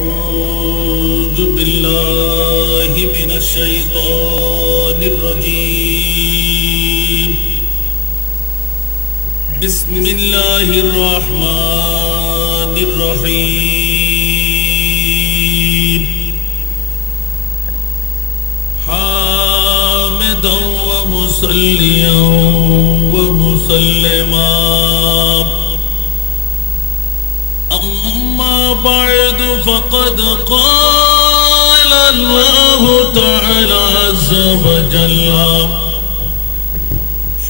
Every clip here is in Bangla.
أعوذ بالله من الشيطان الرجيم بسم الله الرحمن الرحيم حامدا ومصليا ومسلما أما بعد فقد قال الله تعالى عز وجل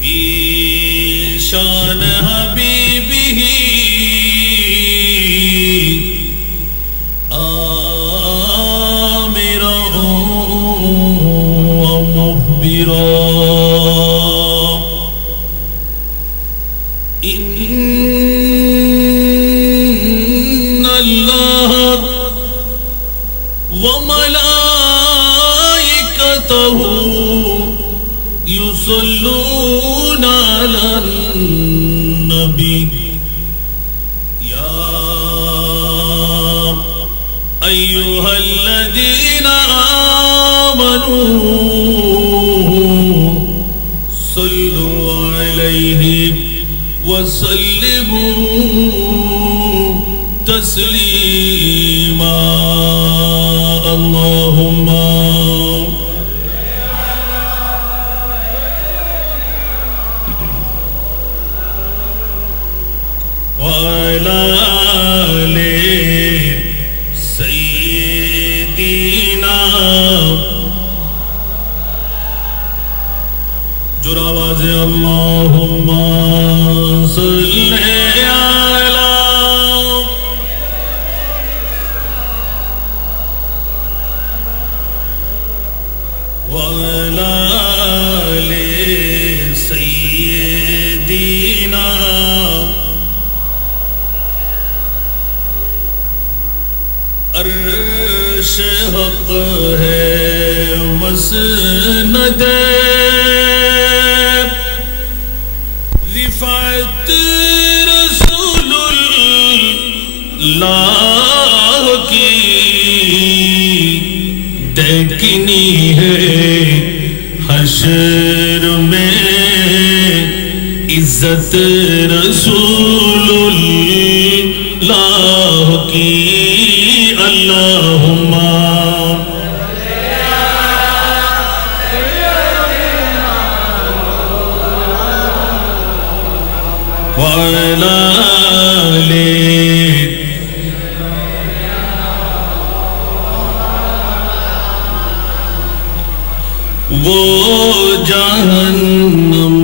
في شان حبيبه آمرا ومخبرا إن الله وملائكته يصلون على النبي يا أيها الذين آمنوا صلوا عليه وسلموا تسليما اللهم وعلى آل سيدنا جرى آواز اللهم صل على وعلى آل سيدنا عرش حق ہے مسند رفعت رسول اللہ کی دیکھنی ہے حشر میں عزت رسول اللہ کی اللہم وعلى آل وہ جہنم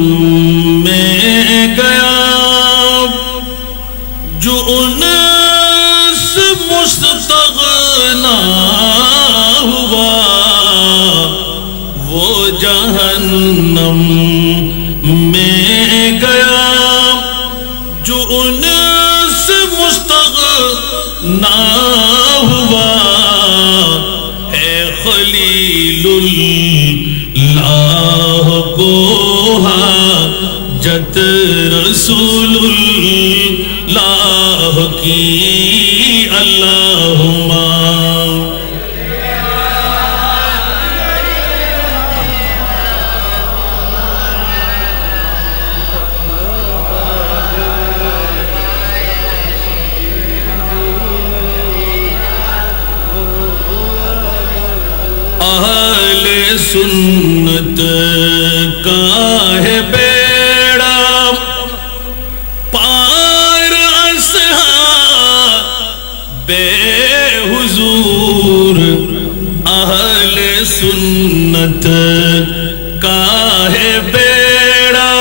میں گیا جو ان سے مستغنا ہوا وہ جہنم میں گیا جو ان سے مستغنا ہوا ہے خلیل اللہ کو حاجت رسول اللہ کی اللہم اہل سنت کا ہے بیڑا پار اصحاب حضور اہل سنت کا ہے بیڑا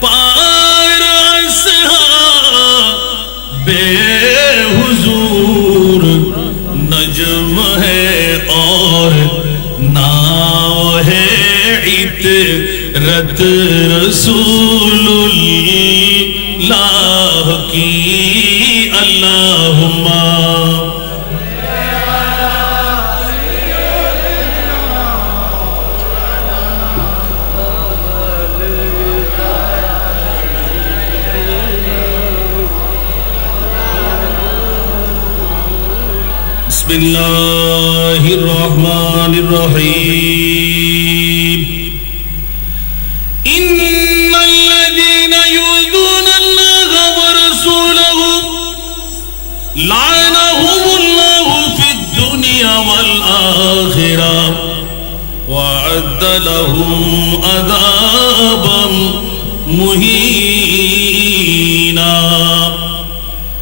پار اصحاب حضور نجم ہے اور ناو ہے عطرت رسول اللہ کی اللہم بسم الله الرحمن الرحيم إن الذين يؤذون الله ورسوله لعنهم الله في الدنيا والآخرة وأعد لهم عذابا مهينا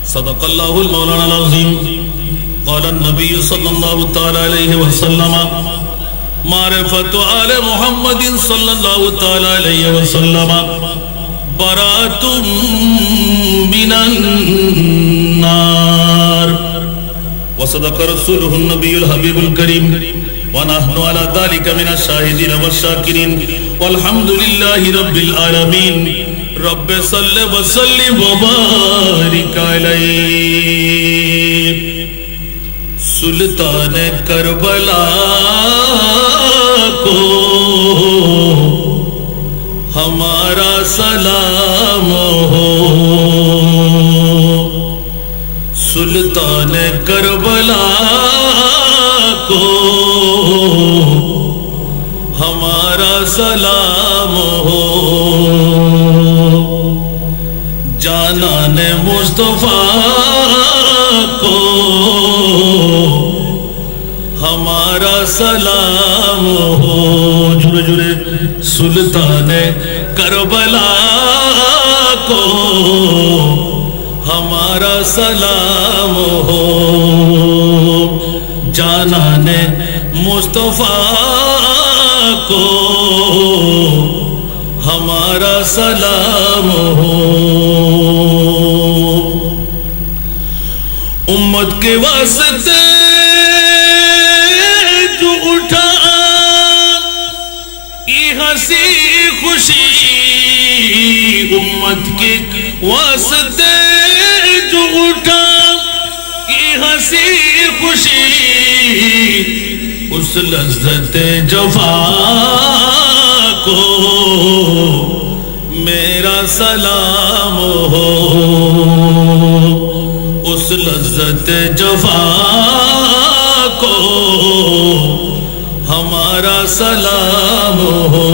صدق الله المولانا العظيم قال النبي صلى الله تعالى عليه وسلم معرفة آل محمد صلى الله تعالى عليه وسلم براءة من النار وصدق رسوله النبي الحبيب الكريم ونحن على ذلك من الشاهدين والشاكرين والحمد لله رب العالمين رب صل وسلم وبارك عليه سلطان کربلا کو ہمارا سلام ہو سلطان کربلا کو ہمارا سلام ہو جانان مصطفیٰ کو ہمارا سلام ہو جرے جرے سلطان کربلا کو ہمارا سلام ہو جانان مصطفیٰ کو ہمارا سلام ہو امت کے واسطے جو اٹھا یہ ہنسی خوشی امت کے واسطے جو اٹھا یہ ہنسی خوشی اس لذت جفا کو میرا سلام ہو اس لذت جفا کو ہمارا سلام ہو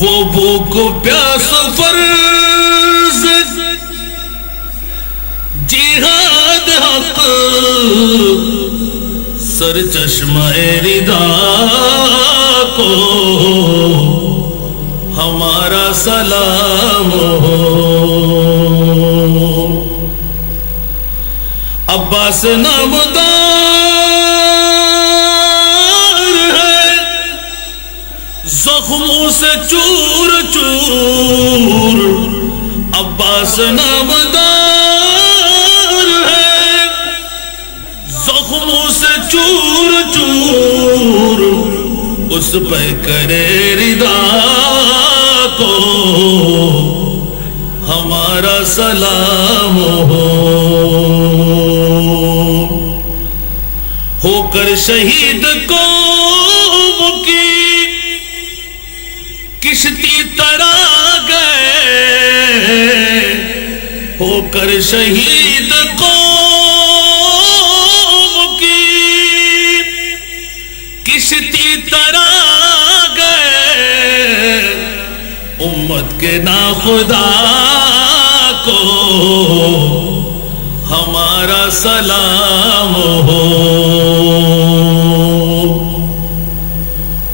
وہ بھوک پیاس فرض جہاد حق سر چشمہ رضا کو ہمارا سلام ہو عباس نامدار ہے زخموں سے چور چور عباس نامدار ہے زخموں سے چور چور اس پہ کرے رضا کو ہمارا سلام ہو کر شہید قوم کی کشتی تڑا گئے ہو کر شہید قوم کی کشتی تڑا گئے امت کے ناخدا کو ہمارا سلام ہو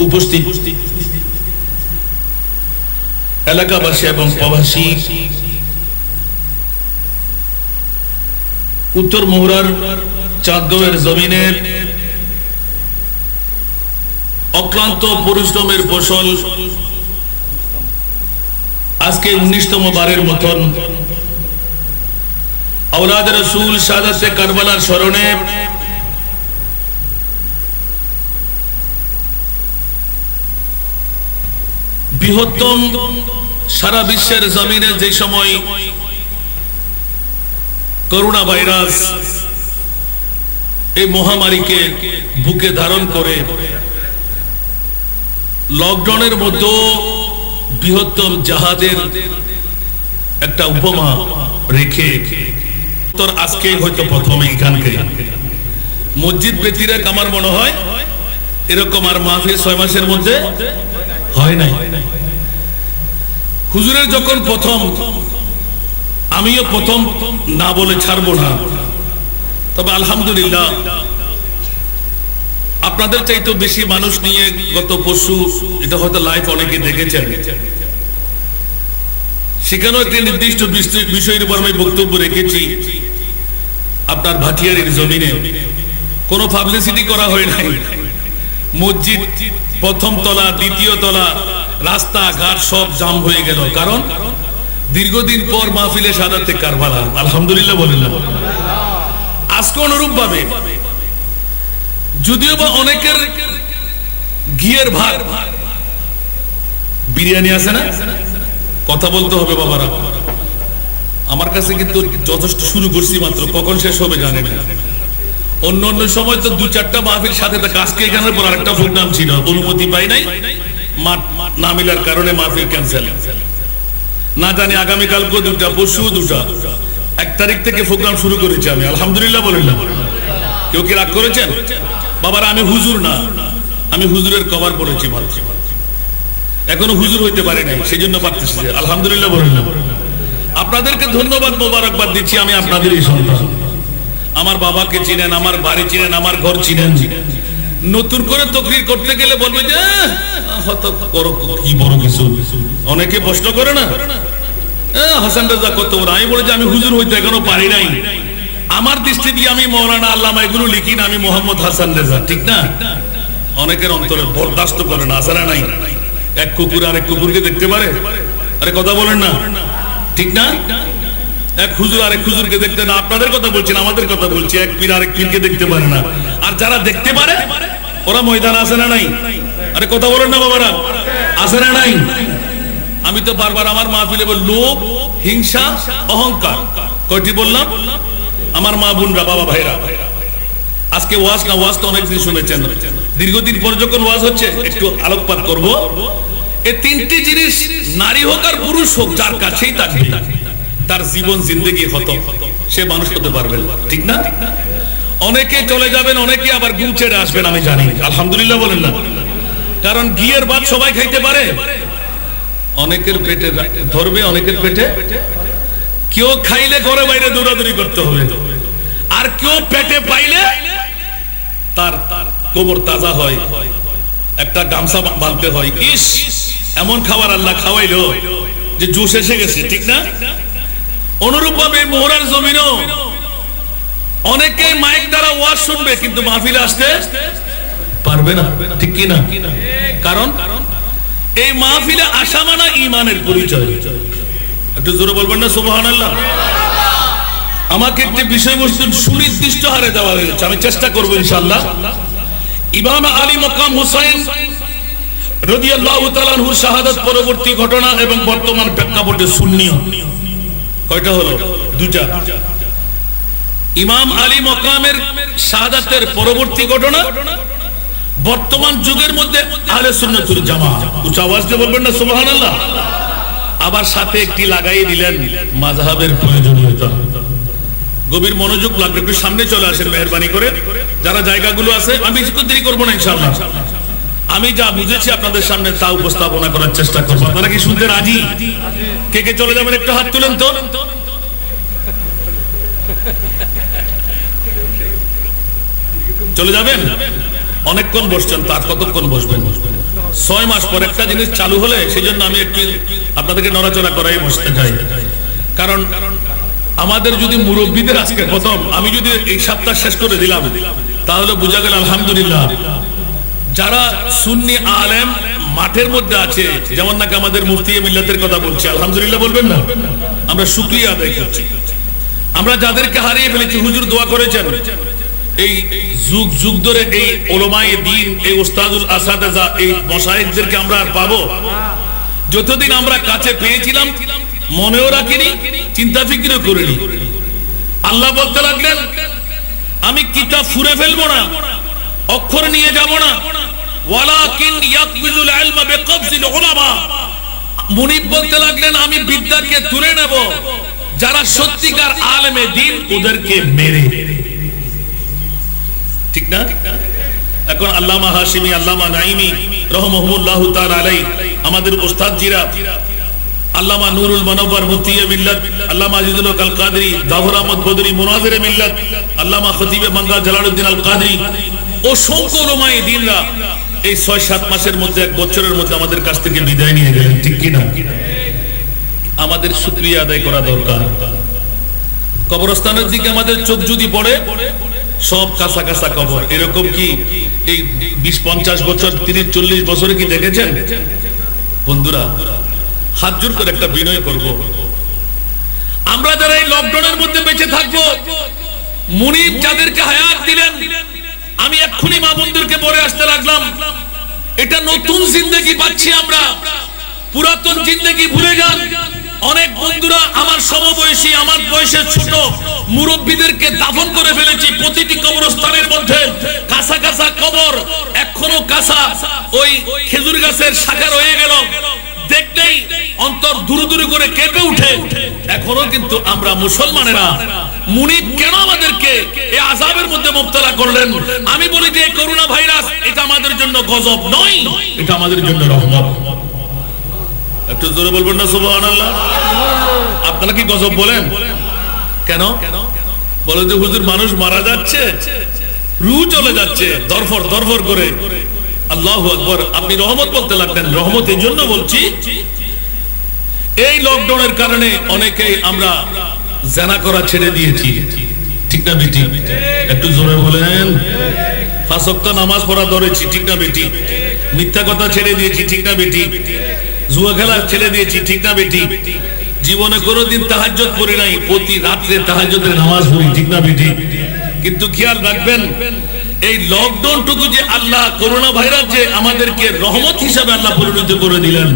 উপস্থিত এলাকাবাসী এবং প্রবাসী উত্তর মোহরার চাঁদগাঁওয়ের জমিনের অক্লান্ত পরিশ্রমের ফসল আজকে 19তম বারের মতন اولاد رسول শাহাদাতে কারবালার স্মরণে বৃহত্তম সারা বিশ্বের জমিনে যে সময় করোনা ভাইরাস এই মহামারীকে বুকে ধারণ করে লকডাউনের মধ্যে বৃহত্তম জাহাজের একটা উপমা রেখে তোর আজকে হয়তো প্রথম এখানকে মসজিদ ব্যতিরেক আমার মনে হয় এরকম আর মাহফিল 6 মাসের মধ্যে হয় নাই। হুজুরের যখন প্রথম, আমিও প্রথম না বলে ছাড়বো না, তবে আলহামদুলিল্লাহ আপনাদের চাইতে বেশি মানুষ নিয়ে গত পরশু, এটা হয়তো লাইভ অনেকে দেখেছেন, সেখানেও একটি নির্দিষ্ট বিষয়ের উপর আমি বক্তব্য রেখেছি। আপনার ভাটিয়ারির জমিনে কোনো পাবলিসিটি করা হয় নাই। মসজিদ প্রথম তলা, দ্বিতীয় তলা, রাস্তাঘাট সব জাম হয়ে গেল, কারণ দীর্ঘদিন পর মাহফিলে সাদাতে কারবালা। আলহামদুলিল্লাহ বলেন না? আজকে অনুরূপ ভাবে যদিও বা অনেকের ঘিয়ের ভাত, বিরিয়ানি আছে না, কথা বলতে হবে বাবারা, আমার কাছে কিন্তু যথেষ্ট, শুরু করছি মাত্র, কখন শেষ হবে জানি না। অন্য অন্য সময় তো 2-4টা মাহফিল সাথে থাকে, আজকে এখানের পর আরেকটা প্রোগ্রাম ছিল, অনুমতি পাই নাই, মাঠ না মিলার কারণে মাহফিল ক্যান্সেল। না জানি আগামীকালকে 2টা, পরশু 2টা, 1 তারিখ থেকে প্রোগ্রাম শুরু করেছি আমি। আলহামদুলিল্লাহ বলেন না? কেউ কি রাগ করেছেন? বাবারা আমি হুজুর না, আমি হুজুরের কভার পড়েছি মাত্র, এখনো হুজুর হইতে পারি নাই, সেই জন্য পারতেছি। আলহামদুলিল্লাহ বলেন না? আপনাদেরকে ধন্যবাদ, মোবারকবাদ দিচ্ছি। আমি আপনাদেরই সন্তান, আমার বাবাকে চিনেন, আমার বাড়ি চিনেন, আমার ঘর চিনেন। নতুন করে তকরির করতে গেলে বলবে যে হয়তো কি বড় কিছু, অনেকে প্রশ্ন করে না, হাসান রেজা কত বড়। আমি বলে যে আমি হুজুর হইতে এখনো পারি নাই। আমার দৃষ্টি দিয়ে আমি মৌলানা আল্লামা এগুলো লিখি না, আমি মোহাম্মদ হাসান রেজা, ঠিক না? অনেকের অন্তরে বরদাস্ত করে না, আসারা নাই। এক কুকুর আরেক কুকুরকে দেখতে পারে? আরে কথা বলেন না, ঠিক না? এক হুজুর আরেক হুজুরকে দেখতে না, আপনাদের কথা বলছি না, আমাদের কথা বলছি। এক পীর আরেক পীরকে দেখতে পারে না, আর যারা দেখতে পারে ওরা ময়দান আসে না নাই? আরে কথা বলেন না বাবারা, আসে না নাই? আমি তো বারবার আমার মাহফিলে বল, লোভ, হিংসা, অহংকার, কয়টি বললাম? আমার মা বোনরা, বাবা ভাইরা, আজকে ওয়াজ না, ওয়াজ তো অনেকদিন শুনেছেন, দীর্ঘদিন পর যখন ওয়াজ হচ্ছে একটু আলোকপাত করব। এই 3টি জিনিস, নারী হোক আর পুরুষ হোক, যার কাছেই থাকবে তার জীবন জিন্দেগি হত, সে মানুষ হতে পারবে না, ঠিক না? অনেকে চলে যাবেন, অনেকে আবার ঘুম ছেড়ে আসবেন, আমি জানি। আলহামদুলিল্লাহ বলেন না? কারণ ঘিয়ের ভাত সবাই খাইতে পারে, অনেকের পেটে ধরবে, অনেকের পেটে। কেউ খাইলে ঘরে বাইরে দৌড়াদৌড়ি করতে হবে, আর কেউ পেটে পাইলে তার কোমর তাজা হয়, একটা গামছা বাঁধতে হয়। ইস, এমন খাবার আল্লাহ খাওয়াইলো যে জোশ এসে গেছে, ঠিক না? অনুরূপ ভাবে মোহরার জমিনও অনেকে মাইক দ্বারা ওয়াজ শুনবে, কিন্তু মাহফিলে আসতে পারবে না, ঠিক কি না? কারণ এই মাহফিলে আসা মানে ঈমানের পরিচয়। একটু জোরে বলবেন না সুবহানাল্লাহ? আমাকে একটি বিষয়বস্তু সুনির্দিষ্ট হারে দেওয়া হয়েছে, আমি চেষ্টা করবো ইনশাআল্লাহ। ইমাম আলী মকাম হুসাইন রাদিয়াল্লাহু তাআলা আনহুর শাহাদাত পরবর্তী ঘটনা এবং বর্তমান প্রেক্ষাপটে সুন্নিয়ত কয়টা হলো? 2টা। ইমাম আলী মকামের শাহাদাতের পরবর্তী ঘটনা, বর্তমান যুগের মধ্যে আহলে সুন্নাত ওয়াল জামাত। উচ্চ আওয়াজ দিয়ে বলবেন না সুবহানাল্লাহ? আবার সাথে একটি লাগাই দিলেন মাযহাবের প্রয়োজনীয়তা। গভীর মনোযোগ লাগবে, একটু সামনে চলে আসেন মেহেরবানি করে, যারা জায়গাগুলো আছে। আমি বেশিক্ষণ দেরি করবো না ইনশাআল্লাহ। আমি যা বুঝেছি আপনাদের সামনে তা উপস্থাপনা করার চেষ্টা করবো। আপনারা কি শুনতে রাজি? কে কে চলে যাবেন একটু হাত তুলেন তো। চলে যাবেন? অনেকক্ষণ বসছেন, তার কতক্ষণ বসবেন? 6 মাস পর একটা জিনিস চালু হলে সেই জন্য আমি একটু আপনাদেরকে নড়াচড়া করাই বসতে চাই। কারণ আমাদের যদি মুরব্বীদের আজকে প্রথম, আমি যদি এই সপ্তাহ শেষ করে দিলাম, তাহলে বোঝা গেল আলহামদুলিল্লাহ যারা সুন্নি আলেম মাঠের মধ্যে আছে, যেমন নাকি আমাদের মুফতি মিল্লাতের কথা বলছি, আলহামদুলিল্লাহ বলবেন না? আমরা শুকরিয়া আদায় করছি। আমরা যাদেরকে হারিয়ে ফেলেছি, হুজুর দোয়া করেছেন এই যুগ যুগ ধরে এই উলামায়ে দ্বীন, এই উস্তাদুল আসাদাজা, এই মাশায়েখদেরকে আমরা আর পাবো? যতদিন আমরা কাছে পেয়েছিলাম মনেও রাখিনি, চিন্তা ফিকিরও করিনি। আল্লাহ বলতে লাগলেন আমি কিতাব ফুরে ফেলবো না, অক্ষর নিয়ে যাব না, ওয়ালাকিন ইয়াকবিজুল ইলমা বিকবজিল উলামা। মুনিব বলতে লাগলেন আমি বিদ্যাকে তুলে নেব, যারা সত্যিকার আলেমে দ্বীন ওদেরকে মেরে, ঠিক না? এখন আল্লামা হাশিমি, আল্লামা নাইমি রাহমাহুল্লাহু তাআলা আলাইহি, আমাদের ওস্তাদজিরা আল্লামা নুরুল মুনাওয়ার মুফতিয়ে মিল্লাত, আল্লামা আজিজুল হক আল কাদরি, জাফর আহমদ বদরি মুনাজিরে মিল্লাত, আল্লামা খতিবে বাংলা জালালউদ্দিন আল কাদরি, অসংখ্য উলামায়ে দ্বীনরা এই ৬-৭ মাসের মধ্যে, এক বছরের মধ্যে আমাদের কাছ থেকে বিদায় নিয়ে গেলেন, ঠিক কি না? আমাদের শুকরিয়া আদায় করা দরকার। কবরস্থানের দিকে আমাদের চোখ যদি পড়ে, সব কাঁচা কাঁচা কবর। এরকম কি এই ২০-৫০ বছর, ৩০-৪০ বছরে কি দেখেছেন? বন্ধুরা, হাত জোর করে একটা বিনয় করব, আমরা যারা এই লকডাউনের মধ্যে বেঁচে থাকবো, মুনিব যাদেরকে হায়াত দিলেন, আমি এক্ষুনি মা বোনদেরকে বলে আসতে লাগলাম, এটা নতুন জিন্দেগি পাচ্ছি আমরা। পুরাতন জিন্দেগি ভুলে যান। অনেক বন্ধুরা আমার সমবয়সী, আমার বয়সের ছোট মুরব্বীদেরকে দাফন করে ফেলেছি। প্রতিটি কবরস্থানের মধ্যে কাঁচা কাঁচা কবর, এখনো কাঁচা ওই খেজুর গাছের শাখা রয়ে গেল, দেখলেই অন্তর দুরু দুরু করে কেঁপে উঠে। এখনো কিন্তু আমরা মুসলমানেরা, মুনিব কেন আমাদেরকে এই আযাবের মধ্যে মুবতলা করলেন? আমি বলি যে করোনা ভাইরাস এটা আমাদের জন্য গজব নয়, এটা আমাদের জন্য রহমত। একটু জোরে বলবেন না সুবহানাল্লাহ? আপনারা কি গজব বলেন? কেন বলে যে হুজুর মানুষ মারা যাচ্ছে, রূহ চলে যাচ্ছে দরফর দরফর করে। আল্লাহু আকবার। আপনি রহমত বলতে লাগলেন। রহমত এই জন্য বলছি, এই লকডাউনের কারণে অনেকেই আমরা জানা করা ছেড়ে দিয়েছি, ঠিক না বেটি? একটু জোরে বলেন। ৫ ওয়াক্ত নামাজ পড়া ধরেছি, ঠিক না বেটি? মিথ্যা কথা ছেড়ে দিয়েছি, ঠিক না বেটি? জুয়া খেলা ছেড়ে দিয়েছি, ঠিক না বেটি? জীবনে কোনোদিন তাহাজ্জুদ পড়ি নাই, প্রতি রাত্রে তাহাজ্জুদের নামাজ পড়ি, ঠিক না বেটি? কিন্তু খেয়াল রাখবেন, এই লকডাউনটুকু যে আল্লাহ, করোনা ভাইরাস যে আমাদেরকে রহমত হিসাবে আল্লাহ পরিণত করে দিলেন,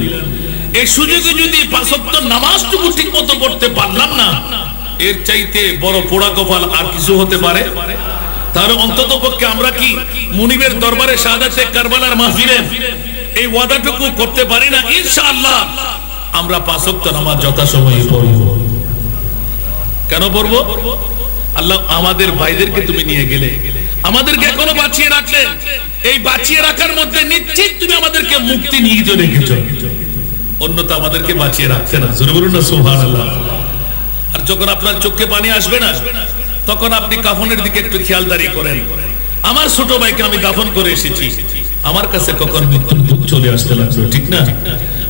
এই সুযোগে যদি ৫ ওয়াক্ত নামাজটুকু ঠিক মতো পড়তে পারলাম না, এর চাইতে বড় পোড়া কপাল আর কিছু হতে পারে? তাহলে অন্তত পক্ষে আমরা কি মুনিবের দরবারে শাহাদাতে কারবালার মাহফিলে এই ওয়াদাটুকু করতে পারি না? ইনশাআল্লাহ আমরা ৫ ওয়াক্ত নামাজ যথাসময়ে পড়ব। কেন পড়ব? আল্লাহ আমাদের ভাইদেরকে তুমি নিয়ে গেলে, আমাদেরকে এখনো বাঁচিয়ে রাখলে, এই বাঁচিয়ে রাখার মধ্যে নিশ্চিত তুমি আমাদেরকে মুক্তি নিহিত রেখেছো, অন্যতা আমাদেরকে বাঁচিয়ে রাখতে না। জোরে বলুন না সুবহানাল্লাহ। আর যখন আপনার চোখে পানি আসবে না, তখন আপনি কাফনের দিকে একটু খেয়ালদারি করেন। আমার ছোট ভাইকে আমি দাফন করে এসেছি, আমার কাছে কখন মৃত্যুর দুঃখ চলে আসতে লাগবে, ঠিক না?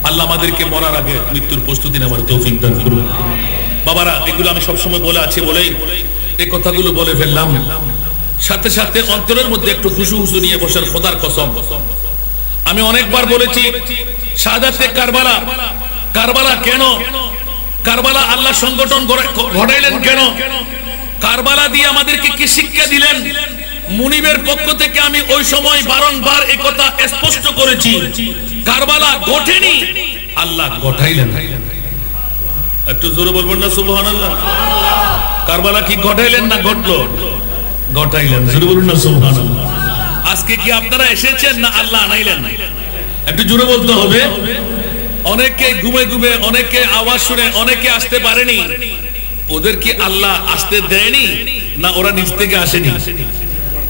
আল্লাহ আমাদেরকে মরার আগে মৃত্যুর প্রস্তুতি নেওয়ার তৌফিক দান করুন। বাবারা, এগুলো আমি সবসময় বলে আছি বলেই এই কথাগুলো বলে ফেললাম। সাথে সাথে অন্তরের মধ্যে একটু খুশু খুশু নিয়ে বসার, খোদার কসম। আমি অনেকবার বলেছি, শাহাদাতে কারবালা, কারবালা কেন? কারবালা আল্লাহ সংগঠন ঘটাইলেন কেন? কারবালা দিয়ে আমাদেরকে কি শিক্ষা দিলেন? মুনিবের পক্ষ থেকে আমি ওই সময় বারংবার এই কথা স্পষ্ট করেছি, কারবালা ঘটেনি, আল্লাহ ঘটাইলেন। একটু জোরে বলবেন না সুবহানাল্লাহ? কারবালা কি ঘটাইলেন না ঘটলো? ঘটাইলেন। জোরে বলুন না সুবহানাল্লাহ। আজকে কি আপনারা এসেছেন না আল্লাহ আনাইলেন? একটু জোরে বলতে হবে। অনেকে ঘুমে ঘুমে, অনেকে আওয়াজ শুনে, অনেকে আসতে পারেনি, ওদের কি আল্লাহ আসতে দেয়নি না ওরা নিজ থেকে আসেনি?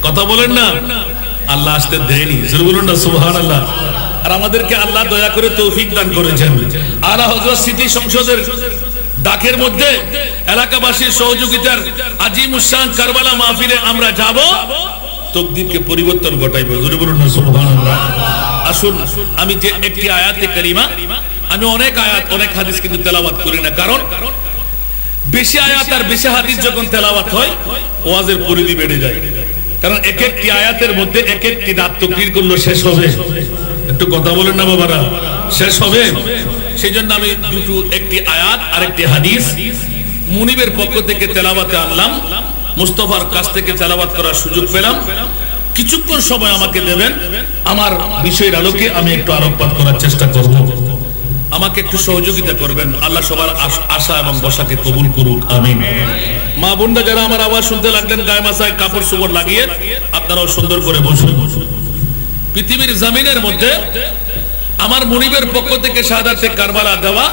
কথা বলেন না। আল্লাহ আসতে দেয়নি। জোরে বলুন না সুবহানাল্লাহ। আর আমাদেরকে আল্লাহ দয়া করে তৌফিক দান করেছেন। আলা হযরত স্মৃতি সংসদের ডাকের মধ্যে এলাকাবাসীর সহযোগিতার আজিমুশান কারবালা মাহফিলে আমরা যাব, তকদিরকে পরিবর্তন ঘটাইব। জোরে বলুন না সুবহানাল্লাহ। আসুন, আমি যে একটি আয়াতে কারিমা, আমি অনেক আয়াত অনেক হাদিস কিন্তু তেলাওয়াত করি না, কারণ বেশি আয়াত আর বেশি হাদিস যখন তেলাওয়াত হয়, ওয়াজের পরিধি বেড়ে যায়। কারণ এক একটি আয়াতের মধ্যে এক একটি রাত তাকরীর করলে শেষ হবে। একটু কথা বলেন না বাবারা, শেষ হবে। সেই জন্য আমি দুটো, একটি আয়াত আর একটি হাদিস মুনিবের পক্ষ থেকে তেলাওয়াতে আনলাম, মুস্তাফার কাছ থেকে তেলাওয়াত করার সুযোগ পেলাম। কিছুক্ষণ সময় আমাকে দেবেন, আমার বিষয়ের আলোকে আমি একটু আলোকপাত করার চেষ্টা করব। আমাকে একটু সহযোগিতা করবেন। আল্লাহ সবার আশা এবং বসাকে কবুল করুক, আমিন। মা বোনরা যারা আমার আওয়াজ শুনতে লাগলেন, গায়ে মাথায় কাপড় চোপড় লাগিয়ে আপনারাও সুন্দর করে বসুন। পৃথিবীর জমিনের মধ্যে আমার মুনিবের পক্ষ থেকে শাহাদাতে কারবালা দেওয়া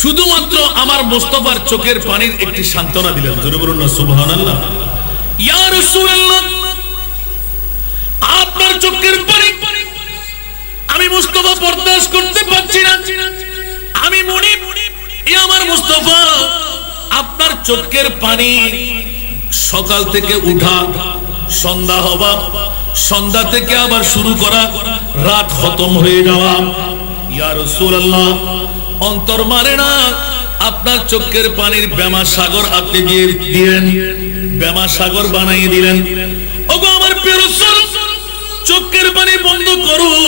শুধুমাত্র আমার মুস্তাফার চোখের পানির একটি সান্ত্বনা দিলেন। জোরে বলুন না সুবহানাল্লাহ। ইয়া রাসূলুল্লাহ, আপনার চোখের পানি আমি মুস্তাফা বরদাস্ত করতে পারছি না। আমি মনে আমার মুস্তাফা, আপনার চোখের পানি সকাল থেকে উঠা সন্ধ্যা হওয়া, সন্ধ্যা থেকে আবার শুরু করা, রাত খতম হয়ে যাওয়া, ইয়া রাসূলুল্লাহ অন্তর মানে না। আপনার চোখের পানির বেমা সাগর আপনি দিয়ে দিলেন, বেমা সাগর বানাইয়ে দিলেন। ওগো আমার প্রিয় রাসূল, চোখের পানি বন্ধ করুন।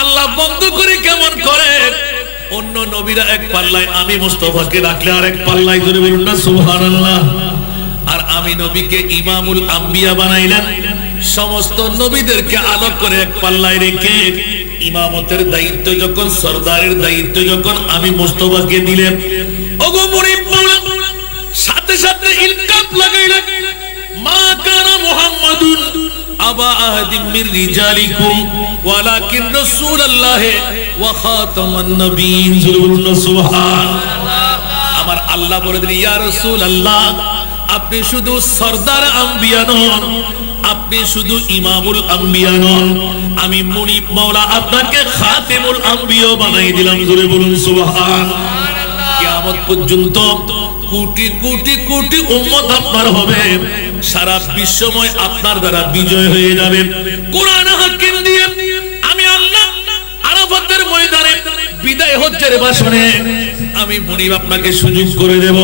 আল্লাহ বন্ধ করে কেমন করে? অন্য নবীরা এক পাল্লায়, আমি মুস্তাফাকে রাখলে আর এক পাল্লায়। ধরে বলুন না সুবহানাল্লাহ। আর আমি নবীকে ইমামুল আম্বিয়া বানাইলেন, সমস্ত নবীদেরকে আলোক করে এক পাল্লায় রেখে ইমামতের দায়িত্ব যখন, সরদারের দায়িত্ব যখন আমি মুস্তাফাকে দিলেন, ওগো মুরিদ মাওলা সাথে সাথে ইলকাব লাগাইলেন, মা কানা মুহাম্মাদুন আবা আহাদিম মির রিজালিকুম ওয়ালাকিন রাসূলুল্লাহ ওয়া খাতামান নবিয়্যিন। সুবহানাল্লাহ। আমার আল্লাহ বলে দিলেন, ইয়া রাসূলুল্লাহ আপনি শুধু সরদার আম্বিয়া নন, আপনি শুধু ইমামুল আম্বিয়া নন, আমি মুনিব মাওলা আপনাকে খাতিমুল আম্বিয়া বানাই দিলাম। জোরে বলুন সুবহানাল্লাহ। কিয়ামত পর্যন্ত কোটি কোটি কোটি উম্মত আপনার হবে, সারা বিশ্বময় আপনার দ্বারা বিজয় হয়ে যাবে। কোরআন হাকিম দিয়ে আমি আল্লাহ আরাফাতের ময়দানে বিদায় হজ্জের ভাষণে আমি মুনিব আপনাকে সুযোগ করে দেব,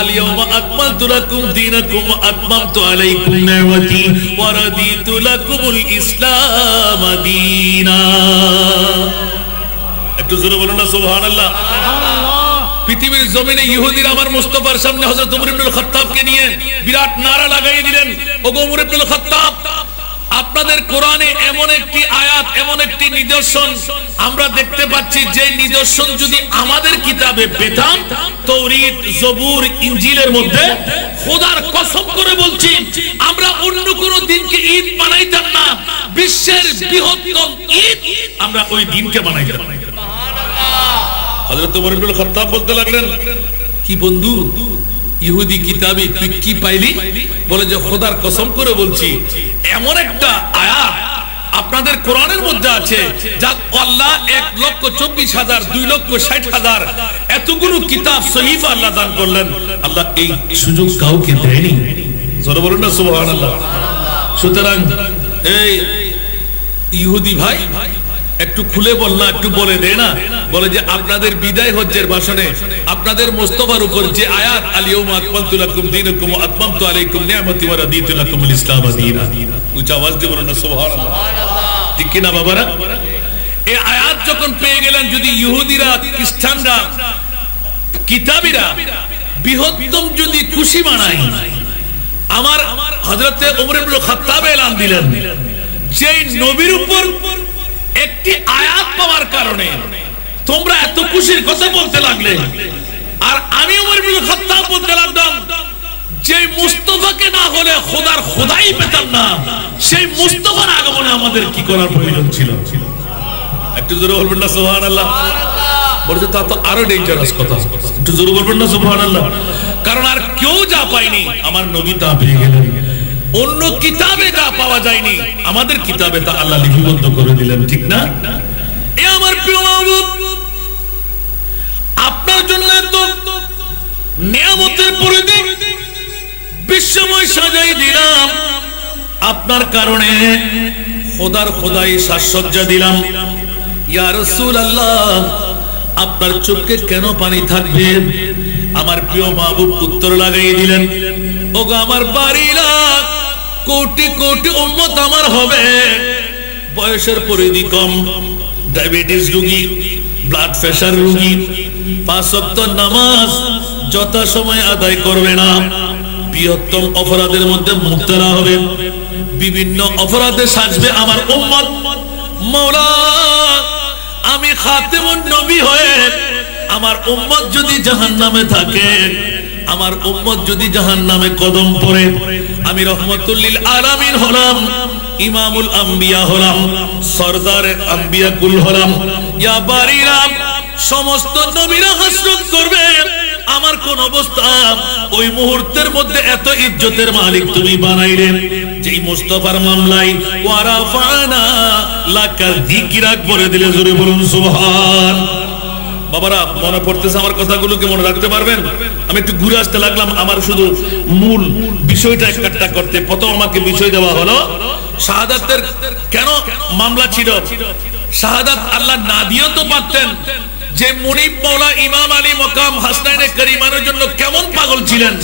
আলিয়াউমা আকমালতু লাকুম দীনাকুম ওয়া আতমামতু আলাইকুম নি'মাতি ওয়া রাদিতু লাকুমুল ইসলাম দীনা। একটু জোরে বলুন না সুবহানাল্লাহ। পৃথিবীর জমিনে ইহুদিরা আমার মুস্তাফার সামনে হযরত ওমর ইবনুল খাত্তাবকে নিয়ে বিরাট নারা লাগাই দিলেন, ওগো ওমর ইবনুল খাত্তাব আপনাদের কোরআনে এমন একটি আয়াত, এমন একটি নিদর্শন আমরা দেখতে পাচ্ছি, যে নিদর্শন যদি আমাদের কিতাবে পেতাম, তাওরীত, জবুর, ইনজিলের মধ্যে, খোদার কসম করে বলছি আমরা অন্য কোন দিনকে ঈদ বানাইতাম না, বিশ্বের বৃহত্তম ঈদ আমরা ওই দিনকে বানাইতাম। হযরত ওমর ইবনুল খাত্তাব বলতে লাগলেন, কি বন্ধু ইহুদি কিতাবে তুই কি পাইলি? বলে যে খোদার কসম করে বলছি এমন একটা আয়াত আপনাদের কোরআনের মধ্যে আছে যা আল্লাহ 1,24,000 2,60,000 এতগুলো কিতাব সহিফা আল্লাহ দান করলেন। আল্লাহ এই সুযোগ কাউকে দেয়নি। জোরে বলুন না সুবহানাল্লাহ। সুতরাং এই ইহুদি ভাই একটু খুলে বল না, একটু বলে দে না। বলে যে আপনাদের বিদায় হজ্জের ভাষণে আপনাদের মুস্তাফার উপর যে আয়াত, আলিয়াউমা আকমালতু লাকুম দীনাকুম ওয়া আতমামতু আলাইকুম নি'মাতি ওয়া রাদিতু লাকুমুল ইসলাম দীনা, উচ্চ আওয়াজ দিয়ে বলুন না সুবহানাল্লাহ। ঠিক কি না বাবারা? এই আয়াত যখন পেয়ে গেলেন, যদি ইহুদিরা, খ্রিস্টানরা, কিতাবীরা বৃহত্তম যদি খুশি বানায়, আমার হযরতে ওমর ইবনুল খাত্তাব এলান দিলেন যে নবীর উপর একটি আয়াত পাওয়ার কারণে তোমরা এত খুশির কথা বলতে লাগলে, আর আমি ওমর ইবনুল খাত্তাব বলতে লাগলাম যে মুস্তাফাকে না হলে খোদার খোদাই পেতাম না, সেই মুস্তাফার আগমনে আমাদের কি করার প্রয়োজন ছিল? একটু জোরে বলবেন না সুবহানাল্লাহ। বলছে তা তো আরো ডেঞ্জারাস কথা, একটু জোরে বলবেন না সুবহানাল্লাহ। কারণ আর কেউ যা পায়নি আমার নবী তা পেয়ে গেলেন, অন্য কিতাবে যা পাওয়া যায়নি আমাদের কিতাবে তা আল্লাহ লিপিবদ্ধ করে দিলেন। ঠিক না? এ আমার প্রিয় মাহবুব, আপনার জন্য এত নিয়ামতের পরিধি বিশ্বময় সাজাই দিলাম, আপনার কারণে খোদার খোদাই সাজসজ্জা দিলাম। ইয়া রাসূলুল্লাহ আপনার চোখে কেন পানি থাকবে? আমার প্রিয় মাহবুব উত্তর লাগাই দিলেন, ওগো আমার বাড়িরা কোটি কোটি উম্মত আমার হবে, বয়সের পরিধি কম, ডায়াবেটিস রোগী, ব্লাড প্রেসার রোগী, 5 ওয়াক্ত নামাজ যথাসময়ে আদায় করবে না, বৃহত্তম অপরাধের মধ্যে মুক্তরা হবে, বিভিন্ন অপরাধে সাজবে আমার উম্মত। মাওলা আমি খাতেমুন নবী হয়ে আমার উম্মত যদি জাহান্নামে থাকে, আমার উম্মত যদি জাহান্নামে কদম পড়ে, আমি রহমাতুল লিল আলামিন হলাম, ইমামুল আম্বিয়া হলাম, সরদারে আম্বিয়া কুল হলাম। ইয়া বারিরা সমস্ত নবীরা হাসরত করবে, আমার কোন অবস্থা? ওই মুহূর্তের মধ্যে এত ইজ্জতের মালিক তুমি বানাইলে, যেই মুস্তাফার মামলায় ওয়ারাফানা লাকা যিকরাক বলে দিলে, জোরে বলুন সুবহান। বাবারা, মনে পড়তেছে আমার কথাগুলোকে মনে রাখতে পারবেন? আমি একটু ঘুরে আসতে লাগলাম আমার শুধু মূল বিষয়টা একটা করতে। প্রথম আমাকে বিষয় দেওয়া হলো শাহাদাতের কেন মামলা ছিল। শাহাদাত আল্লাহ না দিয়েও তো পারতেন। যে মুনিব মাওলা ইমাম আলী মকাম হাসনাইনে করিমানের জন্য কেমন পাগল ছিলেন,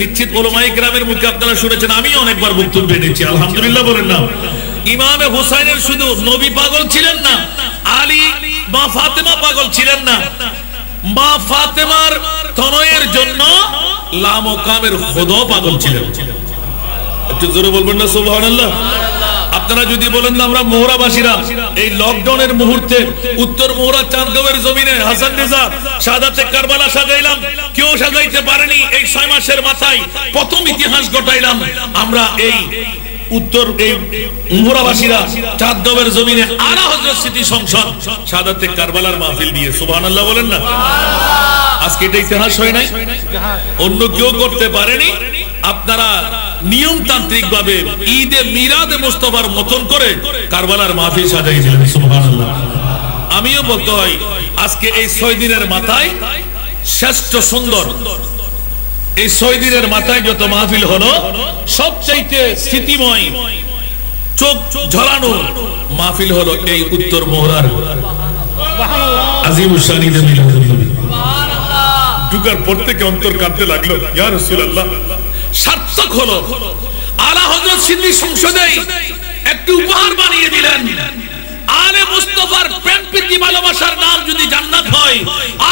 নিশ্চিত উলামায়ে কেরামের মুখে আপনারা শুনেছেন, আমি অনেকবার বক্তব্য দিয়েছি, আলহামদুলিল্লাহ বলেন না। ইমামে হুসাইনের শুধু নবী পাগল ছিলেন না, আলী মা ফাতেমা পাগল ছিলেন না, মা ফাতেমার তনয়ের জন্য লামকামের খোদা পাগল ছিলেন। একটু জোরে বলবেন না সুবহানাল্লাহ। আপনারা যদি বলেন না আমরা মোহরাবাসীরা এই লকডাউনের মুহূর্তে উত্তর মোহরা চাঁদগাঁওয়ের জমিনে হাসান রেজা শাহাদাতে কারবালা সাজাইলাম, কেউ সাজাইতে পারেনি। এই 6 মাসের মাথায় প্রথম ইতিহাস ঘটাইলাম আমরা এই উত্তর এই মোহরাবাসীরা চাঁদগাঁওয়ের জমিনে আলা হযরত স্মৃতি সংসদ শাহাদাতে কারবালার মাহফিল দিয়ে। সুবহানাল্লাহ বলেন না। আজকে এটা ইতিহাস হয় নাই, অন্য কেউ করতে পারেনি। আপনারা নিয়মতান্ত্রিক ভাবে ঈদে মিলাদে মুস্তাফার মতন করে কারবালার মাহফিল সাজাইছিলেন। সুবহানাল্লাহ। আমিও বলতে হয় আজকে এই 6 দিনের মাথায় শ্রেষ্ঠ সুন্দর এই 6 দিনের মাথায় যত মাহফিল হলো, সবচাইতে স্মৃতিময় চোখ ঝরানো মাহফিল হলো এই উত্তর মোহরার আজিমুশ শান ঈদে মিলাদুন নবী। ঢুকার পর থেকে অন্তর কাঁপতে লাগলো, ইয়া রাসূলুল্লাহ সার্থক হলো। আলা হযরত স্মৃতি সংসদে একটু উপহার বানিয়ে দিলেন। আলে মুস্তাফার প্রেম প্রীতি ভালোবাসার নাম যদি জান্নাত হয়,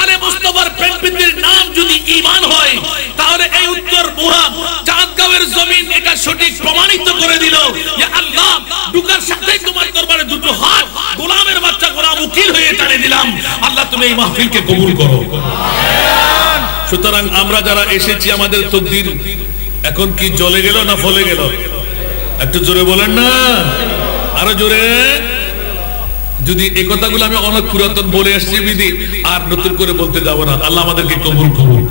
আলে মুস্তাফার প্রেম প্রীতির নাম যদি ঈমান হয়, তাহলে এই উত্তর মোহরা চাঁদগাঁওয়ের জমিন এটা সঠিক প্রমাণিত করে দিল যে আল্লাহ ঢুকার সাথে তোমার দরবারে দুটো হাত গোলামের বাচ্চা গোলাম উকিল হয়ে টানে দিলাম। আল্লাহ তুমি এই মাহফিলকে কবুল করো। সুতরাং আমরা যারা এসেছি আমাদের তকদির এখন কি জ্বলে গেল না ফলে গেল? একটু জোরে বলেন না, আরো জোরে। যদি এই কথাগুলো আমি অনেক পুরাতন বলে আসছি বিধি আর নতুন করে বলতে যাব না। আল্লাহ আমাদেরকে কবুল করুন।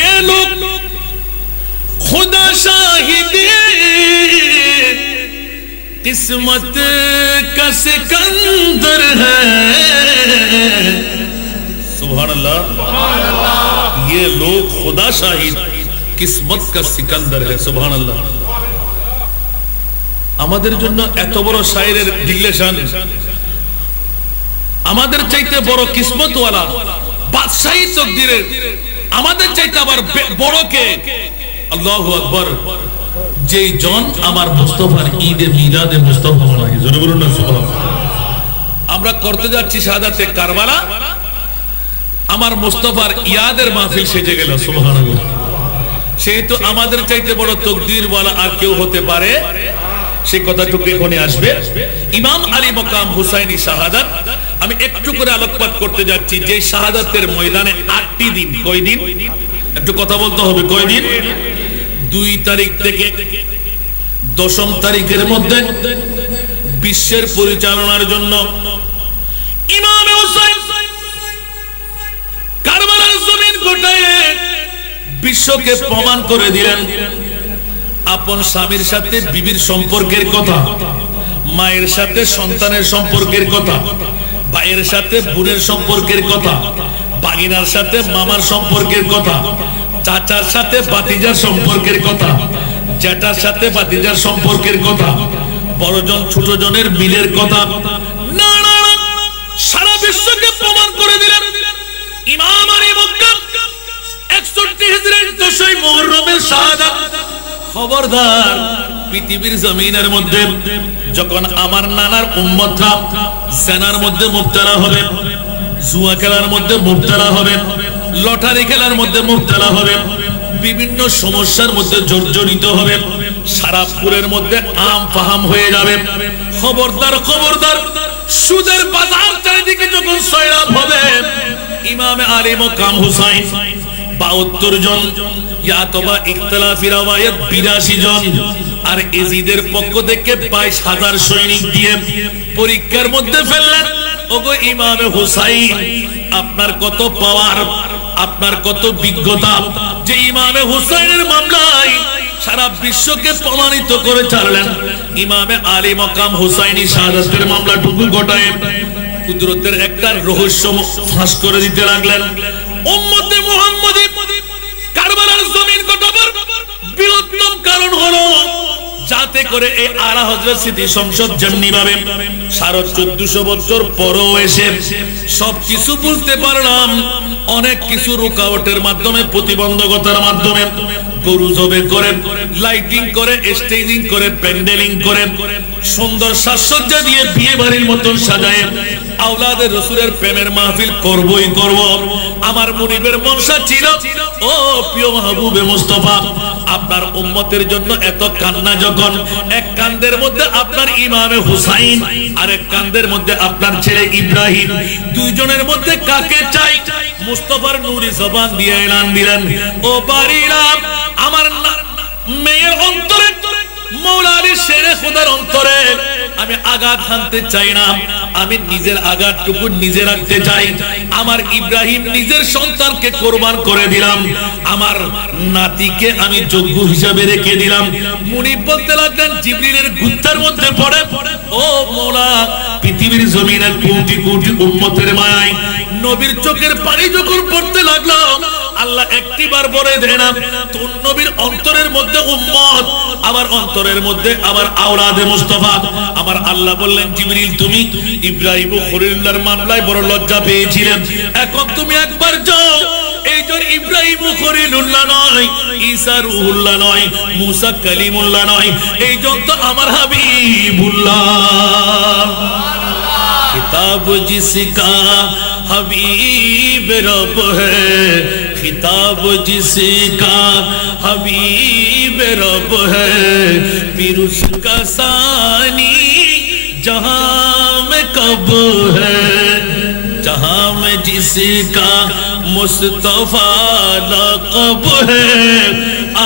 ये लोग खुदा शाहिदी किस्मत का सिकंदर है। सुभान अल्लाह। ये लोग खुदा शाहिद किस्मत का सिकंदर है। सुभान अल्लाह। আমাদের জন্য এত বড় শায়েরের ডিক্লেশন, আমাদের চাইতে বড় কিসমতওয়ালা বাদশাহী তকদিরের আমাদের চাইতে আবার বড় কে? আল্লাহু আকবার। যেই জন আমার মুস্তাফার ঈদে মিলাদে মুস্তাফা বানায়, জোরে বলুন না সুবহানাল্লাহ। আমরা করতে যাচ্ছি শাহাদাতে কারবালা, আমার মুস্তাফার ইয়াদের মাহফিল সেজে গেল। সুবহানাল্লাহ। সেই তো আমাদের চাইতে বড় তকদিরওয়ালা আর কেউ হতে পারে? সেই কথাটুকু এখানে আসবে। ইমাম আলী মকাম হুসাইনি শাহাদাত আমি একটু করে আলোকপাত করতে যাচ্ছি। যে শাহাদাতের ময়দানে 8টি দিন, কয় দিন একটু কথা বলতে হবে, কয় দিন? 2 তারিখ থেকে 10ম তারিখের মধ্যে বিশ্বের পরিচালনার জন্য ইমাম হুসাইন কারবালার জমিন গোটায় বিশ্বকে প্রমাণ করে দিলেন আপন স্বামীর সাথে বিবির সম্পর্কের কথা, মায়ের সাথে সন্তানের সম্পর্কের কথা, ভাইয়ের সাথে বোনের সম্পর্কের কথা, বাগিনার সাথে মামার সম্পর্কের কথা, চাচার সাথে ভাতিজার সম্পর্কের কথা, জ্যাঠার সাথে ভাতিজার সম্পর্কের কথা, বড়জন ছোটজনের মিলের কথা, না না সারা বিশ্বকে প্রমাণ করে দিলেন ইমাম আলী মক্কা 61 হিজরির 10ই মুহররমের শাহাদাত। খবরদার, পৃথিবীর জমিনের মধ্যে যখন আমার নানার উম্মতরা জেনার মধ্যে মুবতালা হবে, জুয়া খেলার মধ্যে মুবতালা হবে, লটারি খেলার মধ্যে মুবতালা হবে, বিভিন্ন সমস্যার মধ্যে জর্জরিত হবে, সারাপুরের মধ্যে আম ফাহাম হয়ে যাবে, খবরদার খবরদার, সুদের বাজার চারিদিকে যখন সয়লাব হবে, ইমামে আলী মকাম হুসাইন 72 জন, ইয়াতবা ইখতিলাফি রাওয়ায়াত 82 জন, আর এজিদের পক্ষ থেকে 22,000 সৈনিক দিয়ে পরীক্ষার মধ্যে ফেললেন। ওগো ইমামে হুসাইন, আপনার কত পাওয়ার, আপনার কত বিজ্ঞতা, যে ইমামে হুসাইনের মামলায় সারা বিশ্বকে প্রমাণিত করে ছাড়লেন। ইমামে আলী মকাম হুসাইনি শাহাদাতের মামলাটুকু ঘটায় কুদরতের একটা রহস্য ফাঁস করে দিতে লাগলেন। উম্মতে মুহাম্মাদি কারবালার জমিন ঘটাবার বৃহত্তম কারণ হলো যাতে করে এই আলা হযরত স্মৃতি সংসদ যেমনি ভাবে 1450 বছর পরও এসে সবকিছু বুঝতে পারলাম, অনেক কিছু রুকাওয়াটের মাধ্যমে, প্রতিবন্ধকতার মাধ্যমে গরু জবে করে, লাইটিং করে, স্টেজিং করে, প্যান্ডেলিং করে, সুন্দর সাজসজ্জা দিয়ে বিয়ে বাড়ির মতন সাজায় আওলাদের রাসূলের প্রেমের মাহফিল করবই করব। আমার মুনিবের মনসা ছিল, ও প্রিয় মাহবুবে মুস্তাফা, আপনার উম্মতের জন্য এত কান্না, যখন এক কান্দের মধ্যে আপনার ইমামে হুসাইন আর এক কান্দের মধ্যে আপনার ছেলে ইব্রাহিম, দুইজনের মধ্যে কাকে চাই? মুস্তাফার নূরি জবান দিয়ে এলান দিলেন, ও বাড়িরা, আমার মেয়ের অন্তরে, মওলা আলী শেরে খোদার অন্তরে আমি আঘাত হানতে চাই না, আমি নিজের আঘাতটুকু নিজে রাখতে চাই। আমার ইব্রাহিম নিজের সন্তানকে কোরবান করে দিলাম, আমার নাতিকে আমি যোগ্য হিসাবে রেখে দিলাম। মুনিব বলতে লাগলেন, জিবরিলের গুত্তার মধ্যে পড়ে, ও মওলা, পৃথিবীর জমিনের কোটি কোটি উম্মতের মায়ায় নবীর চোখের পানি যখন পড়তে লাগলো, আল্লাহ একটিবার বলে দেন, তোর নবীর অন্তরের মধ্যে উম্মত, আমার অন্তরের মধ্যে আবার আওলাদে মুস্তাফা। আমার আল্লাহ বললেন, জিবরিল, তুমি ইব্রাহিম ও খলিলুল্লাহর মামলায় বড় লজ্জা পেয়েছিলেন, এখন তুমি একবার যাও, এইজন ইব্রাহিম ও খলিলুল্লাহ নয়, ঈসা রূহুল্লাহ নয়, মুসা কালিমুল্লাহ নয়, এইজন তো আমার হাবিবুল্লাহ। खिताब जिसका हबीब रब है, खिताब जिसका हबीब रब है, फिर उसका सानी जहां में कब है, जहां में जिसका मुस्तफा लक़ब है,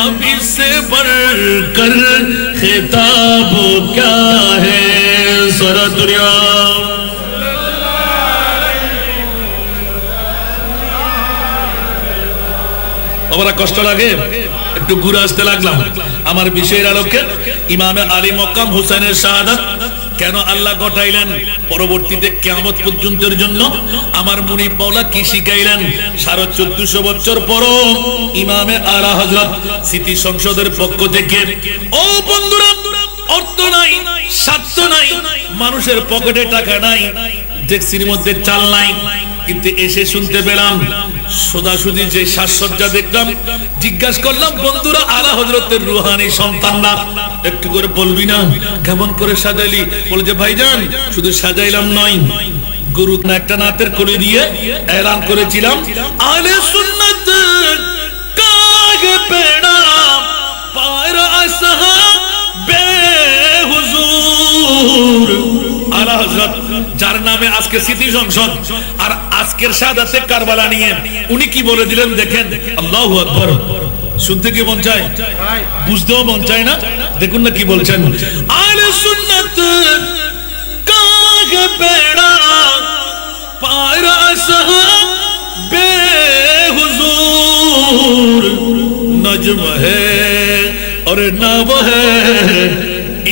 अब इससे बढ़कर खिताब क्या है। सारा दुनिया বাবারা কষ্ট লাগে, একটু ঘুরে আসতে লাগলাম আমার বিষয়ের আলোকে। ইমামে আলী মকাম হুসাইনের শাহাদাত কেন আল্লাহ ঘটাইলেন, পরবর্তীতে কিয়ামত পর্যন্তের জন্য আমার মুনিব মাওলা কি শিখাইলেন, 1450 বছর পরও ইমামে আলা হযরত স্মৃতি সংসদের পক্ষ থেকে, ও বন্ধুরা, অর্থ নাই, স্বার্থ নাই, মানুষের পকেটে টাকা নাই, ট্যাক্সির মধ্যে চাল নাই, কিন্তু এসে শুনতে পেলাম সোজাসুজি যে সাজসজ্জা দেখলাম, জিজ্ঞাসা করলাম, বন্ধুরা, আলা হযরতের রুহানি সন্তানরা, একটু করে বলবি না কেমন করে সাজাইলি? বলে যে ভাইজান, শুধু সাজাইলাম নয়, গুরু একটা নাতের কলি দিয়ে এলান করেছিলাম, আলে সুন্নাত কাগে পেড়া পায়রা আসহাবে হুজুর। আলা হযরত যার নামে আজকে স্মৃতি সংসদ আর আজকের শাহাদাতে কারবালা নিয়ে উনি কি বলে দিলেন দেখেন, আল্লাহু আকবার। শুনতে কি মন চায়, বুঝতেও মন চায় না? দেখুন না কি বলছেন, আলে সুন্নাত কাগে পেড়া পায়রা আসহাবে হুজুর, नज्म है और नव है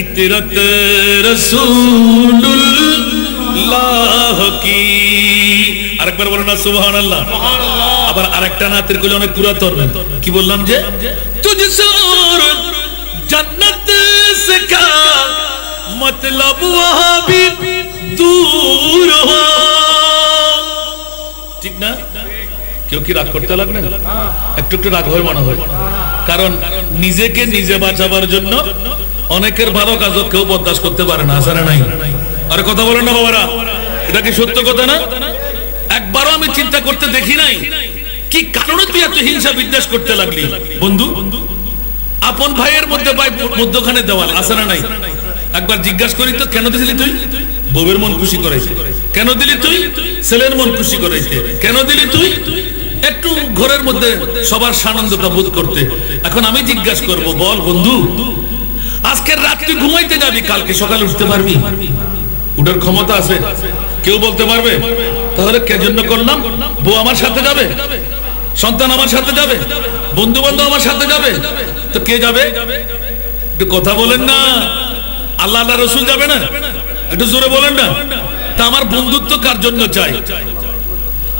इतरत रसूलुल्लाह की। আরেকবার বলেন না সুবহানাল্লাহ। আবার আরেকটা নাতের কলি অনেক পুরাতন, কি বললাম যে তুঝসে और जन्नत से क्या मतलब वहां भी दूर हो, ঠিক না? কেউ কি রাগ করতে লাগলেন? একটু একটু রাগ হয় মনে হয়, কারণ নিজেকে নিজে বাঁচাবার জন্য অনেকের ভালো কাজ কেউ বরদাস্ত করতে পারে না, আসলে নাই। আরে কথা বলেন না বাবারা, এটা কি সত্য কথা না? একবারও আমি চিন্তা করতে দেখি নাই কি কারণে তুই এত হিংসা বিদ্বেষ করতে লাগলি। বন্ধু, আপন ভাইয়ের মধ্যে ভাই মধ্যখানে দেওয়াল, আসলে নাই? একবার জিজ্ঞাসা করি তো, কেন দিলি তুই? বউয়ের মন খুশি করাইতে। কেন দিলি তুই? ছেলের মন খুশি করাইতে। কেন দিলি তুই? একটু ঘরের মধ্যে সবার সানন্দতা বোধ করতে। এখন আমি জিজ্ঞাসা করব, বল বন্ধু, আজকের রাত তুই ঘুমাইতে যাবি, কালকে সকালে উঠতে পারবি? উঠার ক্ষমতা আছে? কেউ বলতে পারবে? তাহলে কে জন্য করলাম? বউ আমার সাথে যাবে, সন্তান আমার সাথে যাবে, বন্ধু বান্ধব আমার সাথে যাবে, তো কে যাবে? একটু কথা বলেন না। আল্লাহ আল্লাহ রসুল যাবে না? একটু জোরে বলেন না। তা আমার বন্ধুত্ব কার জন্য চাই?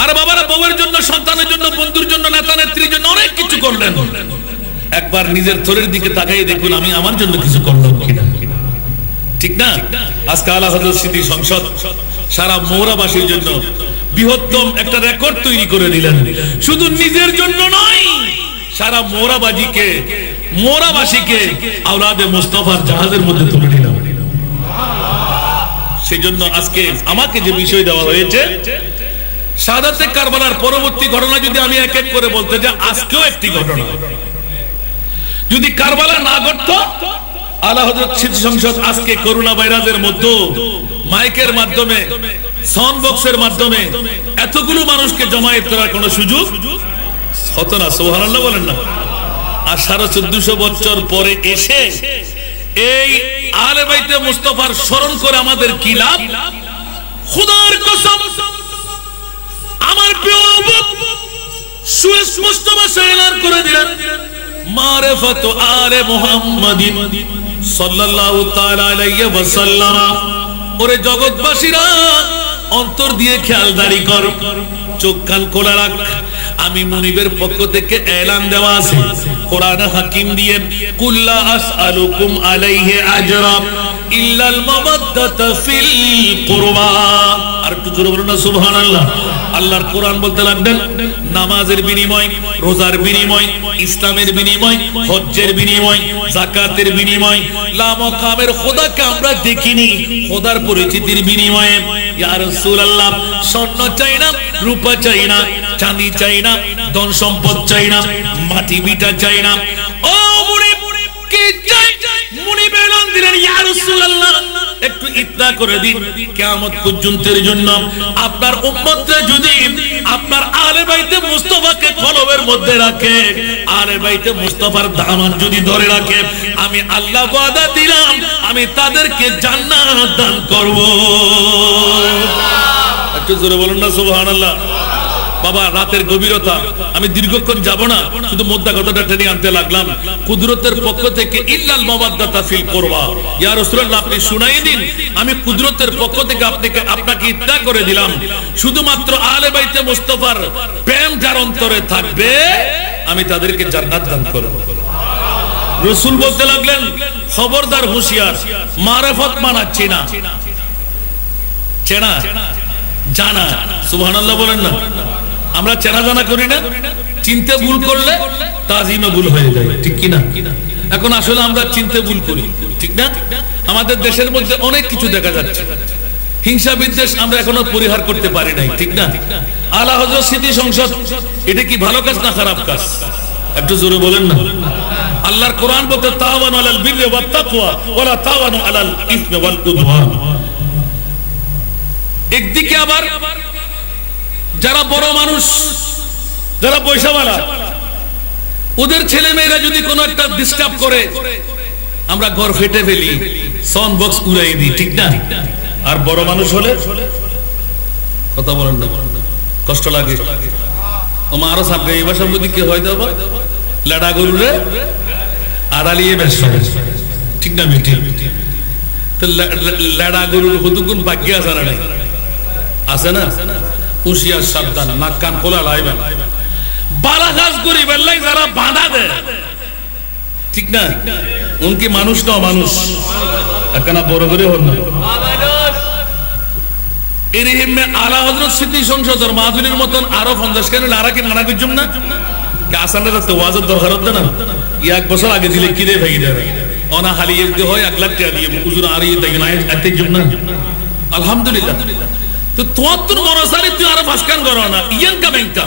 আরে বাবারা, বউয়ের জন্য, সন্তানের জন্য, বন্ধুর জন্য, নেতা নেত্রীর জন্য অনেক কিছু করলেন। একবার নিজের থরের দিকে তাকাই দেখুন, আমি আমার জন্য কিছু করলাম কিনা, ঠিক না? আজকে আলা হযরত স্মৃতি সংসদ সারা মৌরাবাসীর জন্য বৃহত্তম একটা রেকর্ড তৈরি করে দিলেন। শুধু নিজের জন্য নয়, সারা মৌরাবাসীকে আওলাদে মুস্তাফার জাহাজের মধ্যে তুলে দিলাম। সেই জন্য আজকে আমাকে যে বিষয় দেওয়া হয়েছে, শাহাদাতে কারবালার পরবর্তী ঘটনা যদি আমি এক এক করে বলতে যাই, আজকেও একটি ঘটনা। যদি কারবালা না ঘটতো, আলা হযরত স্মৃতি সংসদ আজকে করোনা ভাইরাসের মধ্যে মাইকের মাধ্যমে, সাউন্ড বক্সের মাধ্যমে এতগুলো মানুষকে জমায়েত করার কোনো সুযোগ হতো না। সুবহানাল্লাহ বলেন না। আর 1450 বছর পরে এসে এই আহলে বাইতে মুস্তাফার স্মরণ করে আমাদের কি লাভ? খোদার কসম, আমার প্রিয় সুস্পষ্ট ভাষায় এলান করে দিলেন, মারিফাতু আলে মুহাম্মাদিন সাল্লাল্লাহু তাআলা আলাইহি ওয়াসাল্লাম। ওরে জগৎবাসীরা, অন্তর দিয়ে খেয়ালদারি কর, চোখ কান খোলা রাখ। আমি মুনিবের পক্ষ থেকে এলান দেওয়া আছে কোরআন হাকিম দিয়ে, কুল্লা আসআলুকুম আলাইহি আজরা ইল্লাল মাওয়াদ্দাতা ফিল কুরবা। আর একটু জোরে বলুন না সুবহানাল্লাহ। আল্লাহর কোরআন বলতে লাগলেন, নামাজের বিনিময়, রোজার বিনিময়, ইসলামের বিনিময়, হজ্জের বিনিময়, যাকাতের বিনিময়, লামকামের খোদাকে আমরা দেখিনি, খোদার পরিচিতির বিনিময়ে। ইয়া রাসূলুল্লাহ, স্বর্ণ চাই না, রূপা চাই না, চাঁদি চাই না, ধন সম্পদ চাই না, মাটি বিটা চাই না। ও মুনিব, কি চাই? মুনিব এলান দিলেন, ইয়া রাসূলুল্লাহ, একটু ইতলা করে দিন, কিয়ামত পর্যন্তের জন্য আপনার উম্মতরা যদি আপনার আহলে বাইতে মুস্তাফাকে কলবের মধ্যে রাখে, আহলে বাইতে মুস্তাফার দামান যদি ধরে রাখে, আমি আল্লাহ ওয়াদা দিলাম, আমি তাদেরকে জান্নাত দান করব। একটু জোরে বলুন না সুবহানাল্লাহ। বাবা, রাতের গভীরতা, আমি দীর্ঘক্ষণ যাব না, শুধু মোদ্দা কথাটা টেনে আনতে লাগলাম। কুদরতের পক্ষ থেকে ইল্লাল মাওয়াদ্দাতা ফিল কুরবা। ইয়া রাসূলুল্লাহ, আপনি শুনাই দিন, আমি কুদরতের পক্ষ থেকে আপনাকে ইত্তা করে দিলাম, শুধুমাত্র আহলে বাইতে মুস্তাফার প্রেম যার অন্তরে থাকবে, আমি তাদেরকে জান্নাত দান করব। রাসূল বলতে লাগলেন, খবরদার, হুঁশিয়ার, মারিফত মানাচ্ছি না, চেনা জানা। সুবহানাল্লাহ বলেন না। আমরা চেনা জানা করি না, চিনতে ভুল করলে তাজিমে ভুল হয়ে যায়, ঠিক কি না? এখন আসলে আমরা চিনতে ভুল করি, ঠিক না? আমাদের দেশের মধ্যে অনেক কিছু দেখা যাচ্ছে, হিংসা বিদ্বেষ আমরা এখনো পরিহার করতে পারি নাই, ঠিক না? আলা হযরত স্মৃতি সংসদ, এটা কি ভালো কাজ না খারাপ কাজ? একটু জোরে বলেন না। আল্লাহর কোরআন বলতে, তাওয়ানু আলাল বিররি ওয়াত তাকওয়া ওয়ালা তাওয়ানু আলাল ইসমি ওয়াল উদওয়ান। একদিকে আবার যারা বড় মানুষ, যারা পয়সাওয়ালা, ওদের ছেলে মেয়েরা যদি কোনো একটা ডিস্টার্ব করে, আমরা ঘর ফেটে ফেলি, সাউন্ড বক্স উড়াই দিই, ঠিক না? আর বড় মানুষ হলে কথা বলেন না, কষ্ট লাগে। ওমা আরো সামনে এই ভাষার মধ্যে কি হয় দেবো, লেডা গরুরে আড়ালিয়ে ব্যস্ত, ঠিক না? মিটি তো লেডা গরুর হুদুগুন ভাগ্য আছে না? আছে না? হুঁশিয়ার, সাবধান, নাক কান খোলা লাইবেন। বালা কাজ করি বেল্লাই যারা বাধা দেয়, ঠিক না? উনকি মানুষ না মানুষ, একখানা বড় করে হল না। এর হিম্মে আলা হযরত স্মৃতি সংসদের মাহফিলের মতন আরো 50 কেন আরা কি নানা কিছু না আসানরা তো ওয়াজের দরকার হতো না। এক বছর আগে দিলে কি রে ভাই দেয় অনা হালিয়ে দিতে হয় 1 লাখ টাকা দিয়ে হুজুর আর এই দেখেন এত জন্য আলহামদুলিল্লাহ। তো তোর মনসারে তুই আরো ফাসকান করো না, ইয়ান কা ব্যাংকা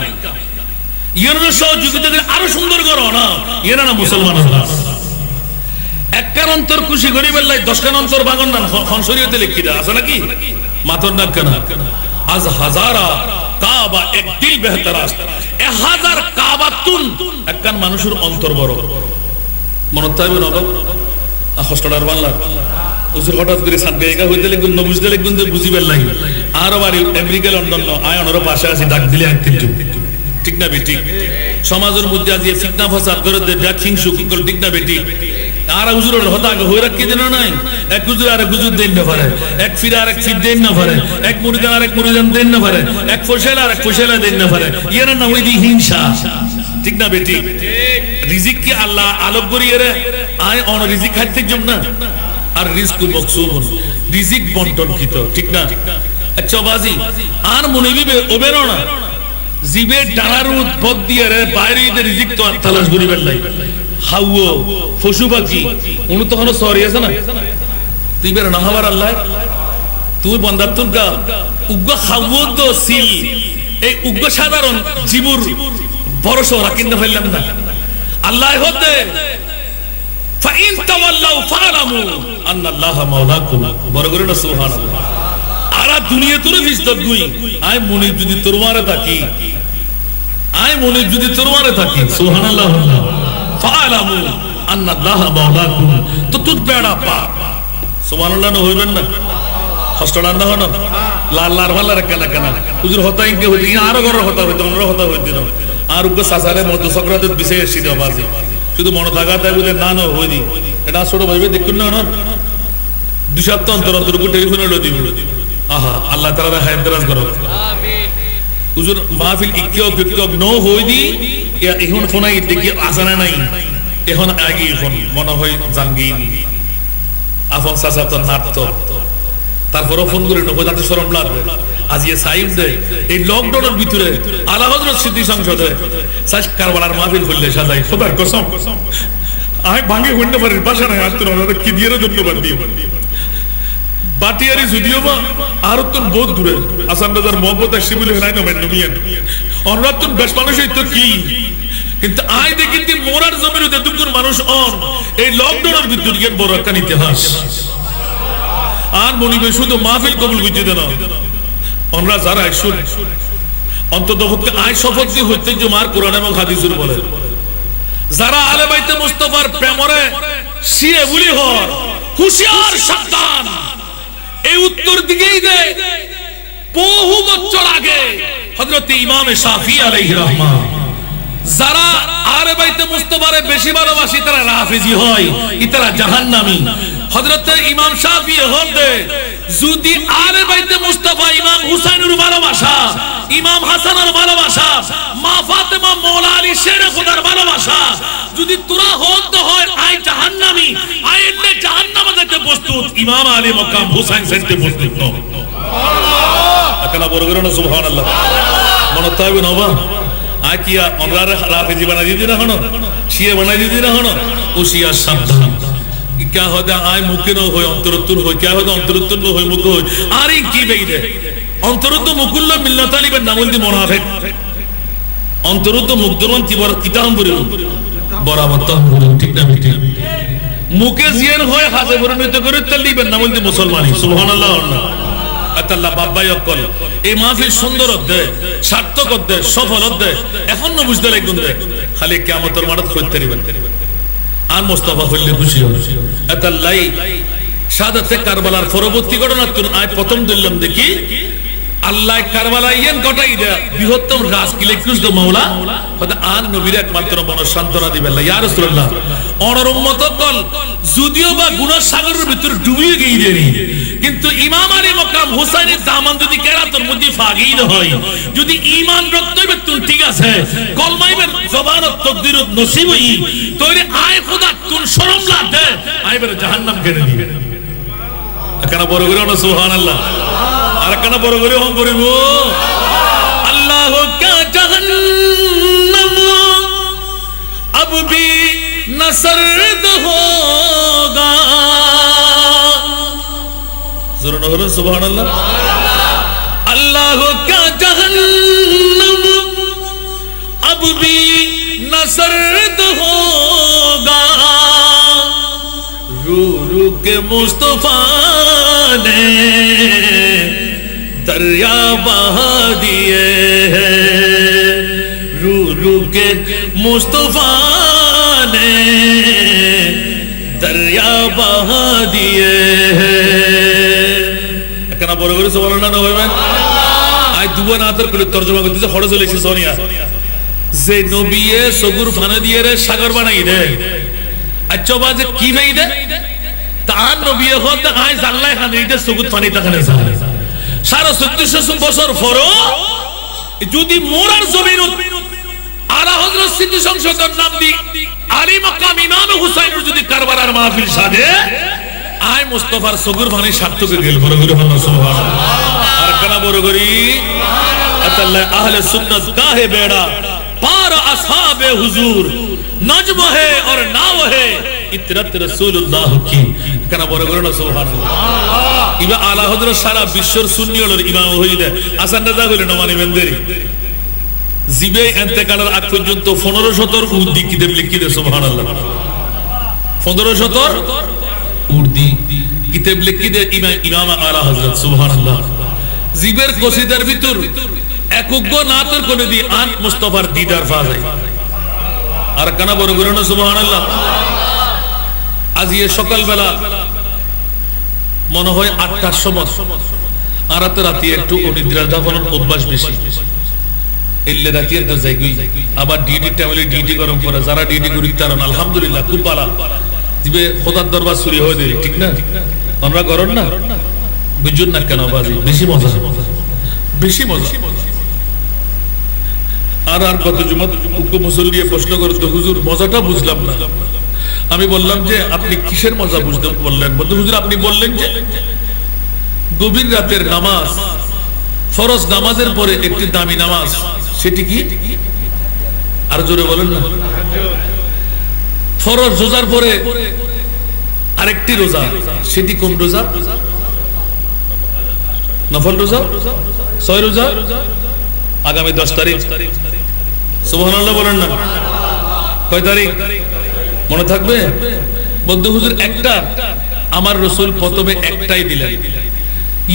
ইয়ান সহযোগিতা আরো সুন্দর করো না, ইয়ান না মুসলমান হলো একটার অন্তর খুশি গরিবের লাই 10 অন্তর ভাঙন না। শরীয়তে লিখি দেয় আছে নাকি মাতর ডাক কেন? আজ হাজারা কাবা এক দিল বেহতর আছে 1000 কাবাতুন একখান মানুষের অন্তর বড় মনে তাইবে না হস্টলার বাংলা হুজুর হঠাৎ করে সাতগায়িকা হইতে লিখুন না বুঝতে লিখুন যে বুঝিবেন লাগে আর বাড়ি আমেরিকা লন্ডন আয় অনর পাশে আছে ডাক দিলে এক তিনটু ঠিক না বেটি সমাজের মধ্যে আজ ফিতনা ফাসাদ করে দে ব্যাকিং সুকুল ঠিক না বেটি আর হুজুরের হতা আগে হইরা কি দিন নাই এক হুজুর আর এক হুজুর দেন না পারে এক ফির আর এক ফির দেন না পারে এক মুরিদান আর এক মুরিদান দেন না পারে এক ফসলা আর এক ফসলা দেন না পারে এর নাম হইদি হিংসা ঠিক না বেটি রিজিক কি আল্লাহ আলোক করিয়ে রে আয় অন রিজিক খাইতে জম না আর রিজক মকসুম রিজিক বন্টন কিত ঠিক না আচ্ছা বাজি আর মনে বিবে ওবেরো না জিবে ডানার উদ্ভব দিয়ে রে বাইরে রিজিক তো তালাশ করিবেন নাই হাওয়া পশু পাখি উনি তখন সরি আছে না তুই বের না হবার আল্লাহ তুই বন্দার তুন কা উগ্র হাওয়া তো সিল এই উগ্র সাধারণ জীবুর বড় শহরা কিনতে পারলাম না আল্লাহ হতে ফাইন তাওয়াল্লাউ ফালামু আন্নাল্লাহা মাওলাকুম বড় করে না সুবহানাল্লাহ আরা দুনিয়া তোরে ইজ্জত দুই আয় মনে যদি তোর মারে থাকি আয় মনে যদি তোর মারে থাকি সুবহানাল্লাহ ফালামু আন্নাল্লাহা মাওলাকুম তো তুই বেড়া পা সুবহানাল্লাহ না হইবেন না হস্টলার না হনো লাল লাল ভালো রাখা না কেন হুজুর হতাই কে হইতে আরো ঘর হতা হইতে অন্য হতা হইতে না আর উগ্র সাসারে মতো সক্রাতের বিষয়ে সিধা বাজি শুধু মনে থাকা তাই বলে না না হইনি এটা ছোট ভাইবে দেখুন না দুই সপ্তাহ অন্তর অন্তর টেলিফোন হলো দিব আহা আল্লাহ তাআলা হায়াত দারাজ করো আমিন হুজুর মাহফিল ইকিও নো হইদি ইয়া এখন ফোনাই দেখি আসানা নাই এখন আগে এখন মনে হয় জানগি আফন সাসা তো নাটতো তারপর ফোন করে নকো যাতে শরম লাগবে আজ এই সাইব দে এই লকডাউনের ভিতরে আলা হযরত সিদ্ধি সংসদে সাজ কারবালার মাহফিল হইলে সাজাই খোদার কসম আই ভাঙে হইতে পারি ভাষা নাই আর তোর কি দিয়ে ধন্যবাদ দিও বাটিয়ারি যদিও বা আর তো বহুত দূরে আসাম বাজার মোহাম্মদ শিবুল হেলাই না মেনুমিয়ান অনরাতন বেশ মানুষই তো কি কিন্তু আই দেখি যে মোরার জমিতে দুপুর মানুষ অন এই লকডাউনের ভিতরে গিয়ে বড় একটা ইতিহাস আর মনিবে শুধু মাহফিল কবুল করতে দেন আমরা যারা শুন অন্তত আয় শপথ দিয়ে হইতে জমার কোরআন এবং হাদিসের বলে যারা আলে বাইতে মুস্তাফার প্রেমরে শিয়ে বুলি হর হুশিয়ার সাবধান এই উত্তর দিকেই দে বহু বছর আগে হযরত ইমাম শাফি আলাইহির রহমান যারা আলে বাইতে মুস্তাফারে বেশি ভালোবাসি তারা রাফিজি হয় ইতারা জাহান্নামী হযরত ইমাম শাফি হতে যদি আলে বাইতে মুস্তাফা ইমাম হুসাইনের ভালোবাসা ইমাম হাসানের ভালোবাসা মা ফাতেমা মাওলা আলী শেরে খোদার ভালোবাসা যদি তোরা হতে হয় আই জাহান্নামী আইলে জাহান্নামে যেতে প্রস্তুত ইমাম আলী মকাম হুসাইন সেন্তে প্রস্তুত ন সুবহানাল্লাহ আকনা বড় করে না সুবহানাল্লাহ মনে তাইবে না বাবা আকিয়া অনরারে রাফিজি বানাই দিদি না হনো শিয়া বানাই দিদি না হনো ওসিয়া সাবধান क्या होता आय मुखे न होय अंतरत्तुर होय क्या होता अंतरत्तुर न होय मुखे होय आरे की बेइदे अंतरत्तु मुकुल्ल मिल्लत तालिबन नामुलदी मुनाफिक अंतरत्तु मुक्तरन तिबर किताम बरे बराबर तो ठीक ना ठीक मुखे जियन होय हाजे बरनित करे तालिबन नामुलदी मुसलमानी सुबहानाल्लाह আল্লাহ বাবা যকল এই মাহফিল সুন্দর দে সার্থক দে সফল দে এখন না বুঝতে লাগুন দে খালি কিয়ামতের মাঠে কইতে দিবেন আর মুস্তাফা হইলে খুশি হবে আতাল্লাই শাহাদাতে কারবালার পরবর্তী ঘটনা তুন আয় প্রথম দিলাম দেখি আল্লাহ কারবালাইয়েন ঘটাই দে বৃহত্তম রাজ কি লেখুস দো মাওলা কথা আর নবীর একমাত্র মন শান্তনা দিবেন ইয়া রাসূলুল্লাহ অনর উম্মত কল যদিও বা গুনাহ সাগরের ভিতর ডুবিয়ে গই দেরি কিন্তু ইমাম আলী মকাম হুসাইনের দামান যদি কেরাতের মধ্যে ফাগিল হয় যদি ঈমান রক্ত হইবে তুন ঠিক আছে কলমাইবের জবানত তাকদীরত নসিব হই তোরে আয় খোদা তুন শরম লাগে আইবে জাহান্নাম কেড়ে দিবে একনা বড় করে না সুবহানাল্লাহ আর একনা বড় করে হম করিব আল্লাহ কা জাহান্নাম अब भी न सर्द होगा जरूर न सुभान अल्लाह अल्लाह का जहन्नम अब भी न सर्द होगा रू रू के मुस्तफा ने दरिया बहा दिए বড় করে সুবহানাল্লাহ না হইবেন আই দুয়া না তোর করে তরজমা করতেছে হড় চলে এসে সোনিয়া যে নবীয়ে সগুর ফানা দিয়ে রে সাগর বানাই দে আচ্ছা বাজে কি ভাই দে তার নবী হত আই আল্লাহ খান এইটা সগুর পানি তাখানে যায় সারা 1400 বছর পরও যদি মোরার জমিন আলা হযরত সিদ্দিক সংসদের নাম দি আলী মাকাম ইমাম হুসাইনের যদি কারবালার মাহফিল সাজে আই মুস্তাফার সগুর পানি সার্থকে গেল বড় করে সুবহানাল্লাহ আর কানা বড় করি আল্লাহ আহলে সুন্নাত কাহে বেড়া পার আসহাবে হুজুর নজম হে और नाव है इतरत রাসূলুল্লাহ কি কেন বড় করে না সুবহানাল্লাহ ইবা আলা হযরত সারা বিশ্বর সুন্নি হলো ইমাম হইলে হাসান রাজা হইলে নমানি বেন্দেরি জিবে ইন্তেকালের আগ পর্যন্ত 1500 উর্দি কিতাব লিখি দে সুবহানাল্লাহ 1500 উর্দি কিতাব লিখি দে ইমাম আলা হযরত সুবহানাল্লাহ জিবের কসিদার ভিতর একজ্ঞ নাতর করে দি আন মুস্তাফার দিদার ফাজাই আর কানা বড় করে না সুবহানাল্লাহ আজ এই সকাল বেলা মনে হয় 8টার সময় আর রাতে একটু অনিদ্রা যাওয়ার অভ্যাস বেশি এলে রাতের তো যাইগই আবার ডিউটি টাইমে ডিউটি গরম পড়ে যারা ডিউটি করি তারা আলহামদুলিল্লাহ খুব ভালো দিবে খোদার দরবার শুরু হয়ে দেরি ঠিক না আমরা গরম না বুঝুন না কেন বাজি বেশি মজা আর কত জুমাত মুসল্লি প্রশ্ন করতে হুজুর মজাটা বুঝলাম না আমি বললাম যে আপনি কিসের মজা বুঝতে বললেন বলতে হুজুর আপনি বললেন যে গভীর রাতের নামাজ ফরজ নামাজের পরে একটি দামি নামাজ সেটি কি আর জোরে বলেন না ফরজ রোজার পরে আরেকটি রোজা সেটি কোন রোজা নফল রোজা 6 রোজা আগামী 10 তারিখ সুবহানাল্লাহ বলেন না কয় তারিখ মনে থাকবে বন্ধু হুজুর একটা আমার রাসূল প্রথমে একটাই দিলেন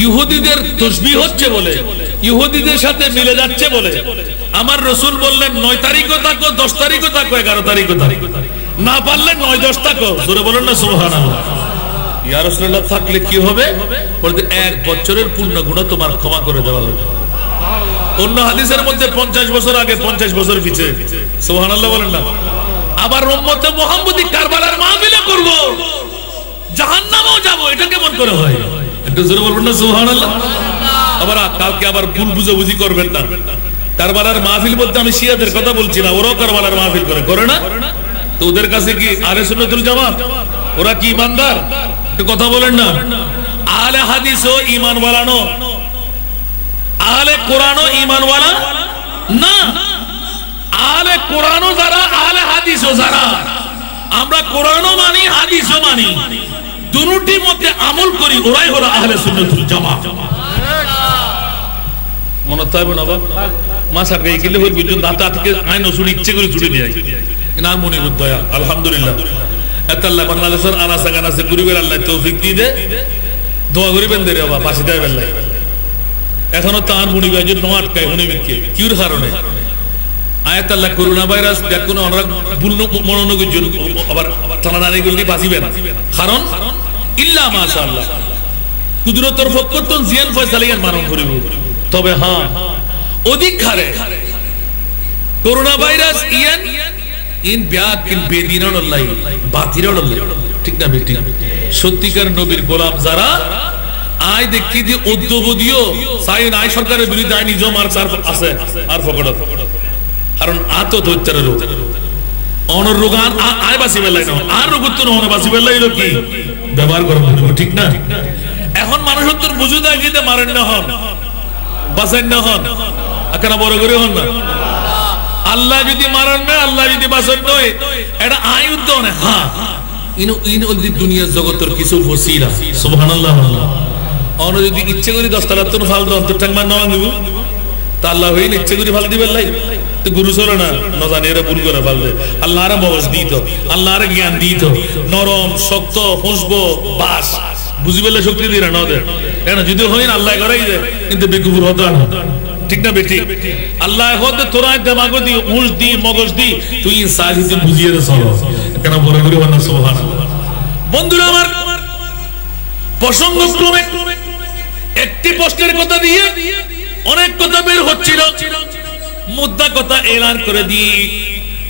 ইহুদিদের তাসবিহ হচ্ছে বলে ইহুদিদের সাথে মিলে যাচ্ছে বলে আমার রাসূল বললেন 9 তারিখও থাকো 10 তারিখও থাকো 11 তারিখও থাকো না পারলে 9 10 থাকো জোরে বলেন না সুবহানাল্লাহ ইয়া রাসূলুল্লাহ থাকলে কি হবে বলতে 1 বছরের পূর্ণ গুনাহ তোমার ক্ষমা করে দেওয়া হবে অন্য হাদিসের মধ্যে 50 বছর আগে 50 বছর পিছে সুবহানাল্লাহ বলেন না আবার উম্মতে মুহাম্মদী কারবালার মাহফিলে করব জাহান্নামেও যাব এটা কেমন করে হয় একটু জোরে বলবেন না সুবহানাল্লাহ আবার কালকে আবার ভুল বুঝাবুঝি করবেন না কারবালার মাহফিল বলতে আমি শিয়াদের কথা বলছি না ওরাও কারবালার মাহফিল করে না তো ওদের কাছে কি আহলে সুন্নাতুল জামাত ওরা কি ইমানদার একটু কথা বলেন না আহলে হাদিসও ঈমান ওয়ালা না আহলে কোরআনও ঈমান ওয়ালা না আহলে কোরআনও যারা আহলে হাদিসও যারা আমরা কোরআনও মানি হাদিসও মানি দুটোর মধ্যে আমল করি ওরাই হলো আহলে সুন্নাতুল জামাত মনে থাকবে না বাবা মাসার গায়ে গেলে হই বুঝুন দাঁতা থেকে আইন ওসুল ইচ্ছে করে ছুটে নিয়ে না মনে বুদ্ধয়া আলহামদুলিল্লাহ আল্লাহ বাংলাদেশের আনাসা গানাসে গরিবের আল্লাহ তৌফিক দিয়ে দে দোয়া করিবেন দে রে বাবা পাশে দেয় বেল্লাই এখনো তার মনি ভাইয়ের নো আটকায় হুনিমিকে কিউর কারণে আয়াত আল্লাহ করোনা ভাইরাস দেখুন আমরা ভুল মনোযোগের জন্য আবার টানাটানি করলে বাঁচিবে না কারণ ইল্লা মাশাআল্লাহ কুদরতের পক্ষ জিয়ান ফয়সালিয়ান মানন করিব তবে হ্যাঁ অধিক হারে করোনা ভাইরাস ইয়ান ইন ব্যাগ কিন বেদিনান আল্লাহ বাতিরান আল্লাহ ঠিক না বেটি সত্যিকার নবীর গোলাম যারা আই দেখি দি উদ্যোগদিও সাইন আই সরকারের বিরুদ্ধে আইনি জমার চার আছে আর ফকড় কারণ আত দৈত্যের রোগ অনর রোগ আয় বাসি বেলাই না আর রোগ তো না বাসি বেলাই হলো কি ব্যবহার করব ঠিক না এখন মানুষ তোর বুঝু দেয় কি মারেন না হন বাঁচেন না হন আকারা বড় করে হন না আল্লাহ যদি মারেন না আল্লাহ যদি বাঁচেন নয় এটা আয় উদ্যোগ না হ্যাঁ ইন দুনিয়ার জগতের কিছু ওসিলা সুবহানাল্লাহ অন যদি ইচ্ছে করি 10 টাকা তোর ফাল দন্ত টাকা না নিব তা আল্লাহ হইল ইচ্ছে করি ফাল দিবে লাই তো গুরু সরে না না জানি এরা ভুল করে ফাল দে আল্লাহর মগজ দিত আল্লাহর জ্ঞান দিত নরম শক্ত হুঁসবো বাস বুঝিবেলে শক্তি দিরা না দে কেন যদি হই না আল্লাহ করাই দে কিন্তু বেকুফুর হতো না ঠিক না বেটি আল্লাহ হতে তোরা দিমাগ দি হুঁস দি মগজ দি তুই সাহিত্য বুঝিয়ে দে চলো কেন বড় করে বানা সুবহানাল্লাহ বন্ধুরা আমার প্রসঙ্গক্রমে একটি প্রশ্নের কথা দিয়ে অনেক কথা বের হচ্ছিল, মুদ্রা কথা এলান করে দিয়ে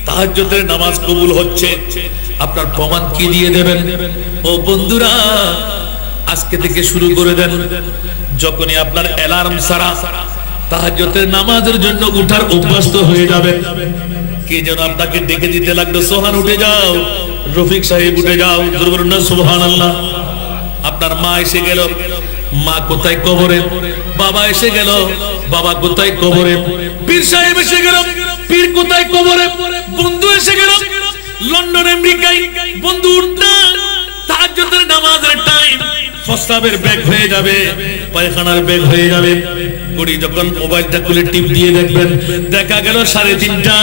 তাহাজ্জুদের নামাজ কবুল হচ্ছে। আপনার প্রমাণ কি দিয়ে দেবেন? ও বন্ধুরা, আজকে থেকে শুরু করে দেন, যখনই আপনার অ্যালার্ম ছাড়া তাহাজ্জুদের নামাজের জন্য উঠার অভ্যস্ত হয়ে যাবে, কে যেন আপনাকে ডেকে দিতে লাগলো, সোহান উঠে যাও, রফিক সাহেব উঠে যাও, সুবহানাল্লাহ। আপনার মা এসে গেল, মা কোথায়? কবরে। বাবা এসে গেল, বাবা কোথায়? কবরে। পীর সাহেব এসে গেল, পীর কোথায়? কবরে। বন্ধু এসে গেল লন্ডন আমেরিকায়, বন্ধু উঠনা, তাহাজ্জুদের নামাজের টাইম, প্রস্রাবের ব্যাগ হয়ে যাবে, পায়খানার ব্যাগ হয়ে যাবে। ঘড়ি যখন মোবাইলটা খুলে টিপ দিয়ে দেখবেন, দেখা গেল 3:30,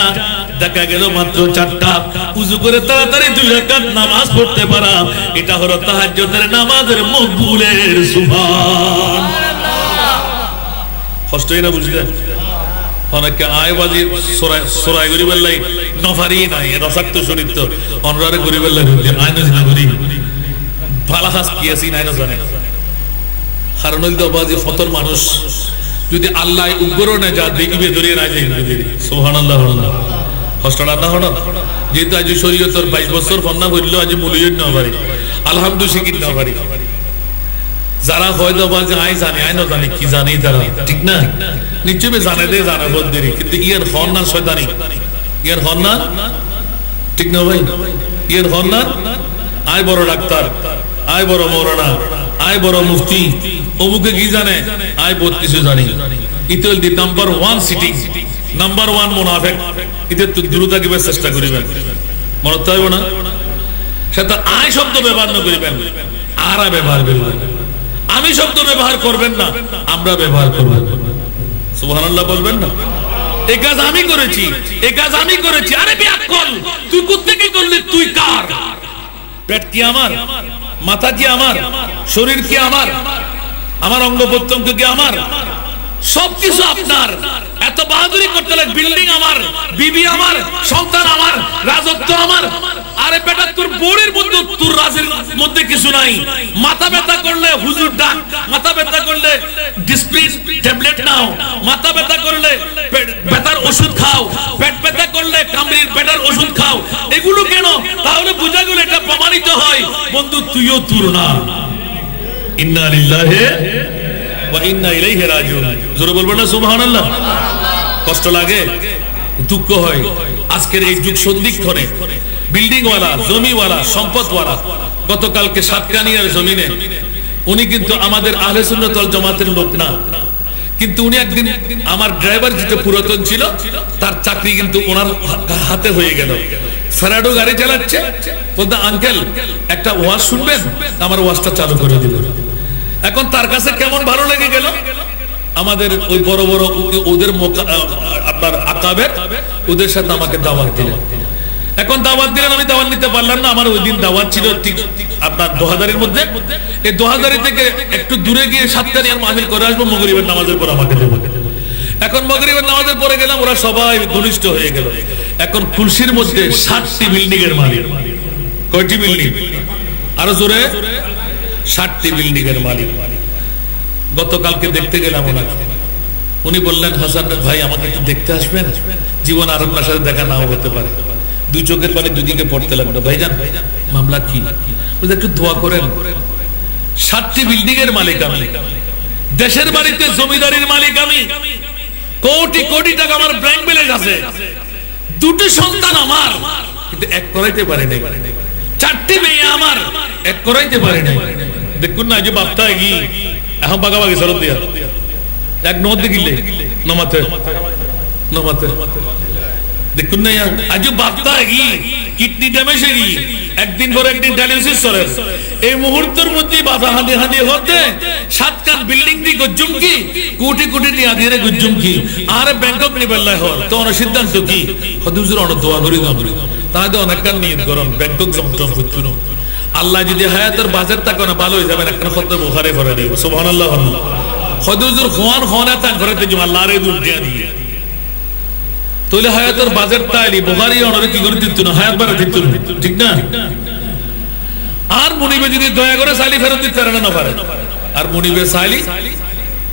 দেখা গেল মাত্র 4টা। উযু করে তাড়াতাড়ি 2 রাকাত নামাজ পড়তে পারা, এটা হলো তাহাজ্জুদের নামাজের মকবুলের সুবহানাল্লাহ। কষ্ট হয় না বুঝলেন? অনেকে আয়বাজি সরাই গরিবের লাই নফারি নাই, রসাক্ত শরীর তো অনরারে গরিবের লাই আইন না করি ভালা হাস কি আছি নাই না জানে। কারণ হইল বাজি ফতর মানুষ যদি আল্লাহ উগ্র না যা দেখবে ধরে না যাই সুবহানাল্লাহ। কষ্টটা না হলো যেহেতু আজ শরীয়তর 22 বছর ফন্না করলো, আজ মুলিয়ন না পারি, আলহামদুলিল্লাহ শিখিন না পারি। যারা হয়তো বাজে আই জানে, আই না জানে কি জানি তারা, ঠিক না? নিশ্চয়ই জানে দে, জানা বলতে, কিন্তু ইয়ার হন না শয়তানি, ইয়ার হন না, ঠিক না ভাই? ইয়ার হন না, আয় বড় ডাক্তার, আয় বড় মৌলানা, আয় বড় মুফতি, অমুকে কি জানে, আয় বহুত কিছু জানি। ইট উইল দি নাম্বার 1 সিটিং, নাম্বার 1 মুনাফিক। ইতে তো দূর থাকিবার চেষ্টা করিবেন, মনে তো হইব না? সেটা আয় শব্দ ব্যবহার না করিবেন, আরা ব্যবহার করিবেন। আমি শব্দ ব্যবহার করবেন না, আমরা ব্যবহার করব। সুবহানাল্লাহ বলবেন না? এই কাজ আমি করেছি, এই কাজ আমি করেছি। আরে বেয়াক্কল, তুই কোত্থেকে করলি? তুই কার? পেট কি আমার? মাথা কি আমার? শরীর কি আমার? আমার অঙ্গ প্রত্যঙ্গ কি আমার? সবকিছু আপনার। এত বাহাদুরি করতে লাগে, বিল্ডিং আমার, বিবি আমার, সন্তান আমার, রাজত্ব আমার। আরে বেটা, তোর বোর্ডের মধ্যে, তোর রাজের মধ্যে কিছু নাই। মাথা ব্যথা করলে হুজুর ডাক, মাথা ব্যথা করলে ডিসপ্লিন ট্যাবলেট নাও, মাথা ব্যথা করলে ব্যথার ওষুধ খাও, পেট ব্যথা করলে কামড়ির ব্যথার ওষুধ খাও। এগুলো কেন? তাহলে বোঝা গেল, এটা প্রমাণিত হয় বন্ধু তুইও তোর না। ইন্না লিল্লাহি ওয়া ইন্না ইলাইহি রাজিউন। জোরে বলবেন না সুবহানাল্লাহ? কষ্ট লাগে, দুঃখ হয়। আজকের এই যুগ সন্ধিক্ষণে বিল্ডিং ওয়ালা, জমিওয়ালা, সম্পদওয়ালা, গতকালকে সাতকানিয়ার জমিনে উনি কিন্তু আমাদের আহলে সুন্নাত ওয়াল জামাতের লোক না, কিন্তু উনি একদিন আমার ড্রাইভার যেটা পুরাতন ছিল, তার চাকরি কিন্তু ওনার হাতে হয়ে গেল। ফেরাডো গাড়ি চালাচ্ছে, বলতে আঙ্কেল একটা ওয়াজ শুনবেন? আমার ওয়াজটা চালু করে দিল। এখন তার কাছে কেমন ভালো লেগে গেল, আমাদের ওই বড় বড় ওদের আপনার আকাবের, ওদের সাথে আমাকে দাওয়াত দিলেন। এখন দাওয়াত দিলেন, আমি দাওয়াত নিতে পারলাম না। আমার ওই দিন দাওয়াত ছিল ঠিক আপনার 2000-এর মধ্যে। এই 2000 থেকে একটু দূরে গিয়ে সাতকানিয়ার মাহফিল করে আসবো, মাগরিবের নামাজের পর আমাকে দেবো। এখন মাগরিবের নামাজের পরে গেলাম, ওরা সবাই ঘনিষ্ঠ হয়ে গেল। এখন খুলশির মধ্যে 60টি বিল্ডিং এর মালিক। কয়টি বিল্ডিং? আরো জোরে, 60টি বিল্ডিং এর মালিক। গতকালকে দেখতে গেলাম ওনাকে, উনি বললেন, হাসান ভাই আমাকে একটু দেখতে আসবেন? জীবন আর আপনার সাথে দেখা নাও হতে পারে। দুই চোখের পানি দুদিকে পড়তে লাগলো। ভাইজান মামলা কি? একটু দোয়া করেন। 60টি বিল্ডিং এর মালিক আমি, দেশের বাড়িতে জমিদারির মালিক আমি, কোটি কোটি টাকা আমার ব্যাংক ব্যালেন্স আছে, 2টি সন্তান আমার, কিন্তু এক করাইতে পারে নাই। 4টি মেয়ে আমার, এক করাইতে পারে নাই। দেখুন না, যে বাপটা কি এখন বাগাবাগি সরব দিয়া এক নদে গিলে নমাতে নমাতে দেখুন না, আজ বাপটা কি কিডনি ড্যামেজ হয়ে গিয়ে একদিন পর একদিন ডায়ালিসিস করে। এই মুহূর্তের মধ্যে বাবা হাঁদে হাঁদে হতে 7খান বিল্ডিং দি গজ্জুম কি, কোটি কোটি টিয়া দিয়ে গজ্জুম কি, আর ব্যাংকক নিবেল্লাই হল তো অনেক সিদ্ধান্ত কি হুজুর অনেক দোয়া করি দমরি তাহলে অনেক কান নিয়ত করুন ব্যাংকক জমটম হচ্ছিল। আল্লাহ যদি হায়াতের বাজার তাকে না ভালো হয়ে যাবেন, একটা খত বুখারী করে দিব সুবহানাল্লাহ। হুজুর খোয়ান খোয়ানা তা ঘরেতে জমা আল্লাহর এই দুনিয়া দিয়ে তোলে হায়াতের বাজার তাইলি বুখারী অনরে কি করে দিত না, হায়াত বাড়া দিত ঠিক না। আর মনিবে যদি দয়া করে সালি ফেরত দিতে পারে না পারে, আর মুনিবে সাইলি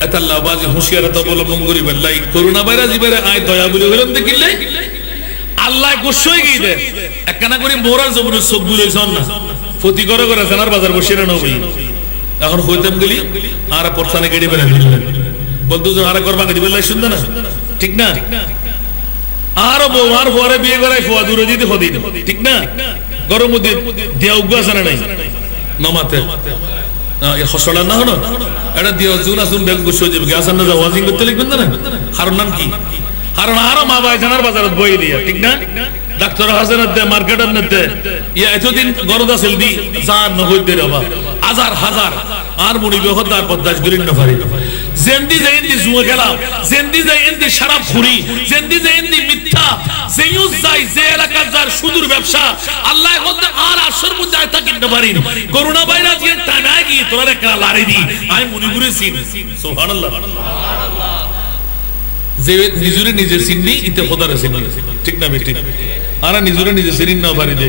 এতাল্লাহ বাজি হুঁশিয়ারতা অবলম্বন করি বললাই করোনা ভাইরাস ইবারে আয় দয়া বলে হলাম দেখিলে আল্লাহ গোসই গই দে একখানা করে মোরার জমির সব বুঝাইছন না ক্ষতি করে করে জানার বাজার বসে নবই এখন হইতাম গেলি আর পরসানে গেড়ি বেড়ে দিলেন বলতো আর করবা গেড়ি বেলাই শুনতে না ঠিক না আর বৌমার পরে বিয়ে করাই ফোয়া দূরে দিতে হদি ঠিক না গরম মধ্যে দেয়া উগ্গাস না নাই নমাতে হসড়া না হলো এটা দিয়ে জুন আসুন ব্যাগ গুছ হয়ে যাবে গ্যাস না যা ওয়াজিং করতে লিখবেন না কারণ নাম কি কারণ আরো মা ভাই জানার বাজারত বই দিয়া ঠিক না ডাক্তার হাজারত দে মার্কেটের নতে ইয়া এতদিন গরদা সেল দি জান নহই দে রবা হাজার হাজার আর মুনি বেহদার পদ্দাশ গরিন না পারি জেন্দি জেন্দি জুয়া খেলা জেন্দি জেন্দি শরাব খুরি জেন্দি জেন্দি মিথ্যা জেয়ুস যাই যে এলাকা যার সুদূর ব্যবসা আল্লাহ হতে আর আসর মধ্যে আয় থাকি না পারি করোনা ভাইরাস যে টানা গিয়ে তোরা একটা লারি দি আমি মুনি ঘুরে সিন সুবহানাল্লাহ যে নিজুরে নিজে সিননি ইতে খোদারে সিননি ঠিক না বেটি আর নিজুরে নিজে সিনিন না পারি দে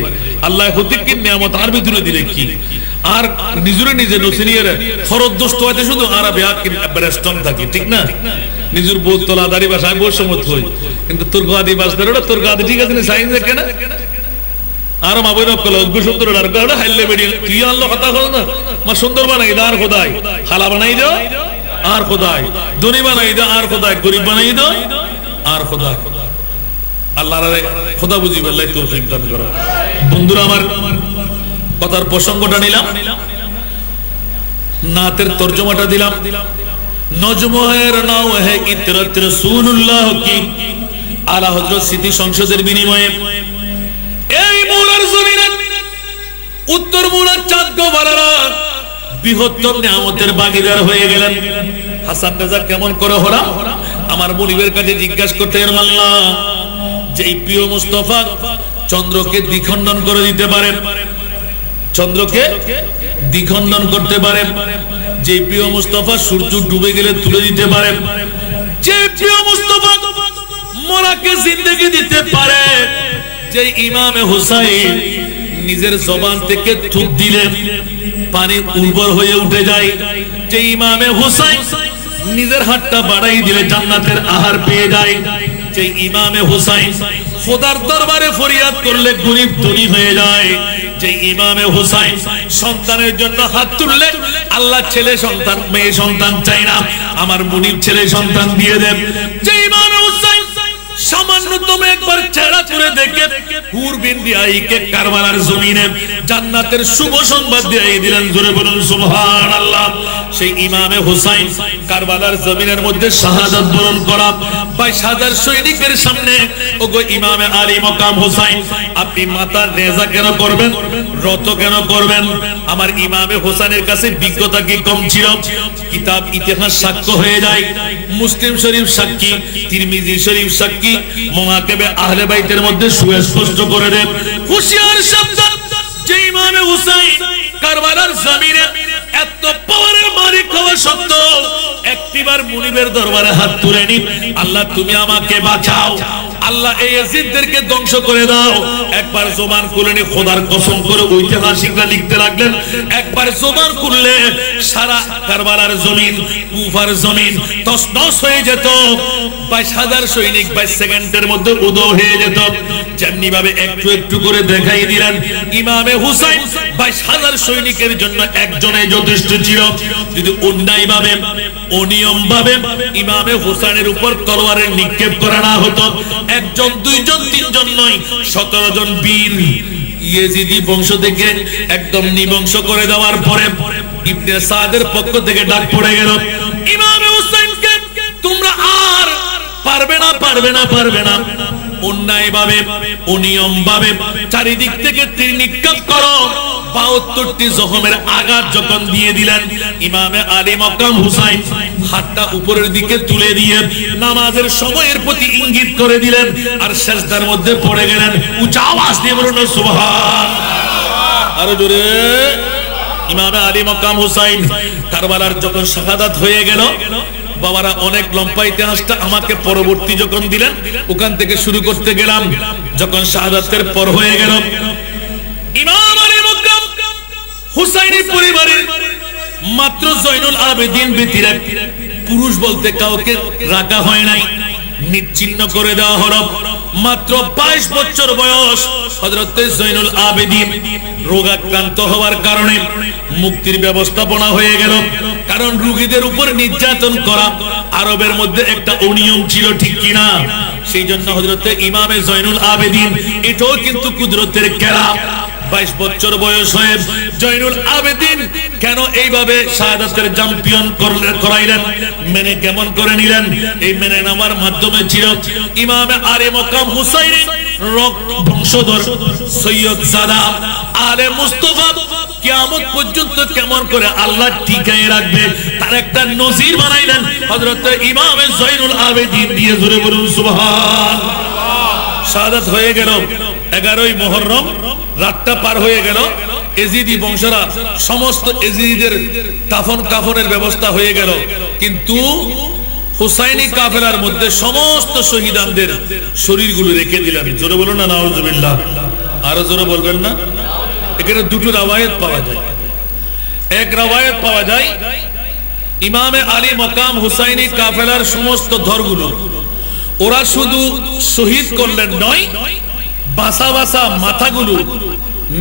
আল্লাহ হতে কি নিয়ামত আর ভিতরে দিলে কি আর নিজুরে নিজে নসিনিয়ারে ফরজ দোস্ত হইতে শুধু আর বিয়াক কি ব্রেস্টন থাকি ঠিক না নিজুর বহুত তলাদারি ভাষায় বহুত সমত হই কিন্তু তোর গাদি বাসদারটা তোর গাদি ঠিক আছে না সাইন দেখে না আর মা বইরা কল উগ্র সুন্দর আর গাড়া হাইলে বেডি তুই আল্লাহ কথা কর না মা সুন্দর বানাই দার খোদাই খালা বানাই দাও আর খোদাই ধনী বানাই দাও আর খোদাই গরিব বানাই দাও আর খোদাই আল্লাহর খোদা বুঝি আল্লাহ তৌফিক দান করো বন্ধুরা আমার কথার প্রসঙ্গটা নিলাম নাতের তরজমাটা দিলাম নজমহের নাও হে ইতরত রাসূলুল্লাহ কি আলা হযরত স্মৃতি সংসদের বিনিময়ে এই মুলার জমিনে উত্তর মুলার চাঁদ গোবারারা বৃহত্তর নিয়ামতের ভাগীদার হয়ে গেলেন হাসান রাজা কেমন করে হলো আমার মুনিবের কাছে জিজ্ঞাসা করতে এর আল্লাহ যেই প্রিয় মুস্তাফা চন্দ্রকে দ্বিখণ্ডন করে দিতে পারেন চন্দ্রকে দ্বিখণ্ডন করতে পারেন যে প্রিয় মুস্তাফা সূর্য ডুবে গেলে তুলে দিতে পারেন যে প্রিয় মুস্তাফা মরাকে জিন্দেগি দিতে পারে যে ইমামে হুসাইন নিজের জবান থেকে থুক দিলে পানি উর্বর হয়ে উঠে যায় যে ইমামে হুসাইন নিজের হাতটা বাড়াই দিলে জান্নাতের আহার পেয়ে যায় যে ইমামে হুসাইন খোদার দরবারে ফরিয়াদ করলে গরিব ধনী হয়ে যায় যে ইমামে হুসাইন সন্তানের জন্য হাত তুললে আল্লাহ ছেলে সন্তান মেয়ে সন্তান চাই না আমার মুনিব ছেলে সন্তান দিয়ে দেন যে ইমামে হুসাইন সামান্যতম একবার চেহারা করে দেখে হুর বিনতি আইকে কারবালার জমিনে জান্নাতের শুভ সংবাদ দিয়ে দিলেন জোরে বলুন সুবহানাল্লাহ সেই ইমামে হুসাইন কারবালার জমিনের মধ্যে শাহাদাত বরণ করা 22,000 সৈনিকের সামনে ওগো ইমামে আলী মাকাম হুসাইন আপনি মাথা নেজা কেন করবেন রত কেন করবেন আমার ইমামে হুসাইনের কাছে বিজ্ঞতা কি কম ছিল কিতাব ইতিহাস সাক্ষ্য হয়ে যায় মুসলিম শরীফ সাক্ষী তিরমিজি শরীফ সাক্ষী মুআকিবে আহলে বাইতের মধ্যে সুস্পষ্ট করে দেন হুশিয়ার শব্দ যে ইমামে হুসাইন কারবালার জমিনে এত পাওয়ারের মালিক হওয়া সত্ত্বেও একটিবার মুনিবের দরবারে হাত তুলেনি আল্লাহ তুমি আমাকে বাঁচাও আল্লাহ এই ইয়াজিদদেরকে ধ্বংস করে দাও একবার জবান খুলেনি খোদার কসম করে ঐতিহাসিকরা লিখতে লাগলেন একবার জবান খুললে সারা কারবালার জমিন কুফার জমিন তছনছ হয়ে যেত 22,000 সৈনিক 22 সেকেন্ডের মধ্যে উদয় হয়ে যেত যেমনি ভাবে একটু একটু করে দেখাই দিলেন ইমামে হুসাইন 22,000 সৈনিকের জন্য একজনই যথেষ্ট ছিল যদি অন্যায় ভাবে অনিয়ম ভাবে ইমামে হুসাইনের উপর তলোয়ারের নিক্ষেপ করা না হতো একজন দুইজন তিনজন নয় 17 জন বীর ইয়েজিদি বংশ থেকে একদম নিবংশ করে দেওয়ার পরে ইবনে সাদের পক্ষ থেকে ডাক পড়ে গেল ইমামে হুসাইনকে তোমরা আর পারবে না অন্যায় ভাবে অনিয়ম ভাবে চারিদিক থেকে তীর নিক্ষেপ করো 72টি জখমের আঘাত যখন দিয়ে দিলেন ইমামে আলী মাকাম হুসাইন হাতটা উপরের দিকে তুলে দিয়ে নামাজের সময়ের প্রতি ইঙ্গিত করে দিলেন আর সিজদার মধ্যে পড়ে গেলেন উচ্চ আওয়াজ দিয়ে বলুন সুবহান আরো জোরে ইমামে আলী মাকাম হুসাইন কারবালার যখন শাহাদাত হয়ে গেল বাবারা অনেক লম্বা ইতিহাসটা আমাকে পরবর্তী যখন দিলেন ওখান থেকে শুরু করতে গেলাম যখন শাহাদাতের পর হয়ে গেল ইমাম আলী মাকাম হুসাইনি পরিবারের মাত্র জয়নুল আবেদিন ব্যতীত পুরুষ বলতে কাউকে রাখা হয় নাই, নিচ্ছিন্ন করে দেওয়া হলো। মাত্র 22 বছর বয়স হযরত জয়নুল আবেদিন রোগাক্রান্ত হওয়ার কারণে মুক্তির ব্যবস্থাপনা হয়ে গেল। কারণ রোগীদের উপর নির্যাতন করা আরবের মধ্যে একটা অনিয়ম ছিল, ঠিক কিনা? সেই জন্য হযরত ইমামে জয়নুল আবেদিন, এটাও কিন্তু কুদরতের খেলা। 22 বছর বয়স হয়ে জয়নুল আবেদিন কেন এইভাবে শাহাদাতের চ্যাম্পিয়ন করাইলেন? মেনে কেমন করে নিলেন? এই মেনে নেওয়ার মাধ্যমে ছিল ইমামে আলে মকাম হুসাইন বংশধর সৈয়দ জাদা আলে মুস্তাফা কিয়ামত পর্যন্ত কেমন করে আল্লাহ টিকায় রাখবে তার একটা নজির বানাইলেন হযরত ইমামে জয়নুল আবেদিন দিয়ে। জোরে বলুন সুবহানাল্লাহ। শাহাদাত হয়ে গেল 11ই মুহররম, রাতটা পার হয়ে গেল। এজিদি বংশরা সমস্ত এজিদিদের দাফন কাফনের ব্যবস্থা হয়ে গেল, কিন্তু হুসাইনি কাফেলার মধ্যে সমস্ত শহীদানদের শরীরগুলো রেখে দিলেন। জোরে বলুন না নাউজুবিল্লাহ। আরো জোরে বলবেন না? এখানে দুটো রাওয়ায়াত পাওয়া যায়। এক রাওয়ায়াত পাওয়া যায় ইমামে আলী মকাম হুসাইনি কাফেলার সমস্ত ধরগুলো ওরা শুধু শহীদ করলেন নয়, বাসা বাসা মাথাগুলো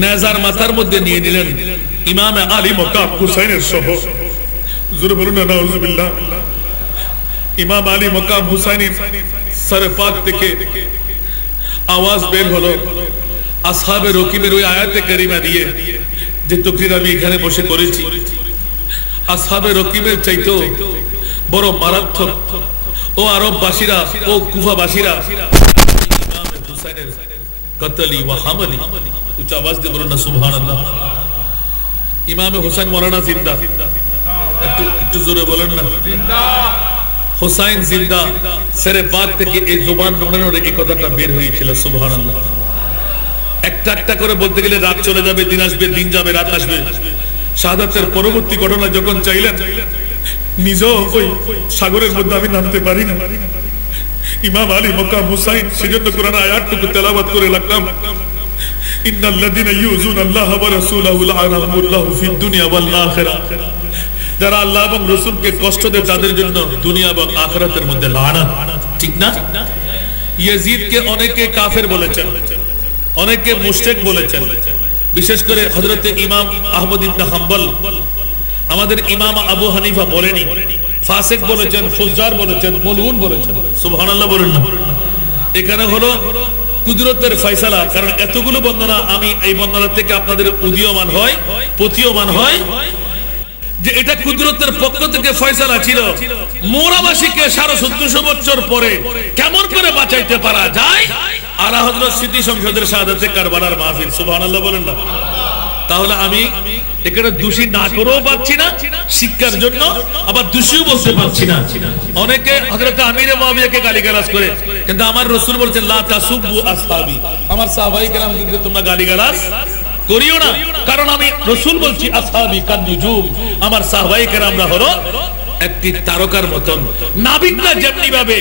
নেজার মাথার মধ্যে নিয়ে নিলেন ইমামে আলী মকাম হুসাইনের সহ। জোরে বলুন না নাউজুবিল্লাহ। ইমাম আলী মকাম হুসাইনের সরে পাক থেকে আওয়াজ বের হলো আসহাবে রকিবের ওই আয়াতে কারিমা দিয়ে যে তাকরীর আমি এখানে বসে করেছি। আসহাবে রকিবের চাইতো বড় মারাত্মক ও আরববাসীরা ও কুফাবাসীরা ইমাম হুসাইনের কতলি ওয়া হামলি। উচ্চ আওয়াজ দিয়ে বলুন না সুবহানাল্লাহ। ইমাম হুসাইন মওলানা জিন্দা, একটু জোরে বলেন না জিন্দাহ। হুসাইন জিন্দা। সরে পাক থেকে এই জবান নোংরানোর এই কথাটা বের হয়েছিল। সুবহানাল্লাহ। একটা একটা করে বলতে গেলে রাত চলে যাবে, দিন আসবে, দিন যাবে, রাত আসবে। শাহাদাতের পরবর্তী ঘটনা যখন চাইলেন নিজেও ওই সাগরের মধ্যে আমি নামতে পারি না, ইমাম আলী মকাম হুসাইন সেজন্য কোরআন আয়াতটুকু তেলাওয়াত করে লাগলাম, ইন্নাল্লাযীনা ইউযুনাল্লাহ ওয়া রাসূলাহু লা'নাহুমুল্লাহু ফিদ দুনিয়া ওয়াল আখিরাহ। যারা আল্লাহ এবং রাসূলকে কষ্ট দেয় তাদের জন্য দুনিয়া এবং আখিরাতের মধ্যে লানাত। ঠিক না? ইয়াজিদকে অনেকে কাফের বলেছেন, অনেকে মুশরিক বলেছেন। বিশেষ করে হযরতে ইমাম আহমদ ইবনে হাম্বল, আমাদের ইমাম আবু হানিফা বলেনি, ফাসিক বলেছেন, ফুজ্জার বলেছেন, মালউন বলেছেন। সুবহানাল্লাহ বলেন না। এখানে হলো কুদরতের ফয়সালা। কারণ এতগুলো বর্ণনা, আমি এই বর্ণনা থেকে আপনাদের উদীয়মান হয়, প্রতীয়মান হয় যে এটা কুদরতের পক্ষ থেকে ফয়সালা ছিল। মোরাবাসীকে 1450 বছর পরে কেমন করে বাঁচাইতে পারা যায়? আলা হযরত স্মৃতি সংসদের শাহাদাতে কারবালার মাহফিল। সুবহানাল্লাহ বলেন না। তাহলে আমি এখানে দোষী না করেও পাচ্ছি না শিক্ষার জন্য, আবার দোষীও বলতে পারছি না। অনেকে হযরত আমিরে মুয়াবিয়াকে গালিগালাজ করে, কিন্তু আমার রাসূল বলেছেন লা তাসুবু আসহাবি, আমার সাহাবায়ে কেরামকে তোমরা গালিগালাজ করিও না। কারণ আমি রাসূল বলছি আসহাবি কান নুজুম, আমার সাহাবায়ে কেরামরা হলো একটি তারকার মতন। নাবিকরা যেমনি ভাবে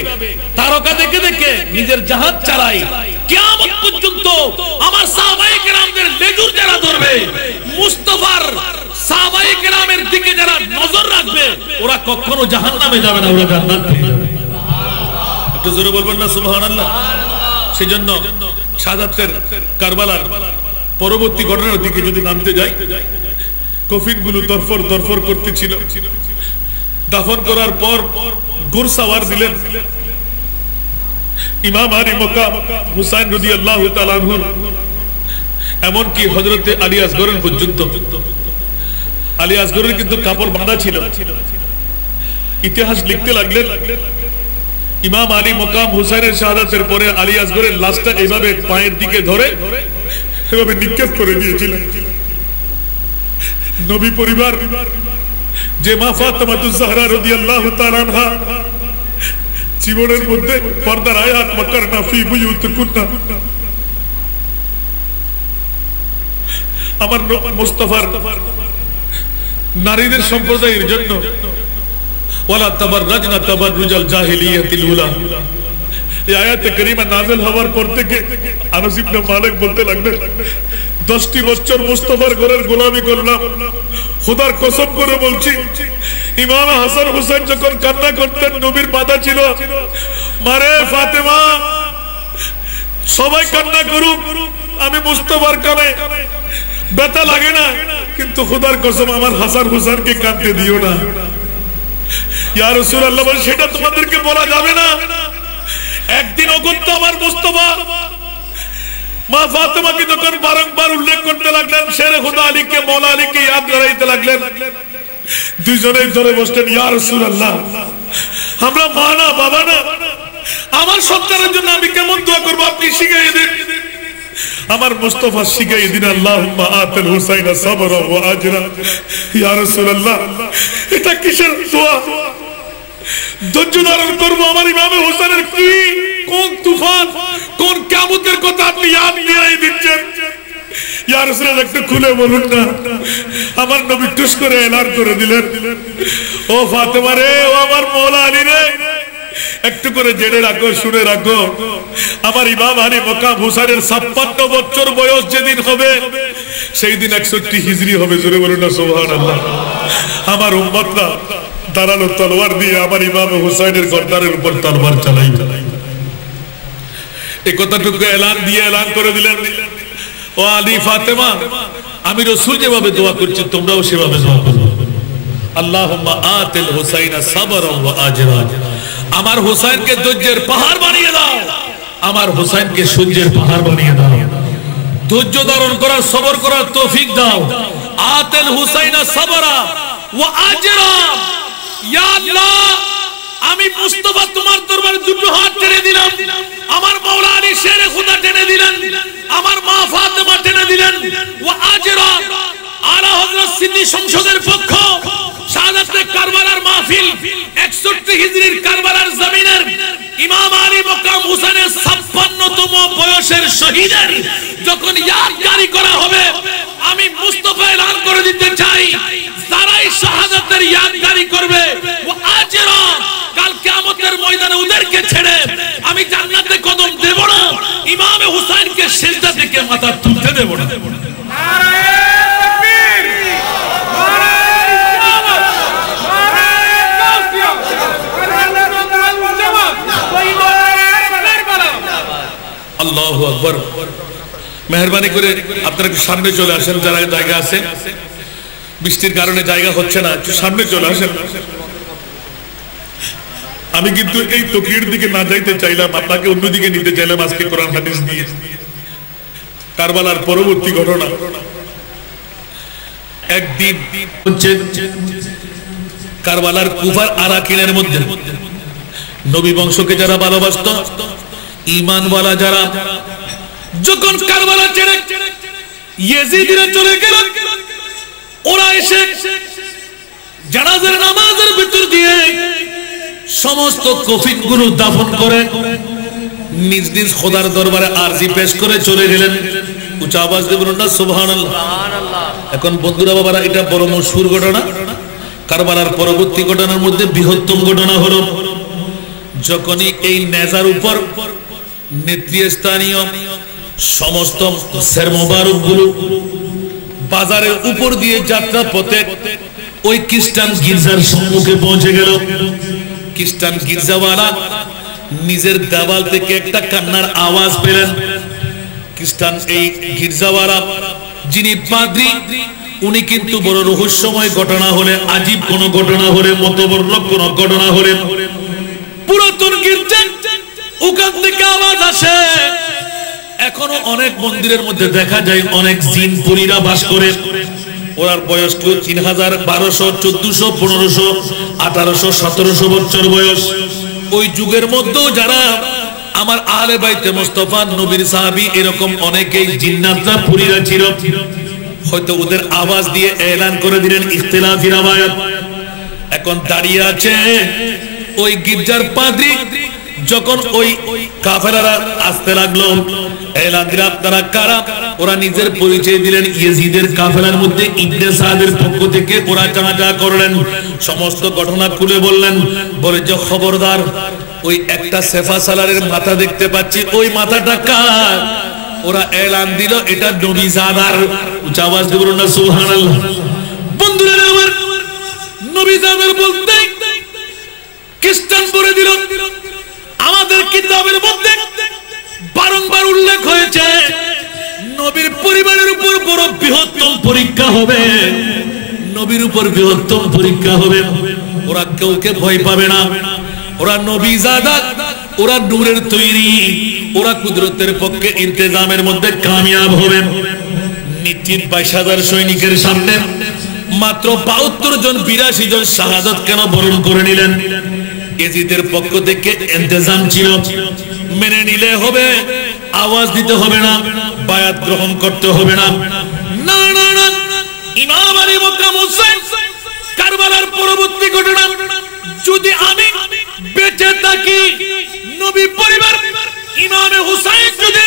তারকা দেখে দেখে নিজের জাহাজ চালায়, কিয়ামত পর্যন্ত আমার সাহাবায়ে কেরামদের লেজুর যারা ধরবে, মুস্তাফার সাহাবায়ে কেরামের দিকে যারা নজর রাখবে, ওরা কখনো জাহান্নামে যাবে না, ওরা জান্নাতে যাবে। একটু জোরে বলবেন না সুবহানাল্লাহ। সেজন্য শাহাদাতের কারবালার পরবর্তী ঘটনার দিকে যদি নামতে যাই, কফিনগুলো দরফর দরফর করতেছিল। দাফন করার পর ঘোড়সাওয়ার দিলেন ইমাম আলী মকাম হুসাইন রাদিয়াল্লাহু তাআলা আনহু, এমনকি হযরতে আলী আসগরের পর্যন্ত। আলী আসগরের কিন্তু কাপড় বাঁধা ছিল। ইতিহাস লিখতে লাগলেন ইমাম আলী মকাম হুসাইনের শাহাদাতের পরে আলী আসগরের লাশটা এইভাবে পায়ের দিকে ধরে এভাবে নিক্ষেপ করে দিয়েছিলেন। নবী পরিবার যে মা ফাতেমাতুজ জাহরা রাদিয়াল্লাহু তাআলা আনহা জীবনের মধ্যে পর্দার আয়াত মাকারনা ফি বুয়ুতিকুন্না, আমার মুস্তাফার নারীদের সম্প্রদায়ের জন্য ওয়ালা তাবাররাজনা তাবাররুজাল জাহিলিয়াতিল উলা, এই আয়াতে কারিমা নাযিল হওয়ার পর থেকে আনাস ইবনে মালিক বলতে লাগলেন 10টি বছর মুস্তাফার ঘরের গোলামি করলাম। খোদার কসম করে বলছি, ইমাম হাসান হুসাইন যখন কান্না করতেন, নবীর বাধা ছিল, মারে ফাতেমা সবাই কান্না করুক, আমি মুস্তাফার কানে ব্যথা লাগে না, কিন্তু খোদার কসম আমার হাসান হুসাইনকে কাঁদতে দিও না। ইয়া রাসূলুল্লাহ বলেন, সেটা তোমাদেরকে বলা যাবে না। একদিন অগত্য আমার মুস্তাফা মা ফাতেমাকে যখন বারংবার উল্লেখ করতে লাগলেন, শেরে খুদা আলীকে, মৌলা আলীকে ইয়াদ করাইতে লাগলেন, দুইজনেই ধরে বসলেন, ইয়া রাসূলুল্লাহ আমরা মা না বাবা না, আমার সন্তানের জন্য আমি কেমন দোয়া করবো আপনি শিখিয়ে দিন। আমার মুস্তাফা শিখিয়ে দিন, আল্লাহুম্মা আতিল হুসাইনা সাবরা ওয়া আজরা। ইয়া রাসূলুল্লাহ এটা কিসের দোয়া? ধৈর্য ধারণ করবো আমার ইমামে হোসেনের কি কোন তুফান, কোন কিয়ামতের কথা আপনি ইয়াদ নিয়ে দিচ্ছেন? ইয়া রাসূলুল্লাহ একটু খুলে বলুন না। আমার নবী টুস করে এলান করে দিলেন, ও ফাতেমা রে, ও আমার মৌলা আলী রে, একটু করে জেনে রাখো, শুনে রাখো, আমার ইমাম আলী মকাম হুসাইনের 56 বছর বয়স যেদিন হবে, সেই দিন 61 হিজরি হবে। জোরে বলুন না সুবহানাল্লাহ। আমার উম্মতরা দাঁড়ালো তলোয়ার দিয়ে আমার ইমাম হুসাইনের গর্দানের উপর তলোয়ার চালাইবে। এই কথাটুকু এলান দিয়ে এলান করে দিলেন, ও আলী ফাতেমা, আমি রাসূল যেভাবে দোয়া করছি তোমরাও সেভাবে দোয়া করো। আল্লাহুম্মা আতিল হুসাইনা সাবরা ওয়া আজরা। আমার হুসাইনকে ধৈর্যের পাহাড় বানিয়ে দাও, আমার হুসাইনকে সহ্যের পাহাড় বানিয়ে দাও, ধৈর্য ধারণ করার, সবর করার তৌফিক দাও। আতিল হুসাইনা সাবরা ওয়া আজরা। ইয়া আল্লাহ, আমি মুস্তাফা তোমার দরবারে দুটো হাত টেনে দিলাম, আমার মাওলা আলী শেরে খুদা টেনে দিলেন, আমার মা ফাতেমা টেনে দিলেন। ওয়া আজরা আলা হযরত সিদ্দিক সংসদের পক্ষ শাহাদাতে কারবালার মাহফিল 61 হিজরির কারবালার জমিনের ইমাম আলী মকাম হুসাইনের 56তম বয়সের শহীদের যখন ইয়াদগারি করা হবে, আমি মুস্তাফা এলান করে দিতে চাই, যারাই শাহাদাতের ইয়াদগারি করবে ও আজরা, কাল কিয়ামতের ময়দানে ওদেরকে ছেড়ে আমি জান্নাতে কদম দেব না, ইমামে হুসাইনকে সিজদা থেকে মাথা তুলতে দেব না। আল্লাহু আকবার। মেহেরবানি করে আপনারা একটু সামনে চলে আসেন, যারা জায়গা আছে, বৃষ্টির কারণে জায়গা হচ্ছে না, একটু সামনে চলে আসেন। আমি কিন্তু এই তকরির দিকে না যাইতে চাইলাম, আপনাকে অন্যদিকে নিতে চাইলাম আজকে কোরআন হাদিস দিয়ে। কারবালার পরবর্তী ঘটনা, একদিন কারবালার কুফার আরাকিনের মধ্যে নবী বংশকে যারা ভালোবাসত, ঈমানওয়ালা যারা, যখন কারবালা ছেড়ে ইয়েজিদিরা চলে গেল, ওরা এসে জানাজার নামাজের ভিতর দিয়ে সমস্ত কফিনগুলো দাফন করে নিজ নিজ খোদার দরবারে আরজি পেশ করে চলে গেলেন। উচ্চ আওয়াজ দিয়ে বলুন না সুবহানাল্লাহ। এখন বন্ধুরা বাবারা, এটা বড় মশহুর ঘটনা। কারবালার পরবর্তী ঘটনার মধ্যে বৃহত্তম ঘটনা হলো, যখনই এই নেজার উপর নেতৃস্থানীয় সমস্ত সের মোবারকগুলো বাজারের উপর দিয়ে যাত্রা পথে ওই খ্রিস্টান গির্জার সম্মুখে পৌঁছে গেল। খ্রিস্টান গির্জাওয়ালা নিজের দেওয়াল থেকে একটা কান্নার আওয়াজ পেলেন। খ্রিস্টান এই গির্জাওয়ালা যিনি পাদ্রী, উনি কিন্তু বড় রহস্যময় ঘটনা হলে, আজীব কোন ঘটনা হলে, মতবর্রক কোন ঘটনা হলে, পুরাতন গির্জা ওখান থেকে আওয়াজ আসে। এখনো অনেক মন্দিরের মধ্যে দেখা যায় অনেক জিন পরীরা বাস করে। ওনার বয়স 3000, 1200, 1400, 1500, 1800, 1700 বছর বয়স। ওই যুগের মধ্যেও যারা আমার আহলে বাইতে মুস্তাফা নবীর সাহাবী, এরকম অনেকেই জিন্নাতরা পরীরা ছিল। হয়তো ওদের আওয়াজ দিয়ে এলান করে দিলেন ইখতিলাফি রাওয়ায়াত। এখন দাঁড়িয়ে আছে ওই গির্জার পাদ্রী, যখন ওই কাফেরারা আসতে লাগলো, এলান দিলেন আপনারা কারা? ওরা নিজের পরিচয় দিলেন, ইয়েজিদের কাফেলার মধ্যে ইবনে সাদের পক্ষ থেকে ওরা জানাজা করলেন, সমস্ত ঘটনা খুলে বললেন। বলে যে খবরদার, ওই একটা সেফা সালারের মাথা দেখতে পাচ্ছি, ওই মাথাটা কার? ওরা এলান দিল এটা নবী জাদার। উচ্চ আওয়াজ দিয়ে বলুন না সুবহানাল্লাহ। বন্ধুরা আমার, নবী জাদার বলতে খ্রিস্টান করে দিল। আমাদের কিতাবের মধ্যে বারংবার উল্লেখ হয়েছে নবীর পরিবারের উপর বড় বৃহত্তম পরীক্ষা হবে, নবীর উপর বৃহত্তম পরীক্ষা হবে। ওরা কাউকে ভয় পাবে না, ওরা নবী জাদা, ওরা নূরের তৈরি, ওরা কুদরতের পক্ষে ইন্তেজামের মধ্যে কামিয়াব হবে। নিশ্চিত 22,000 সৈনিকের সামনে মাত্র 72 জন 82 জন শাহাদাত কেন বরণ করে নিলেন? ইয়াজিদের পক্ষ থেকে ইন্তেজাম ছিল, মেনে নিলে হবে, আওয়াজ দিতে হবে না, বায়াত গ্রহণ করতে হবে না। না না না, ইমাম আলী মাকাম হোসেন কারবালার পরবর্তী ঘটনা, যদি আমি বেঁচে থাকি নবী পরিবার ইমামে হুসাইন যদি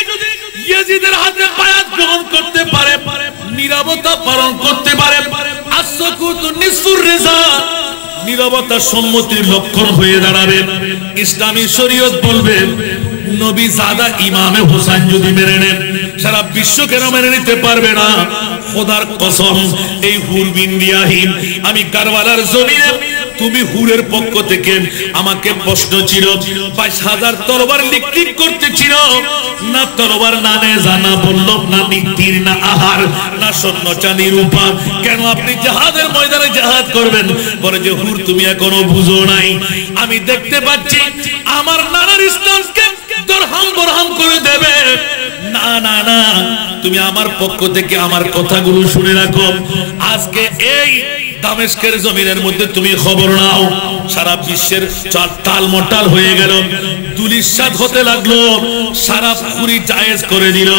ইয়াজিদের হাতে বায়াত গ্রহণ করতে পারে, নীরবতা পালন করতে পারে, আসকুতু নিসফুর রিজা, নীরবতা সম্মতির লক্ষণ হয়ে দাঁড়াবে। ইসলামী শরীয়ত বলবে নবী জাদা ইমামে হুসাইন যদি মেনে নেন, সারা বিশ্ব কেন মেনে নিতে পারবে না? খোদার কসম, এই হুর বিন রিয়াহিম, আমি কারবালার জমিনে তুমি হুরের পক্ষ থেকে আমাকে প্রশ্ন ছিল 22,000 তরবার লিকটিক করতেছিল না, তরবার না নে জানা বলল না, নিক্তির না আহার না স্বর্ণ চাঁদি রূপা, কেন আপনি জিহাদের ময়দানে জিহাদ করবেন? বলে যে হুর তুমি এখনো বুঝো নাই, আমি দেখতে পাচ্ছি আমার নানার ইসলামকে দরহাম বরহাম করে দেবে। না না না, তুমি আমার পক্ষ থেকে আমার কথাগুলো শুনে রাখো। আজকে এই দামেস্কের জমিনের মধ্যে তুমি খবর নাও, সারা বিশ্বের টালমটাল হয়ে গেল, দুলিশাত হতে লাগলো, সারা পুরি জায়েজ করে দিল,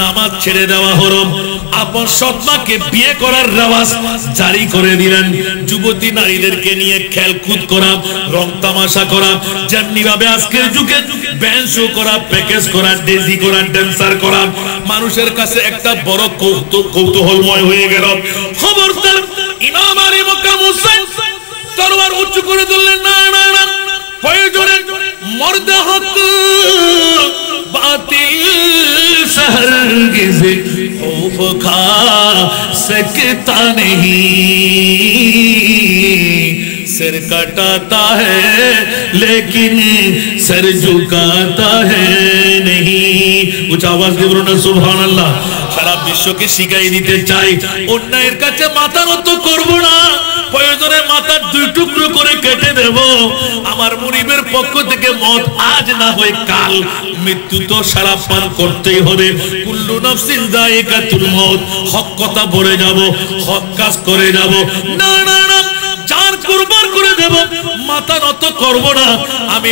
নামাজ ছেড়ে দেওয়া হলো, আপন সৎমাকে বিয়ে করার রেওয়াজ জারি করে দিলেন, যুবতী নারীদেরকে নিয়ে খেলকুদ করা, রং তামাশা করা, যেমনি ভাবে আজকের যুগে ব্যান্ড শো করা, প্যাকেজ করা, ডেজি করা, ড্যান্সার করা মানুষের কাছে একটা বড় কৌতূহলময় হয়ে গেল। খবরদার, ইমাম আলী মাকাম হোসেন তরবার উঁচু করে তুললেন, না না না, প্রয়োজনে মর্দে হক বাতিল से हरगिज़ खौफ खा सकता नहीं, सिर कटाता है लेकिन सर झुकाता है नहीं। उच्च आवाज দিয়ে বলুন সুবহান আল্লাহ। সারা বিশ্বকে শিখাই দিতে চাই অন্যায়ের কাছে মাথা নত করব না, প্রয়োজনে মাথা 2 টুকরো করে কেটে দেব। আমার মুনিবের পক্ষ থেকে মত আজ না হয় কাল, মৃত্যু তো সারা পান করতেই হবে। কুল্লু নাফসিন যায়িকাতুল মউত, হক কথা বলে যাব, হক কাজ করে যাব। না না না, জান কুরবান করে দেব, মাথা নত করব না। আমি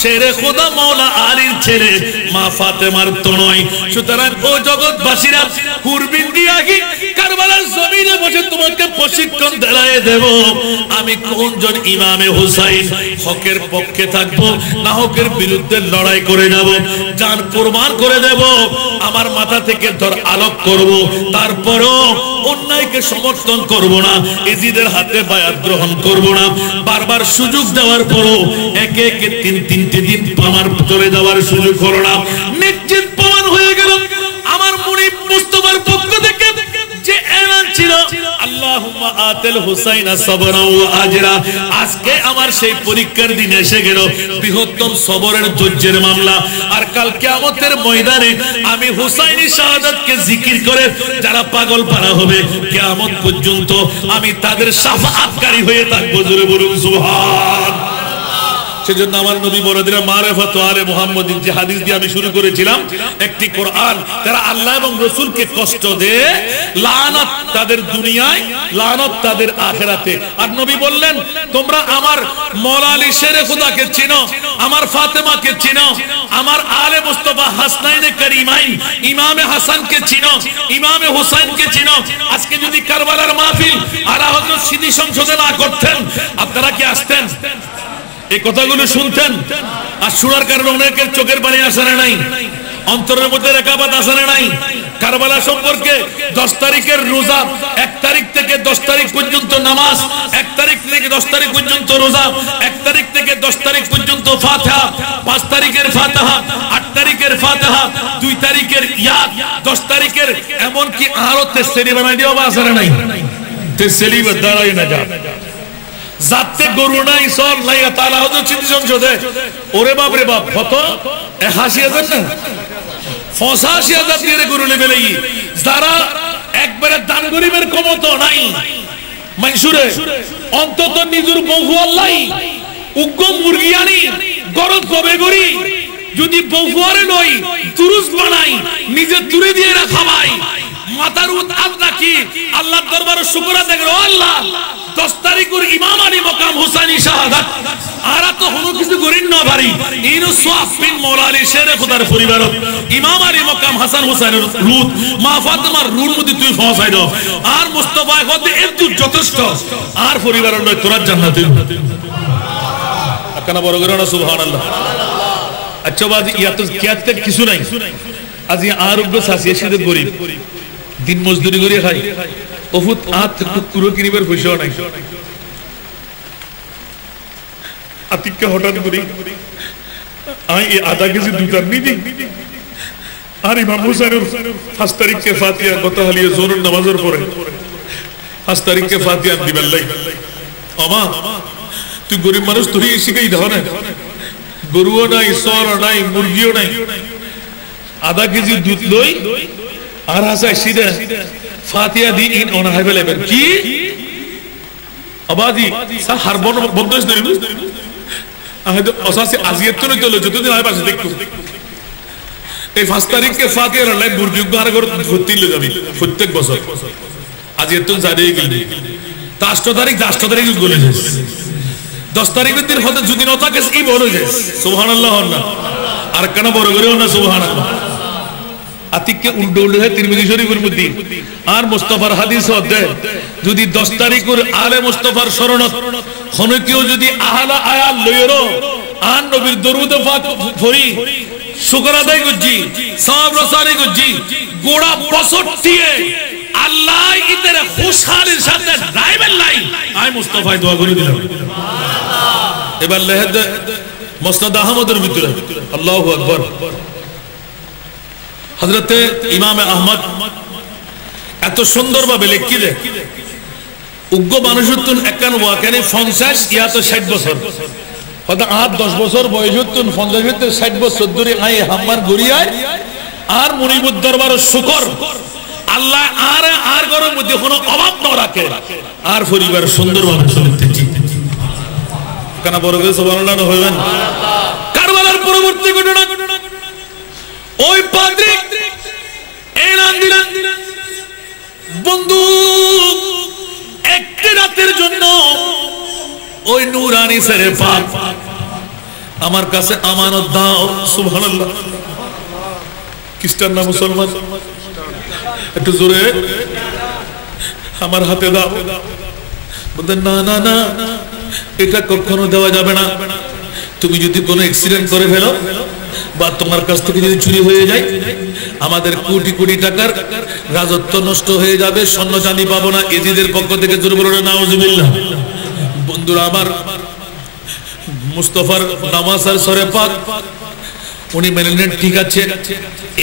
শেরে খোদা মাওলা আলীর ছেলে, মা ফাতেমার তো নয়। সুতরাং ও জগৎবাসীরা, হুর বিন রিয়াহি কারবালার জমিনে বসে তোমাকে প্রশিক্ষণ দেলায়ে দেব আমি কোনজন ইমামে হুসাইন হকের পক্ষে থাকবো না হকের বিরুদ্ধে লড়াই করে যাব, জান কুরবান করে দেব, আমার মাথা থেকে ধর আলোক করব, তারপরও অন্যায়কে সমর্থন করব না, ইয়াজিদের হাতে বায়াত গ্রহণ করব না। বারবার সুযোগ দেওয়ার পরও একে একে 3-3টে দিন আমার চলে যাওয়ার সুযোগ হলো না। নিশ্চিত প্রমাণ হয়ে গেল আমার মুনিব মুস্তাফার পক্ষ থেকে যে এলান ছিল, আল্লাহুম্মা আতিল হুসাইনা সাবরা ওয়া আজরা। আজকে আমার সেই পরীক্ষার দিন এসে গেল, বৃহত্তম সবরের ধৈর্যের মামলা। আর কাল কিয়ামতের ময়দানে আমি হুসাইনি শাহাদাতকে জিকির করে যারা পাগল পারা হবে, কিয়ামত পর্যন্ত আমি তাদের শাফাআতকারী হয়ে থাকবো। জোরে বলুন সুবহান। সেজন্য আমার নবী বড়দিরা মারিফাত আলে মুহাম্মাদিন যে হাদিস দিয়ে আমি শুরু করেছিলাম, একটি কোরআন যারা আল্লাহ এবং রাসূলকে কষ্ট দেয়, লানত তাদের দুনিয়ায়, লানত তাদের আখিরাতে। আর নবী বললেন, তোমরা আমার মাওলা আলী শেরে খোদাকে চিনো, আমার ফাতেমাকে চিনো, আমার আলে মুস্তাফা হাসনাইনে কারিমাইন ইমামে হাসানকে চিনো, ইমামে হুসাইনকে চিনো। আজকে যদি কারবালার মাহফিল আলা হযরত সিদ্ধি সংসদে না করতেন, আপনারা কি আসতেন? এই কথাগুলো শুনতেন? আর শোনার কারণে অনেকের চোখের পানি আসে না নাই? অন্তরের মধ্যে রেখাপাত আছে না নাই? কারবালা সম্পর্কে 10 তারিখের রোজা, 1 তারিখ থেকে 10 তারিখ পর্যন্ত নামাজ, 1 তারিখ থেকে 10 তারিখ পর্যন্ত রোজা, 1 তারিখ থেকে 10 তারিখ পর্যন্ত ফাতিহা, 5 তারিখের ফাতিহা, 8 তারিখের ফাতিহা, 2 তারিখের ইয়াদ, 10 তারিখের এমনকি আরো তেসেলি বানাই দিও বা আছে না নাই? তেসেলি দাঁড়াই না যা যাতে গরু নাই সব নাই তাআলা হযরত চিন্তা সংসদে ওরে বাপ রে বাপ কত ৮১,০০০ না ৮৫,০০০ দিয়ে গরু নেবে লাগি যারা একবারে দান গরিবের ক্ষমতা নাই মানসুরে অন্তত নিজের বহু আল্লাহ উগ্র মুরগি আনি গরজ কবে করি যদি বহুয়ারে নই তুরুস বানাই নিজে তুরে দিয়ে না খাওয়াই মাতার উৎআব নাকি আল্লাহর দরবারে শুকর আদায় করো আল্লাহ 10 তারিখের ইমাম আলী মাকাম হুসাইনি শাহাদাত আর তো হলো কিছু গরিন না পারি ইনো সোয়াব বিন মাওলা আলী শেরে খোদার পরিবার ইমাম আলী মাকাম হাসান হুসাইনের রুত মা ফাতেমার রুর মধ্যে তুই পৌঁছাই দাও আর মুস্তাফা হতে একটু যথেষ্ট আর পরিবারের নয় তোরা জান্নাতে আকানা বড় করে না সুবহানাল্লাহ আচ্ছা বাজি ইয়া তো কিয়াতে কিছু নাই আজ আরোগ্য সাসিয়ে শীত গরিব দিন মজদুরি করে খাই ওফুত আত কুকুর কিনিবার পয়সা নাই আতিককে হঠাৎ করি আই আধা কেজি দুধ আর নিদি আর ইমাম হুসাইনের 5 তারিখে ফাতিহা গত হালিয়ে জোহরের নামাজের পরে 5 তারিখে ফাতিহা দিবেন লাই আমা তুই গরিব মানুষ তুই শিখাই দাও না গরুও নাই সর নাই মুরগিও নাই আধা কেজি দুধ লই আর হাসায় সিধা ফাতিহা দি ইন অন অ্যাভেলেবল কি আবাদি সা হারবন বন্ধ হইছে দিন আহেদ অসাসে আজিয়ত তো নইতো যতদিন আয় পাশে দেখো এই 5 তারিখে ফাতিহার লাই মুরগি ঘর ঘর ভর্তি লই যাবি প্রত্যেক বছর আজিয়ত তো জারি গেল 8 তারিখ গলে যায় 10 তারিখের দিন হতে যদি নতা কেস কি বড় যায় সুবহানাল্লাহ না আর কেন বড় করেও না সুবহানাল্লাহ আতিককে উল্টো উল্টো হয় তিরমিজি শরীফের মধ্যে আর মুস্তাফার হাদিস হতে যদি 10 তারিখের আলে মুস্তাফার শরণত খনকেও যদি আহলা আয়াত লইরো আর নবীর দরুদ পাক পড়ি শুকর আদায় করছি সওয়াব রসানি করছি গোড়া বছর দিয়ে আল্লাহ ইতরে খুশহালির সাথে রাইবেন লাই আই মুস্তাফায় দোয়া করে দিলাম সুবহানাল্লাহ এবার লেহেদ মুসনাদ আহমদের ভিতরে আল্লাহু আকবার হযরতে ইমাম আহমদ এত সুন্দর ভাবে লিখিলে উগ্র মানুষত্বন একান ওয়াকানে 50 ইয়া তো 60 বছর হয়তো 8-10 বছর বয়সত্বন 50 থেকে 60 বছর ধরে আই হাম্মার গড়িয়ায় আর মুনিবুদ দরবার শুকর আল্লাহ আর গরম মধ্যে কোনো অভাব না রাখে আর পরিবার সুন্দর ভাবে চলতেছি কেন বড় করে সুবহানাল্লাহ হইবেন কারবালার পরবর্তী ঘটনা ওই পাদ্রী এলান দিলেন বন্ধু একটি রাতের জন্য ওই নূরানি সেরে পাক আমার কাছে আমানত দাও সুবহানাল্লাহ খ্রিস্টান না মুসলমান একটু জোরে আমার হাতে দাও বলেন না না না এটা কখনো দেওয়া যাবে না তুমি যদি কোনো অ্যাক্সিডেন্ট করে ফেলো বা তোমার কাছ থেকে যদি চুরি হয়ে যায় আমাদের কোটি কোটি টাকার রাজত্ব নষ্ট হয়ে যাবে স্বর্ণ চাঁদি পাবো না এজিদের পক্ষ থেকে জোরে বলে নাউজুবিল্লাহ বন্ধুরা আমার মুস্তাফার নামাজ আর সরে পাক উনি মেনে নেন ঠিক আছে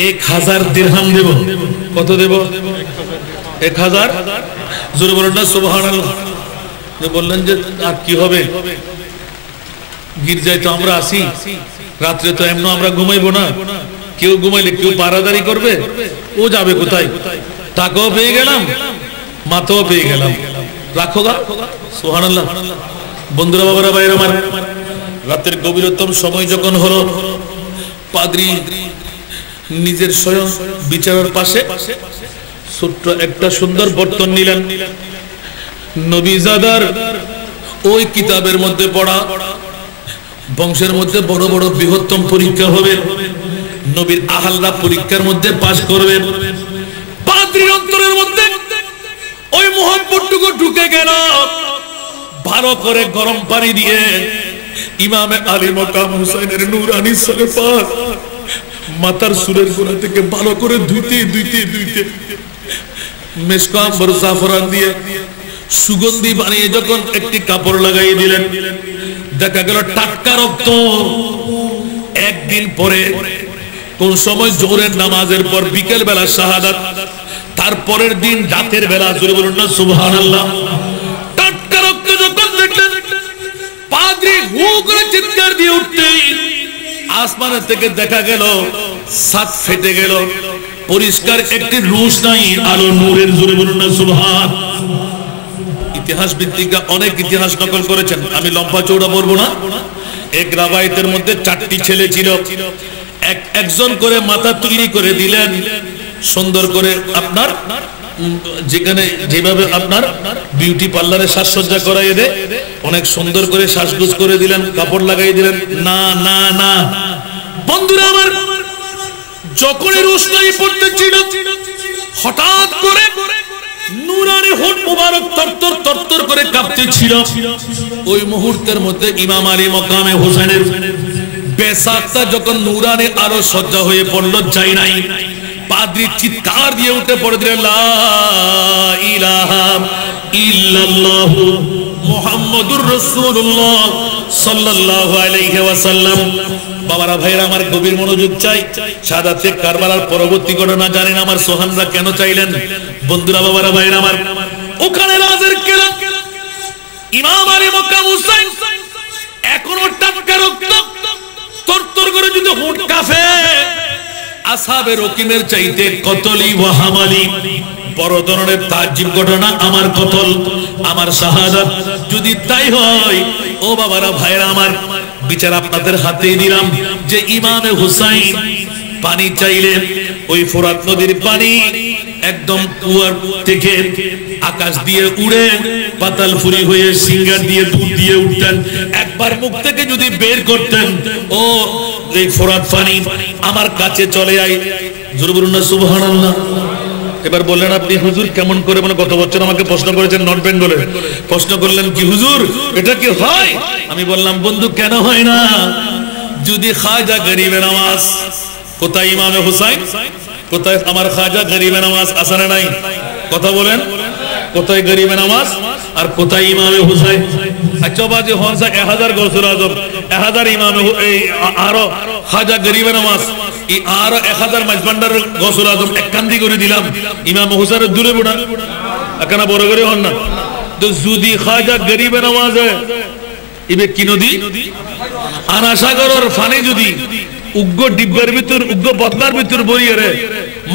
1000 দিরহাম দেব কত দেব 1000 জোরে বলেন না সুবহানাল্লাহ বললেন যে আর কি হবে গির্জায় তো আমরা আসি রাত্রে তো এমন আমরা ঘুমাইবো না কেউ ঘুমাইলে কেউ পারাদারি করবে ও যাবে কোথায় টাকাও পেয়ে গেলাম মাথাও পেয়ে গেলাম রাখো গা সুবহানাল্লাহ বন্ধুরা বাবারা ভাইরা আমার রাতের গভীরতম সময় যখন হলো পাদ্রী নিজের স্বয়ং বিচারের পাশে ছোট্ট একটা সুন্দর বর্তন নিলেন নবীজাদার ওই কিতাবের মধ্যে পড়া বংশের মধ্যে বড় বড় বৃহত্তম পরীক্ষা হবে নবীর আহলরা পরীক্ষার মধ্যে পাস করবে পাদ্রীর অন্তরের মধ্যে ওই মুহাব্বতটুকু ঢুকে গেল ভালো করে গরম পানি দিয়ে ইমামে আলী মাকাম হুসাইনের নূরানি সরে পাক মাথার চুলের গোড়া থেকে ভালো করে ধুইতে ধুইতে ধুইতে মেশক আম্বর জাফরান দিয়ে সুগন্ধি বানিয়ে যখন একটি কাপড় লাগাই দিলেন, দেখা গেল টাটকা রক্ত। একদিন পরে কোন সময় জোহরের নামাজের পর বিকেল বেলা শাহাদাত, তারপরের দিন রাতের বেলা, জোরে বলুন না সুবহানাল্লাহ, টাটকা রক্ত যখন দেখলেন, পাদ্রী হু করে চিৎকার দিয়ে উঠতেই আসমানের থেকে দেখা গেল ছাদ ফেটে গেল, পরিষ্কার একটি রোশনাই আলো নূরের, জোরে বলুন না সুবহান। ইতিহাস ভিত্তিকরা অনেক ইতিহাস নকল করেছেন, আমি লম্বা চৌড়া বলবো না। এক রাবায়েতের মধ্যে 4টি ছেলে ছিল, একজন করে মাথা তৈরি করে দিলেন, সুন্দর করে আপনার যেখানে যেভাবে আপনার বিউটি পার্লারে সাজসজ্জা করাই দেয়, অনেক সুন্দর করে সাজগোজ করে দিলেন, কাপড় লাগাই দিলেন। না না না বন্ধুরা আমার, যখনই রোশনাই পড়তেছিল হঠাৎ করে নূরানি হোঁট মুবারক তরতর তরতর করে কাঁপতেছিল। ওই মুহূর্তের মধ্যে ইমাম আলী মকামে হোসেনের বেসাতটা যখন নূরানি আলো সজ্জা হয়ে পড়ল, যাই নাই, পাদ্রী চিৎকার দিয়ে উঠে পড়ে দিলেন, লা ইলাহা ইল্লাল্লাহ মুহাম্মাদুর রাসূলুল্লাহ সাল্লাল্লাহু আলাইহি ওয়াসাল্লাম। বাবারা ভাইরা আমার, গভীর মনোযোগ চাই। শাহাদাতে কারবালার পরবর্তী ঘটনা জানেন আমার সোহানরা কেন চাইলেন? বন্ধুরা বাবারা ভাইরা আমার, ওখানে রাজের কেলা ইমাম আলী মক্কা হুসাইন এখনো টাটকা রক্ত তরতর করে যদি হোঁট কাঁপে, আসহাবে রকিমের চাইতে কতলি ওয়া হামালি বড় ধরনের তাজ্জিব ঘটনা আমার কতল, আমার শাহাদাত। যদি তাই হয় ও বাবারা ভাইরা আমার, বিচার আপনাদের হাতেই দিলাম যে ইমামে হুসাইন পানি চাইলে ওই ফোরাত নদীর পানি একদম কুয়ার থেকে আকাশ দিয়ে উড়ে পাতাল ফুরি হয়ে সিঙ্গার দিয়ে দুধ দিয়ে উঠতেন। একবার মুখ থেকে যদি বের করতেন, ও এই ফোরাত পানি আমার কাছে চলে আয়, জোরে বলুন না সুবহানাল্লাহ। এবার বললেন আপনি হুজুর কেমন করে, মানে গত বছর আমাকে প্রশ্ন করেছেন নর্থ বেঙ্গলে, প্রশ্ন করলেন কি হুজুর এটা কি হয়? আমি বললাম বন্ধু কেন হয় না, যদি খাজা গরিবে নওয়াজ, কোথায় ইমামে হুসাইন, কোথায় আমার খাজা গরিবে নওয়াজ, আছে না নাই? কথা বলেন, কোথায় গরিবে নওয়াজ আর কোথায় ইমামে হুসাইন? আচ্ছা বাজে হনসা 1000 গৌসুল আজম, 1000 ইমামে এই আরো খাজা গরিবে নওয়াজ, এই আরো 1000 মাঝবান্ডার গৌসুল আজম এক কান্দি করে দিলাম, ইমাম হুসাইনের দূরে বুড়া এখানে বড় করে হন না। তো যদি খাজা গরিবে নওয়াজ ইবে কি নদী, আনাসাগরের ফানি যদি উগ্র ডিব্বার ভিতর, উগ্র বদনার ভিতর বইয়ে রে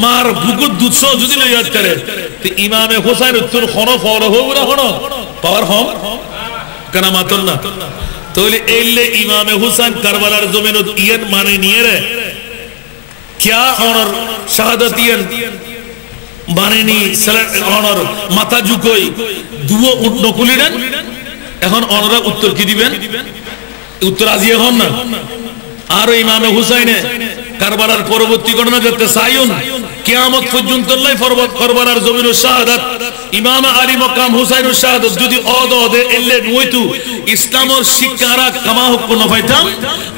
মার বুকুর দুধ যদি লইয়া করে, তো ইমামে হুসাইন উত্তর খন ফল হোক না খন পাওয়ার হম কেন মাতন না? তাহলে এলে ইমামে হুসাইন কারবালার জমিনত ইয়েন মানে নিয়ে রে क्या ऑनर शहादत इयन বানেনি অনর মাথা ঝুঁকোই দুও উঠনো খুলিলেন। এখন অনরা উত্তর কি দিবেন? উত্তর আজিয়ে হন না। আর ইমামে হুসাইনে কারবালার পরবর্তী ঘটনা যাতে সায়ুন কিয়ামত পর্যন্ত আল্লাহ ফরবত কারবালার জমিনুল শাহাদাত ইমাম আলী মকাম হুসাইনুল শাহাদাত যদি অদে এলে নইতু ইসলামর শিক্ষারা কামা হক ন পাইতাম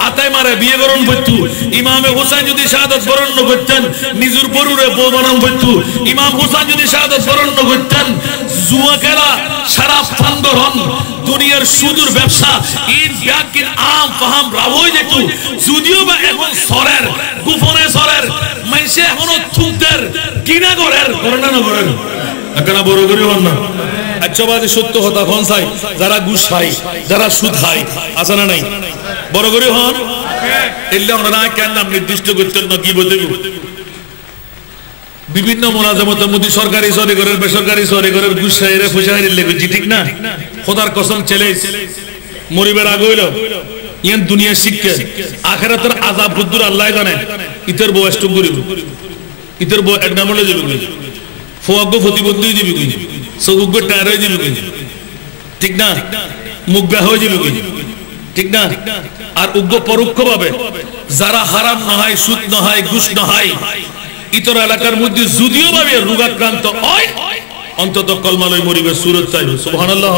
আতাই মারে বিয়ে বরণ হইতু। ইমামে হুসাইন যদি শাহাদাত বরণ করতেন নিজুর বরুরে বউ বানাম হইতু। ইমাম হুসাইন যদি শাহাদাত বরণ করতেন জুয়া খেলা শরাব পানগ্রহণ দুনিয়ার সুদূর ব্যবসা ইন ব্যাকিন আম ফাহাম রাবই যেত। যদিও বা এখন সরের গোপনে সরের মাইসে এখনো থুকদের কিনা করের করোনা না করেন এখানে বড় করে হন না। আচ্ছা বাজে সত্য কথা হন চাই যারা ঘুষ খাই যারা সুদ খাই আছে না নাই বড় করে হন এলে ওনারা কেন নাম নির্দিষ্ট করতেন না কি বলতে বিভিন্ন মোনাজামতের মধ্যে সরকারি সরিগরের বেসরকারি সরিগরের ঘুষ খাইরে ফুসাইরে লেগেছি ঠিক না। খোদার কসম ছেলে মরিবার আগে হইল ইয়ান দুনিয়া শিক্ষা আখিরাতের আযাব বুদ্দুর আল্লাহ জানে। ইতর বয়স টুক করিব ইতর বয় একদমলে যাবে ফোয়াগ্য প্রতিবন্ধী দিবি কই সগুগ্য টায়ার হয়ে দিবি কই ঠিক না। মুখ বেহ হয়ে দিবি কই ঠিক না। আর উগ্র পরোক্ষ ভাবে যারা হারাম না হয় সুদ না হয় ঘুষ না হয় ইতর এলাকার মধ্যে যদিও ভাবে রোগাক্রান্ত হয় অন্তত কলমা লই মরিবে সুরত চাইবে সুবহানাল্লাহ।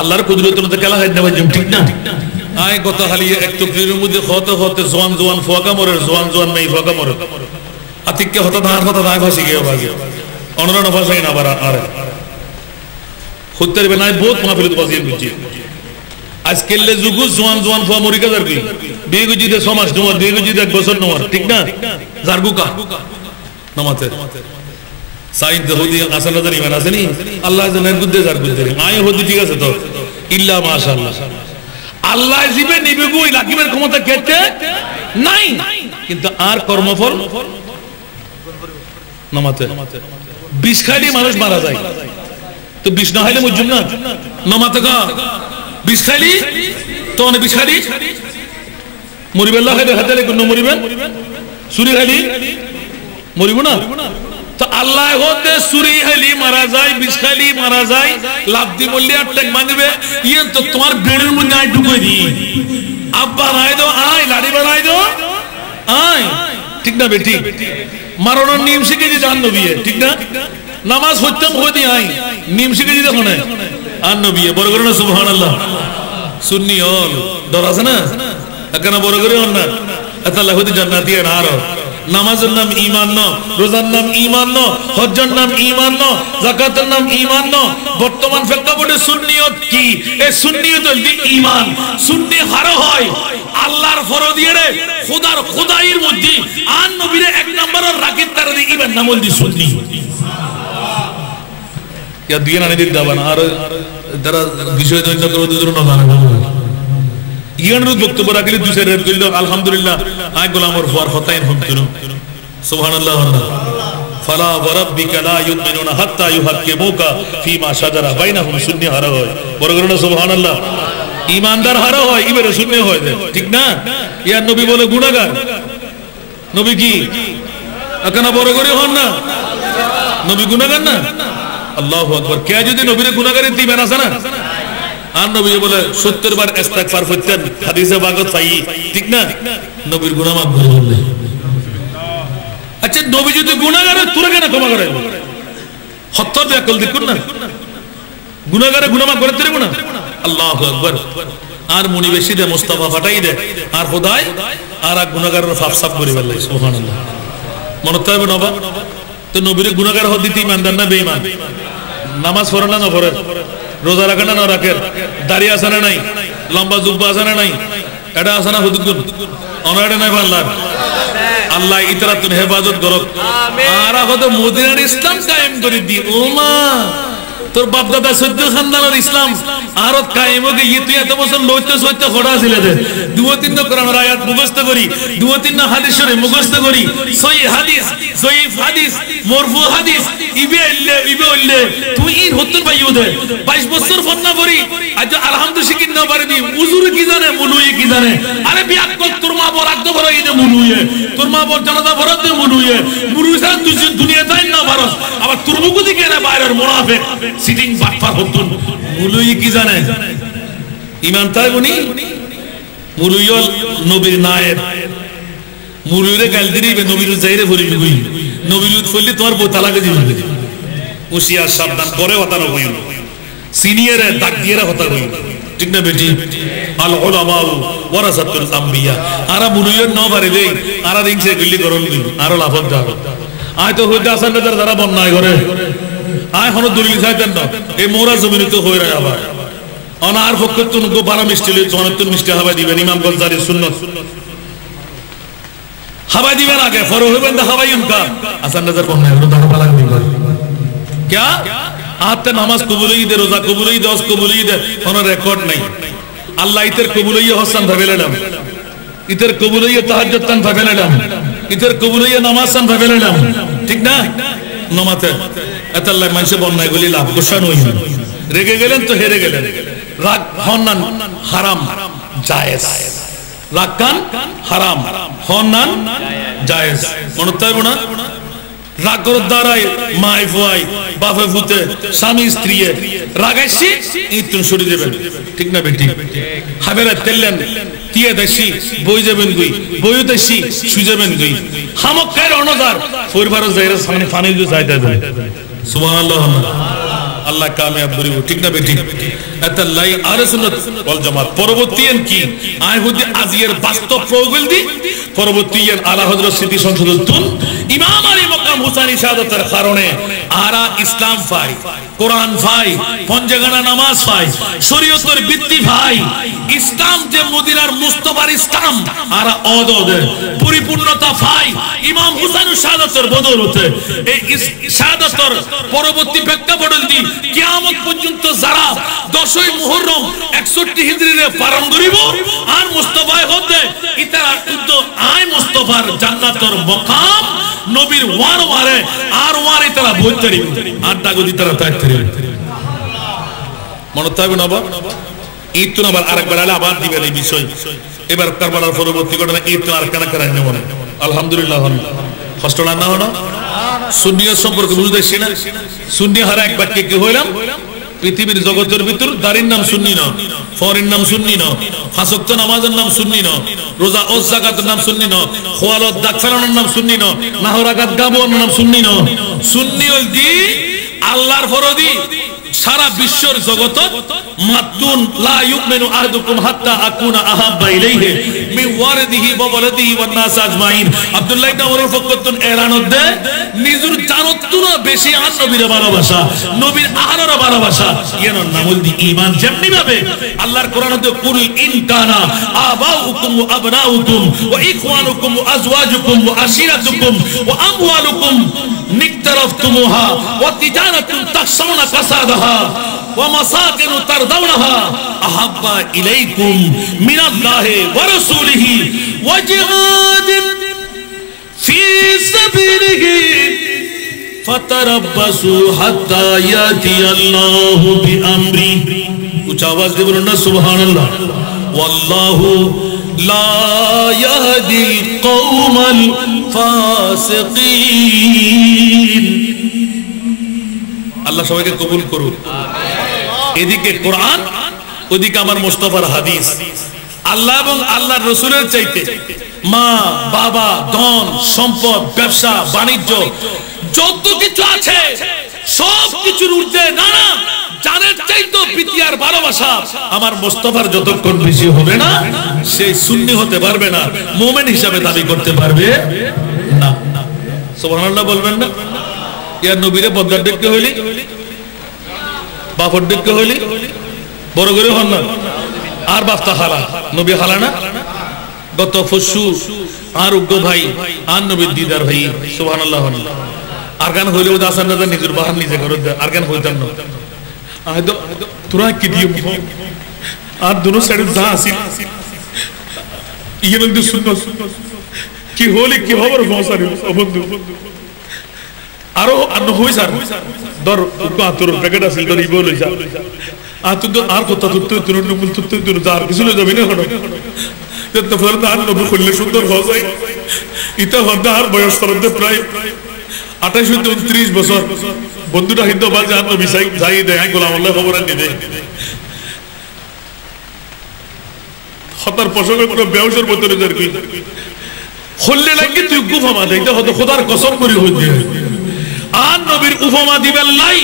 আল্লাহর কুদরতের মধ্যে খেলা হয় না ঠিক না। আয় কত হালিয়ে এক তকরিরের মধ্যে হতে হতে জোয়ান জোয়ান ফোয়াকা মরে জোয়ান জোয়ান মেয়ে ফোয়াকা মরে আতিককে হতা ধার ফাঁসি গিয়ে বাজে অনরানো ফাঁসাই না আবার আরে হত্যার বেনায় বহুত মাহফিলত বাজিয়ে বুঝছি আজকেলে যুগু জোয়ান জোয়ান ফোয়া মরি কাজার কি বিয়ে গুজিতে 6 মাস তোমার বিয়ে গুজিতে 1 বছর তোমার ঠিক না জারগুকা নামাতে সাইদ হদি আসল নজর ইমান আছে নি আল্লাহ জানের গুদে জার গুদে আয় হদি ঠিক আছে তো ইল্লা মাশাআল্লাহ আল্লাহ জিবে নিবে গই লাকিমের ক্ষমতা কেটে নাই কিন্তু আর কর্মফল নামাতে বিষ খাইলে মানুষ মারা যায় তো বিষ না খাইলে মুজুম না নামাতে কা বিষ খাইলি তো অনেক বিষ খাইলি মরিবে আল্লাহ খাইলে হাতে কোন মরিবেন সুরি খাইলি মরিব না তো আল্লাহ হতে সুরি খাইলি মারা যায় বিষ খাইলি মারা যায় লাভ দি বললি আর টেক বাঁধবে ইয়ে তো তোমার ব্রেনের মধ্যে আয় ঢুকে দি আব্বা নাই দো আয় লাড়ি বানাই দো আয় ঠিক না বেটি মারণের নিয়ম শিখে যে জান নবী ঠিক না নামাজ হত্যম হয়ে দি আয় নিয়ম শিখে যে দেখো না আর নবী বড় করে না সুবহানাল্লাহ সুন্নি হল ডর আছে না এখানে বড় করে হন না আল্লাহ হতে জান্নাতি আর আর নামাজের নাম ঈমান ন রোজার নাম ঈমান ন হজ্জের নাম ঈমান ন যাকাতের নাম ঈমান ন বর্তমান প্রেক্ষাপটে সুন্নিয়ত কি এই সুন্নিয়ত হল ঈমান সুন্নি হারা হয় আল্লাহর ফরজ দিয়ে খোদার খোদাইর মধ্যে আর নবীর এক নম্বরের রাকিব তার দি ঈমান নাম হল দি সুন্নি ইয়া দিয়ে না দিতে দাও না আর যারা বিষয় দৈন্য করে দুজন না জানে ইয়ানরুদ বক্তব্য রাখলে দুই সাইড রেড কইলো আলহামদুলিল্লাহ আয় গোলামর ফুয়ার হতাইন হুমতুন সুবহানাল্লাহ ফালা ওয়ারাব্বিকা লা ইউমিনুনা হাত্তা ইউহাক্কিমুকা ফিমা শাজারা বাইনাহুম সুন্নি হারা হয় বড় করে না সুবহানাল্লাহ ঈমানদার হারা হয় ইবারে সুন্নি হয় ঠিক না ইয়া নবী বলে গুনাহগার নবী কি এখানে বড় করে হন না নবী গুনাহগার না আল্লাহু আকবার কে যদি নবীরে গুনাহগারের দিবেন আছে না আর নবী বলে 70 বার ইস্তিগফার করতেন হাদিসে বাগত পাই ঠিক না নবীর গুনাহ মাফ করে বললে আচ্ছা নবী যদি গুনাহগার তোরা কেন ক্ষমা করে হত্তর দে আকল দেখুন না গুনাহগারে গুনাহ মাফ করে দেব না আল্লাহু আকবার আর মুনিবেশি দে মুস্তাফা ফাটাই দে আর খোদাই আর গুনাহগারের ফাফ সাফ করে বললে সুবহানাল্লাহ মনত হবে নবা তো নবীর গুনাহগার হদ দিতে ইমানদার না বেঈমান নামাজ পড়ে না পড়ে রোজা রাখে না রাখে দাড়ি আছে না নাই লম্বা জুব্বা আছে না নাই এটা আছে না হুদুগুন অনারে নাই আল্লাহ আল্লাহ ইতরা তুন হেফাজত করক আর হয়তো মদিনার ইসলাম কায়েম করে দি ওমা তোর বাপ দাদা সদ্য খানদানের ইসলাম আর কায়েম হয়ে গিয়ে তুই এত বছর লইতে সইতে খোড়া ছিলে দে দুই তিন কোরআনের আয়াত মুখস্থ করি দুই তিন হাদিস শরীফ মুখস্থ করি সহিহ হাদিস জয়ীফ হাদিস মারফু হাদিস ইবে ইল্লে তুই ইন হত্তর পাইও দে 22 বছর ফন্না করি আজ আলহামদুলিল্লাহ শিখিন না পারে দি উজুর কি জানে মুলুই কি জানে আরে বিয়াক তোর মা বড় আকদ বড় ইদে মুলুইয়ে তোর মা বড় জানাজা বড় দে মুলুইয়ে মুলুই সারা তুই দুনিয়া তাই না পারস আবার তোর মুখ দিকে না বাইরের মুনাফিক সিটিং বাটপার হতুন মুলুই কি জানে ঈমান তাই বনি মুলুইল নবীর নায়েব মুলুইরে গাল দিবে নবীর জাইরে ভরিবি কই নবীর ফলি তোমার বউ তালাকে দিবে হুশিয়ার সাবধান করে হতানো হই সিনিয়রে দাগ দিয়ে হতা হই ঠিক না বেটি আল উলামা ওয়ারাসাতুল আম্বিয়া আরা মুলুইর ন পারে দেই আরা রিংসে গলি করল দিই আরো লাভত দাও আয় তো হইতে আসান যারা বন্যায় করে আয় হন দলিল চাইতেন না এই মোরা জমিনে তো হয়ে যায় আবার অনার পক্ষে তো গো 12 মিষ্টি লই তোমার তো মিষ্টি হাওয়া দিবেন ইমাম গজ্জালির সুন্নাত হাওয়া দিবেন আগে ফরো হইবেন দা হাওয়াই উনকা আসান নজর কোন নাই দাঁড়া পালা দিবেন क्या আতে নামাজ কবুল হই দে রোজা কবুল হই দে হজ কবুল হই দে কোন রেকর্ড নাই আল্লাহ ইতর কবুল হই হসান ভাবেলাম ইতর কবুল হই তাহাজ্জুদ তান ভাবেলাম ইতর কবুল হই নামাজ তান ভাবেলাম ঠিক না নমাতে আল্লাহ মানুষে বন্যায় গলি লাভ কোশান হই রেগে গেলেন তো হেরে গেলেন রাগ হন্নান হারাম জায়েজ রাগ হারাম হন্নান জায়েজ মনতাই বনা রাগ করার দ্বারাই মাই ফুয়াই বাপে ফুতে স্বামী স্ত্রী রাগাইছি ইতুন সরি দেবেন ঠিক না বেটি হাবেলা তেললেন তিয়া দেশি বই যাবেন গই বইও দেশি সুজাবেন গই হামকার অনজার পরিবার জায়গা সামনে ফানি দিয়ে যাইতে দেন সুবহানাল্লাহ আল্লাহ কামিয়াব করিব ঠিক না বেঠিক এটা লাই আহলে সুন্নাত ওয়াল জামাত পরবর্তীন কি আইহুদি আজিয়ের বাস্তব প্রয়োগ দি পরবর্তীন আলা হযরত সিদ্দিক সংশোধন ইমাম আলী মাকাম হুসাইনি শাহাদাতের কারণে আরা ইসলাম পাই কোরআন পাই পঞ্জগানা নামাজ পাই শরীয়তের ভিত্তি ভাই ইসলাম যে মদিনার মুস্তাফার ইসলাম আরা অদদে পরিপূর্ণতা পাই ইমাম হুসাইনের শাহাদাতের বদৌলতে এই শাহাদাতের পরবর্তী প্রেক্ষাপট দি কিয়ামত পর্যন্ত যারা 10ই মুহররম 61 হিজরিতে পালন করিব আর মুস্তাফায় হতে ইতারা কিন্তু আই মুস্তাফার জান্নাতের মাকাম নবীর ওয়ারে আর ওয়ারে তারা বলতে পারিব আর দাগদি তারা তাইতে পারিব মনে থাকবে না বাবা ঈদ তো আবার আরেকবার আবার দিবেন এই বিষয় এবার কারবালার পরবর্তী ঘটনা ঈদ তো আর কেন কেন মনে আলহামদুলিল্লাহ কষ্ট না হলো সুন্নিয়ত সম্পর্কে বুঝতেছি না সুন্নি হারা এক বাক্যে কি হইলাম পৃথিবীর জগতের ভিতর দাড়ির নাম সুন্নি না ফরির নাম সুন্নি না পাঁচ ওয়াক্ত নামাজের নাম সুন্নি না রোজা ও যাকাতের নাম সুন্নি না খোয়ালত দাগ ফেলানোর নাম সুন্নি না নাহরাকাত গাবনের নাম সুন্নি না সুন্নি হল দি আল্লাহর ফরদি সারা বিশ্বের জগতত মাতুন লা ইউমিনু আহাদুকুম হাত্তা আকুনা আহাব্বা ইলাইহি মিন ওয়ারিদিহি ওয়া ওয়ালাদিহি ওয়ান নাস আজমাইন আব্দুল্লাহ ইবনে ওমর ফকতুন এলান দে নিজুর জানতুন বেশি আর নবীর ভালোবাসা নবীর আহলের ভালোবাসা এর নামল দি ঈমান যেমনি ভাবে আল্লাহর কোরআনতে কুল ইন কানা আবাউকুম ওয়া আবনাউকুম ওয়া ইখওয়ানুকুম ওয়া আজওয়াজুকুম ওয়া আশিরাতুকুম ওয়া আমওয়ালুকুম নিকতারাফতুমুহা ওয়া তিজারাতুন তাখশাউনা কাসাদাহা ومساكن ترضونها أحب إليكم من الله ورسوله وجهاد في سبيله فتربصوا حتى يأتي الله بأمره اونچا آواز دے بولنا سبحان اللہ واللہ لا يهدي القوم الفاسقين আল্লাহ সবাইকে কবুল করুন এদিকে কোরআন ওদিকে আমার মুস্তাফার হাদিস আল্লাহ এবং আল্লাহর রাসূলের চাইতে মা বাবা ধন সম্পদ ব্যবসা বাণিজ্য যত কিছু আছে সব কিছুর ঊর্ধ্বে না না জানের চাইতে পিতিয়ার ভালোবাসা আমার মুস্তাফার যতক্ষণ বেশি হবে না সেই সুন্নি হতে পারবে না মুমিন হিসাবে দাবি করতে পারবে না সুবহানাল্লাহ বলবেন না ইয়ার নবীরে বদলার দেখতে হইলি বাপর দেখতে হইলি বড় করে হন না আর বাপটা হালা নবী হালা না গত পরশু আর উগ্র ভাই আর নবীর দিদার ভাই সুবহানাল্লাহ আর গান হইলে ওদের আসান দাদা নিজের বাহার নিজে করে আর গান হইতাম না হয়তো তোরা কি দিও আর দুনো সাইডে যা আসিল ইয়ে নদী শুনো কি হলি কি খবর পৌঁছানি বন্ধু আরো আন্ন হই স্যার দর আতর প্যাকেট আছে দর ইবো লইছা আতু তো আর কথা তুই তুই নুমুল তুই তুই যার কিছু লই যাবি না হলো তো ফরদা আর নবু খুললে সুন্দর হয়ে যায় ইতা হদা আর বয়স করতে প্রায় 28 29 বছর বন্ধুটা হিন্দু বাজে আর নবী সাই যাই দেয় গোলাম আল্লাহ খবর আনি দেয় হতার পশকের পুরো বেউসের ভিতরে যার কই খুললে লাগি তুই গুফামা দেই তো হতো খোদার কসম করি হই দিয়ে আর নবীর উপমা দিবেন লাই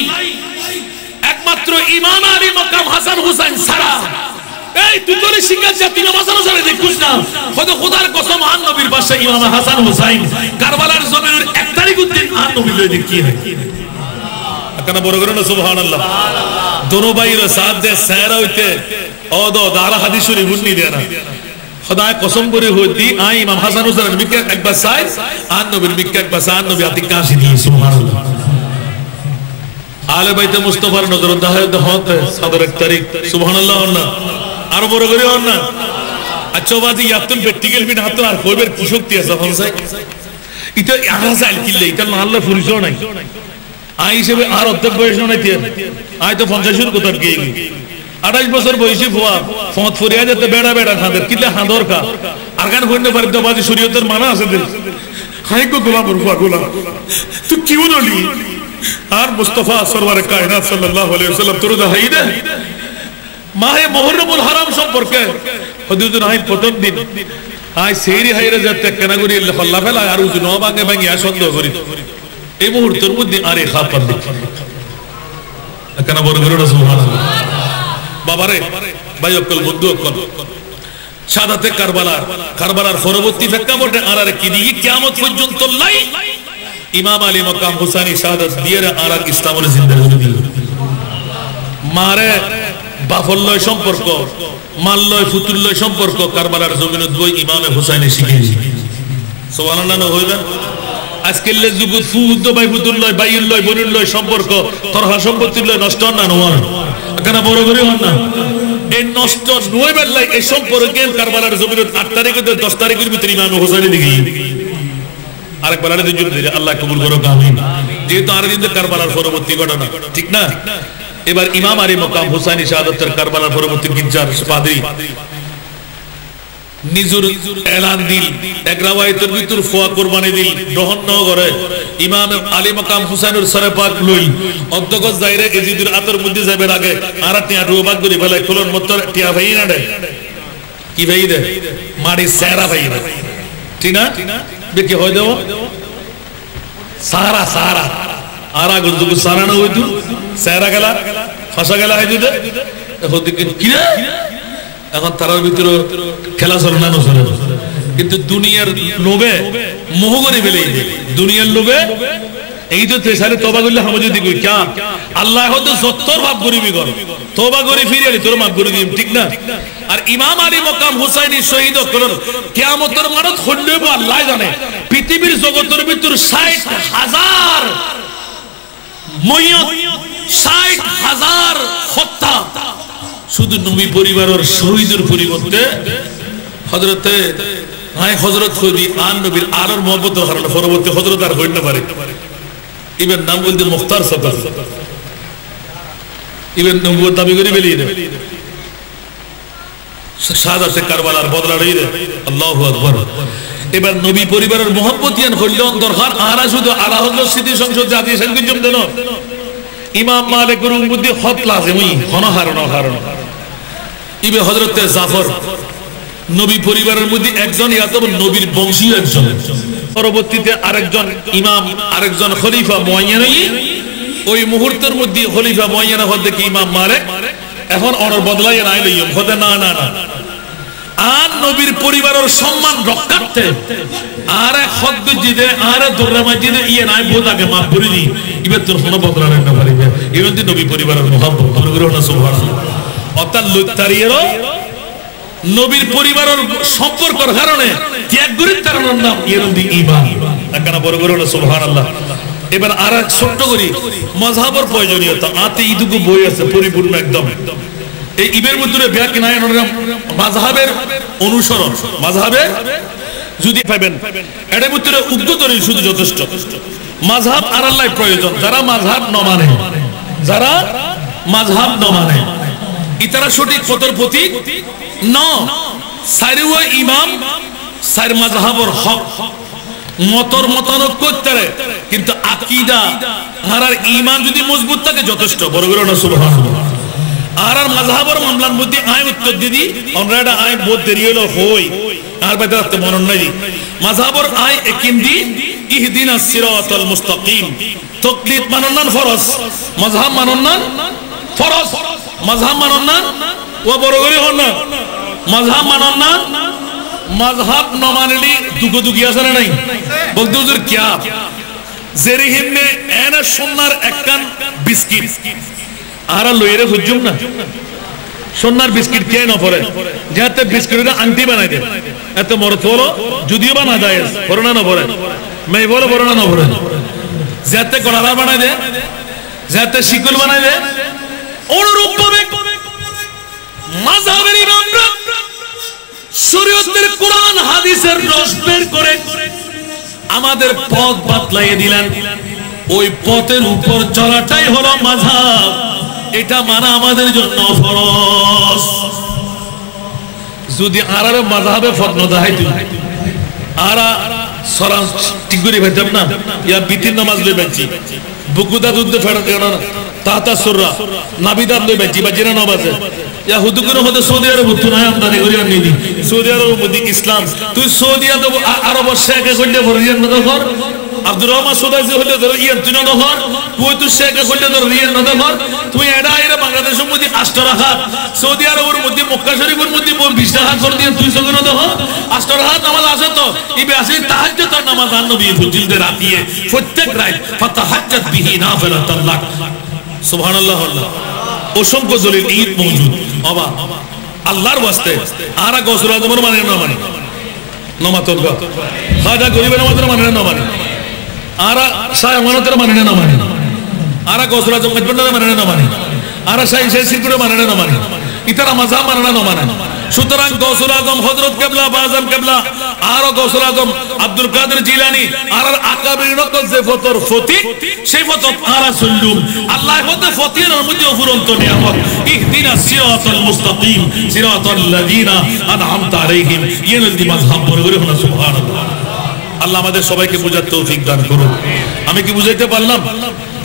একমাত্র ইমাম আলী মাকাম হাসান হুসাইন সারা এই তুই তোরে শিকার জাতি নামাজের সাথে দেখুস না হয়তো খোদার কসম আর নবীর পাশে ইমাম হাসান হুসাইন কারবালার জমিনের 1 তারিখ দিন আর নবী লই দেখি হয় কানা বড় করে না সুবহানাল্লাহ দোনো ভাইয়ের সাথ দে সারা হইতে ওদো দারা হাদিস শরীফ উন্নি দেয় না খোদায় কসম করে হইতি আই ইমাম হাসান হুসাইন মিকে একবার সাই আর নবীর মিকে একবার সান নবী আতি কাশি দিয়ে সুবহানাল্লাহ আলে বাইতে মুস্তাফার নজর দাহায়ত হতে সদর 1 তারিখ সুবহানাল্লাহ না আর বড় করে হন না আচ্ছা বাজি ইয়াতুন প্র্যাকটিক্যাল বিন হাত আর কইবের কি শক্তি আছে হনসাই এটা আহাজাল কিল্লে এটা না আল্লাহ ফুরিছো নাই আই হিসেবে আর অর্ধেক বয়স নাই তে আই তো 50 এর কথা গই 28 বছর বয়সী ফুয়া ফত ফুরিয়া যেতে বেড়া বেড়া খাদের কিলে হাঁদর কা আর গান কইতে পারি তো বাজি শরীয়তের মানা আছে দে হাই কো গোলাম রুফা গোলাম তুই কি বললি আর মুস্তাফা সরওয়ারে কায়নাত সাল্লাল্লাহু আলাইহি ওয়াসাল্লাম তুরুদ হাইদা মাহে মুহররমুল হারাম সম্পর্কে হুজুর আই প্রথম দিন আই সেরি হাইরে যেতে কেনাগুরি আল্লাহ ফেলা আর উজু ন ভাঙে ভাঙি সন্দেহ করি এই মুহূর্তের মধ্যে আরে খাপার দেখি কেন বড় করে সুবহানাল্লাহ। বাবারে ভাই অকল বন্ধু অকল শাহাদাতে কারবালার পরবর্তী প্রেক্ষাপটে আর কি দিকে কিয়ামত পর্যন্ত লাই ইমাম আলী মাকাম হুসাইনি শাহাদাত দিয়ে আর ইসলামের জিন্দা করে দিল। মারে বাফল্লয় সম্পর্ক মাল্লয় ফুতুল্লয় সম্পর্ক কারবালার জমিনত বই ইমামে হুসাইনি শিখিয়েছে। সুবহানাল্লাহ হইবেন আজকের যুগত ফুদ ভাই ফুতুল্লয় বাইউল্লয় বনুল্লয় সম্পর্ক তরহা সম্পত্তির লয় নষ্ট না নয় কেন বড় করে হন না এই নষ্ট নয় বেলাই এই সম্পর্কে কারবালার জমিনত 8 তারিখ 10 তারিখের ভিতরে ইমাম হুসাইনি দিকে আরেকবার আরে দুজন দিলে আল্লাহ কবুল করুক আমিন। যেহেতু আর দিন কারবালার পরবর্তী ঘটনা ঠিক না, এবার ইমাম আলী মাকাম হুসাইনি শাহাদাতের কারবালার পরবর্তী গির্জার পাদ্রী নিজুর এলান দিল এক রাওয়ায়াতের ভিতর ফোয়া কুরবানি দিল দহন ন করে ইমাম আলী মাকাম হুসাইনের সরে পাক লই অধ্যগজ দাইরে এজিদুর আতর মধ্যে যাবের আগে আর টিয়া রুবাক করে ফেলে খোলন মত টিয়া ভাই না দে কি ভাই দে মারি সেরা ভাই দে ঠিক না দেখি হয় দেও সারা সারা আর আগুন দুগু সারা না হইতো সেরা গেলা ফাঁসা গেলা হইতো দে এখন দেখি কি রে এখন তারার ভিতরে খেলা চলে না চলে কিন্তু দুনিয়ার লোভে মোহ করে ফেলে দুনিয়ার লোভে এই তো তেসারে তওবা করলে হামে যদি কই কি আল্লাহ হয়তো সত্তর ভাব করিবি কর তওবা করে ফিরে আলি তোর মাফ করে দিম ঠিক না। আর ইমাম আলী মাকাম হুসাইনি শহীদ হলেন কিয়ামতের মানত হইবে আল্লাহ জানে পৃথিবীর জগতের ভিতর 60,000 ময়ত 60,000 হত্যা শুধু নবী পরিবারের শহীদের পরিবর্তে হযরতে হযরত খুদি আন নবীর আলোর মহব্বতের কারণে পরবর্তী হযরত আর হইতে পারে ইবেন নাম বলতে মুখতার সফর ইবেন নবুয়ত দাবি করে বেরিয়ে দেয় শাহাদাতে কারবালার বদলা রই রে আল্লাহু আকবার। এবার নবী পরিবারের মহব্বতিয়ান হইল দরকার আর শুধু আলা হযরত স্মৃতি সংসদ জাতীয় সংগীত দেন ইমাম মালিকের উম্মতি হক লাজিমি হনহারণ হারণ ইবে হযরতে জাফর নবী পরিবারের মধ্যে একজন ইয়াতব নবীর বংশীয় একজন পরবর্তীতে আরেকজন ইমাম আরেকজন খলিফা মুআয়্যান ওই মুহূর্তের মধ্যে খলিফা মুআয়্যান হতে কি ইমাম মালিক এখন অনর বদলাই নাই লইম হতে না না না আর নবীর পরিবারের সম্মান রক্ষার্থে আরে হদ্দ জিদে আরে দররামা জিদে ইয়ে নাই বোদাকে মাফ করে দি ইবে তোর কোনো বদলা না পারিবে ইবে নবী পরিবারের মহব্বত অনুগ্রহ না সুবহানাল্লাহ অর্থাৎ লুত্তারিয়েরও নবীর পরিবারের সম্পর্কের কারণে ত্যাগ করেন তার নাম ইরন্দি ঈমান একখানা বড় করে সুবহানাল্লাহ। এবার আর এক ছোট্ট করি মাযহাবের প্রয়োজনীয়তা আতে ইদুকু বই আছে পরিপূর্ণ একদম এই ইবের মধ্যে ব্যাখ্যা নাই মাযহাবের অনুসরণ মাযহাবে যদি পাবেন এর মধ্যে উদ্যোতরি শুধু যথেষ্ট মাযহাব আর আল্লাহ প্রয়োজন যারা মাযহাব ন মানে যারা মাযহাব ন মানে ইতারা সঠিক পথের প্রতীক ন সাইরুয়া ইমাম সাইর মাযহাবের হক মতর মতানক করতে কিন্তু আকীদা আর ঈমান যদি মজবুত থাকে যথেষ্ট বড় বড় না সুবহানাল্লাহ। আর মাযহাবের মামলার মধ্যে আয় উত্তর দিদি আমরা আয় বহুত দেরি হলো হই আর বেদাতে মনন নাই মাযহাবের আয় একিম দি ইহদিনাস সিরাতাল মুস্তাকিম তাকলিদ মাননান ফরজ মাযহাব মাননান ফরজ মাযহাব মাননান ও বড় করে হন না মাযহাব মাননান মাযহাব ন মানলি দুগো দুগি আছে না নাই বলতে হুজুর কি জেরিহিমনে এনা সোনার একখান বিস্কিট আর লইরে হুজুম না সোনার বিস্কিট কে না পড়ে যাতে বিস্কিটটা আংটি বানাই দে এত মরত হলো যদিও বানা যায় পড়না না পড়ে মেই বলে পড়না না পড়ে যাতে গলার বানাই দে যাতে শিকল বানাই দে অনুরূপ ভাবে মাযহাবের ইমামরা শরীয়তের কোরআন হাদিসের রস বের করে আমাদের পথ বাতলাইয়ে দিলেন ওই পথের উপর চলাটাই হলো মাযহাব এটা মানা আমাদের জন্য ফরজ। যদি আরারে মাযহাবে ফতোয়া দেখাইতো আরা সরাস ঠিক করে ভাইতাম না ইয়া বিতিন নামাজ লই বাঁচি বুকুদা দুধ ফেরত না তাতা সুররা নাবিদাত লই বাঁচি বা জিনা নামাজে ইয়া হুদুকুনো হতে সৌদি আরব তো না আমদানি করি আর নিদি সৌদি আরব মধ্যে ইসলাম তুই সৌদি আরব শেখে কইলে ভরিয়ান না কর আব্দুর রহমান সুদাইসি হলে ধরো ইয়ান তুই নহর কুয়েত শেখ হলে ধরো রিয়ান নহর তুমি এডা আইরা বাংলাদেশের মধ্যে 8 রাকাত সৌদি আরবের মধ্যে মক্কা শরীফের মধ্যে 20 রাকাত করে দিয়ে 200 করে নহর 8 রাকাত নামাজ আছে তো ইবে আছে তাহাজ্জুদের নামাজ নবী ফুজিলতে রাতিয়ে প্রত্যেক রাত ফাতাহাজ্জাত বিহি নাফিলাতান লাক সুবহানাল্লাহ আল্লাহ অসংখ্য দলিল ঈদ মওজুদ বাবা আল্লাহর ওয়াস্তে আরা গসল আজমের মানে না মানে নমাতল গো খাজা গরিবের নামাজের মানে না মানে আরা শাহ আমানতের মানে না মানে আরা গসল আজম মজবুরের মানে না মানে আরা শাহ সিরকুরের মানে না মানে ইতারা মাযহাব মানে না মানে সুতরাং গৌসুল আজম হযরত কিবলা বাজাম কিবলা আর গৌসুল আজম আব্দুল কাদের জিলানী আর আকাবির নকল যে ফতর ফতি সেই ফতর আরা সুল্লুম আল্লাহ হতে ফতির মধ্যে অফুরন্ত নিয়ামত ইহদিনাস সিরাতাল মুস্তাকিম সিরাতাল লাযিনা আনআমতা আলাইহিম ইয়ানদি মাযহাব পড়ে বলে সুবহানাল্লাহ আল্লাহ আমাদের সবাইকে বুঝার তৌফিক দান করুন আমি কি বুঝাইতে পারলাম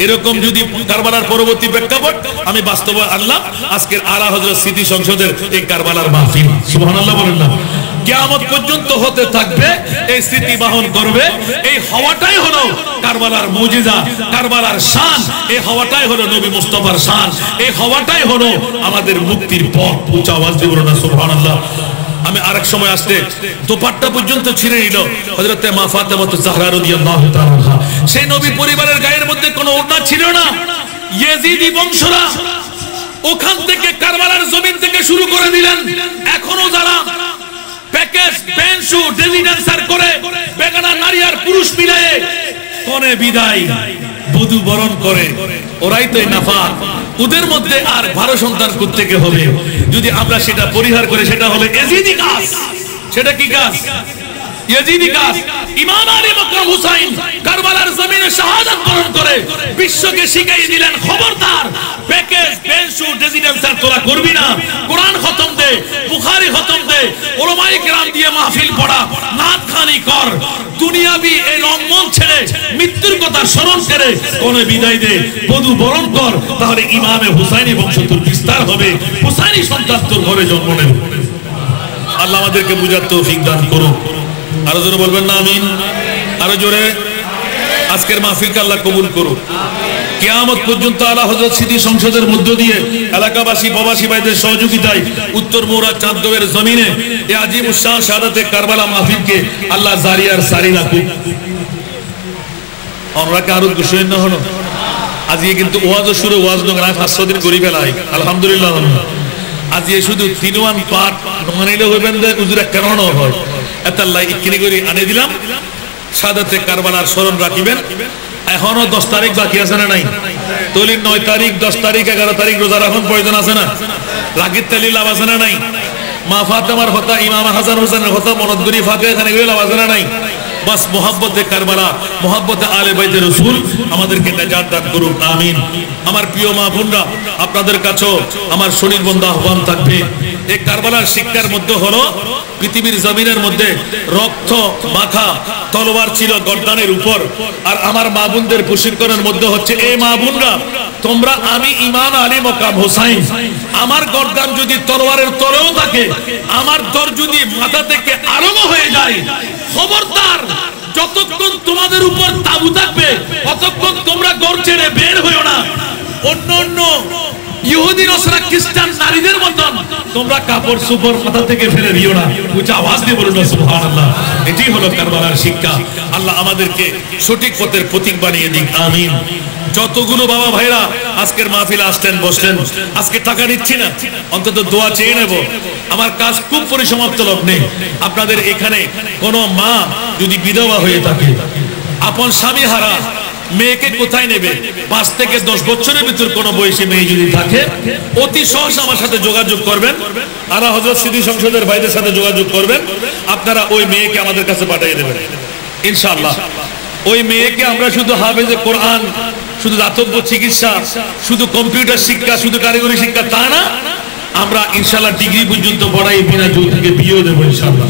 এরকম যদি কারবালার পরবর্তী প্রেক্ষাপট আমি বাস্তব আল্লাহ আজকের আলা হযরত স্মৃতি সংসদের এই কারবালার মাহফিল সুবহানাল্লাহ বলেন না কিয়ামত পর্যন্ত হতে থাকবে এই স্মৃতি বহন করবে এই হওয়াটাই হলো কারবালার মুজিজা কারবালার শান এই হওয়াটাই হলো নবী মুস্তাফার শান এই হওয়াটাই হলো আমাদের মুক্তির পথ উচ্চ আওয়াজ দিয়ে বলুন সুবহানাল্লাহ আমি আরেক সময় আসতে দোপাট্টা পর্যন্ত ছিঁড়ে নিল হযরতে মা ফাতেমা জাহরা রাদিয়াল্লাহু তাআলা আনহা সেই নবী পরিবারের গায়ের মধ্যে কোনো ওড়না ছিল না ইয়েজিদি বংশরা ওখান থেকে কারবালার জমিন থেকে শুরু করে দিলেন এখনো যারা প্যাকেজ পেনশু রেজিডেন্সার করে বেগানা নারী আর পুরুষ মিলায়ে কোনে বিদায় বধূ বরণ করে ওরাই তো নাফা ওদের মধ্যে আর ভালো সন্তান কোত্থেকে হবে যদি আমরা সেটা পরিহার করে সেটা হলো ইয়াজিদি কাজ সেটা কি কাজ ইয়াজিদি কাজ ইমাম আলী মকরম হুসাইন কারবালার জমিনে শাহাদাত বরণ করে বিশ্বকে শিখিয়ে দিলেন খবরদার প্যাকেজ পেনশু রেজিডেন্সার তোরা করবি না কোরআন খতম দে বুখারী খতম দে উলামায়ে কেরাম দিয়ে মাহফিল পড়া নাত খানি কর দুনিয়াবি এই রংমন ছেড়ে মৃত্যুর কথা স্মরণ করে কোনে বিদায় দে বধূ বরণ কর তাহলে ইমামে হুসাইনি বংশ তোর বিস্তার হবে হুসাইনি সন্তান তোর ঘরে জন্ম নেবে আল্লাহ আমাদেরকে বুঝার তৌফিক দান করুন আরো জোরে বলবেন না আমিন আরো জোরে আজকের মাহফিলকে আল্লাহ কবুল করুন কিয়ামত পর্যন্ত আলা হযরত স্মৃতি সংসদের মধ্য দিয়ে এলাকাবাসী প্রবাসী ভাইদের সহযোগিতায় উত্তর মোরা চাঁদগাঁওয়ের জমিনে এই আজিম উশান শাহাদাতে কারবালা মাহফিলকে আল্লাহ জারি আর সারি রাখুক আমরা কি আরো খুশি না হলো আজকে কিন্তু ওয়াজও শুরু ওয়াজ নগর 500 দিন করি ফেলাই আলহামদুলিল্লাহ আজকে শুধু তিনওয়ান পাঠ মানিলে হইবেন যে হুজুরা কেন হয় এতাল্লাহ ইকিনি করে আনে দিলাম শাহাদাতে কারবালার স্মরণ রাখিবেন এখনো 10 তারিখ বাকি আছে না নাই তলির 9 তারিখ 10 তারিখ 11 তারিখ রোজা রাখুন প্রয়োজন আছে না রাগিত তালি লাভ আছে না নাই মা ফাতেমার কথা ইমাম হাসান হোসেনের কথা মনদগুরি ফাতে এখানে গেলে লাভ আছে না নাই বাস মোহাব্বতে কারবালা মোহাব্বতে আলে বাইতে রাসূল আমাদেরকে নাজাত দান করুন আমিন আমার প্রিয় মা বোনরা আপনাদের কাছেও আমার শরীর বন্ধ আহ্বান থাকবে এই কারবালার শিক্ষার মধ্যে হলো পৃথিবীর জমিনের মধ্যে রক্ত মাখা তলোয়ার ছিল গর্দানের উপর আর আমার মা বোনদের প্রশিক্ষণের মধ্যে হচ্ছে এই মা বোনরা তোমরা আমি ইমাম আলী মকাম হোসাইন আমার গর্দান যদি তলোয়ারের তলেও থাকে আমার দর যদি মাথা থেকে আরম্ভ হয়ে যায় খবরদার যতক্ষণ তোমাদের উপর তাবু থাকবে ততক্ষণ তোমরা ঘর ছেড়ে বের হইও না অন্য অন্য ইহুদি নসরা খ্রিস্টান নারীদের মতন তোমরা কাপড় সুপর মাথা থেকে ফেলে দিও না উচ্চ আওয়াজ দিয়ে বলুন সুবহানাল্লাহ এটাই হলো কারবালার শিক্ষা আল্লাহ আমাদেরকে সঠিক পথের প্রতীক বানিয়ে দিন আমিন যতগুলো বাবা ভাইরা আজকের মাহফিলে আসলেন বসলেন আজকে টাকা নিচ্ছি না অন্তত দোয়া চেয়ে নেব আমার কাজ খুব পরিসমাপ্ত লগ্নে আপনাদের এখানে কোন মা যদি বিধবা হয়ে থাকে আপন স্বামী হারা মেয়েকে কোথায় নেবে 5 থেকে 10 বছরের ভিতর কোন বয়সী মেয়ে যদি থাকে অতি সহজ আমার সাথে যোগাযোগ করবেন আলা হযরত স্মৃতি সংসদের ভাইদের সাথে যোগাযোগ করবেন আপনারা ওই মেয়েকে আমাদের কাছে পাঠিয়ে দেবেন ইনশাআল্লাহ ওই মেয়েকে আমরা শুধু হাফেজে কোরআন শুধু দাতব্য চিকিৎসা শুধু কম্পিউটার শিক্ষা শুধু কারিগরি শিক্ষা তা না আমরা ইনশাআল্লাহ ডিগ্রি পর্যন্ত পড়াই বিনা যৌতুকে বিয়ে দেব ইনশাআল্লাহ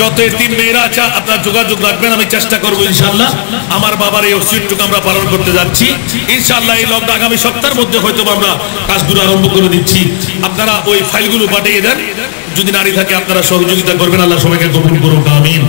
যত এতিম মেয়েরা আছে আপনারা যোগাযোগ রাখবেন আমি চেষ্টা করব ইনশাআল্লাহ আমার বাবার এই ওসিয়তটুকু আমরা পালন করতে যাচ্ছি ইনশাআল্লাহ এই লকডাউন আগামী সপ্তাহের মধ্যে হয়তো আমরা কাজগুলো আরম্ভ করে দিচ্ছি আপনারা ওই ফাইলগুলো পাঠিয়ে দেন যদি নারী থাকে আপনারা সহযোগিতা করবেন আল্লাহ সবাইকে কবুল করুন আমিন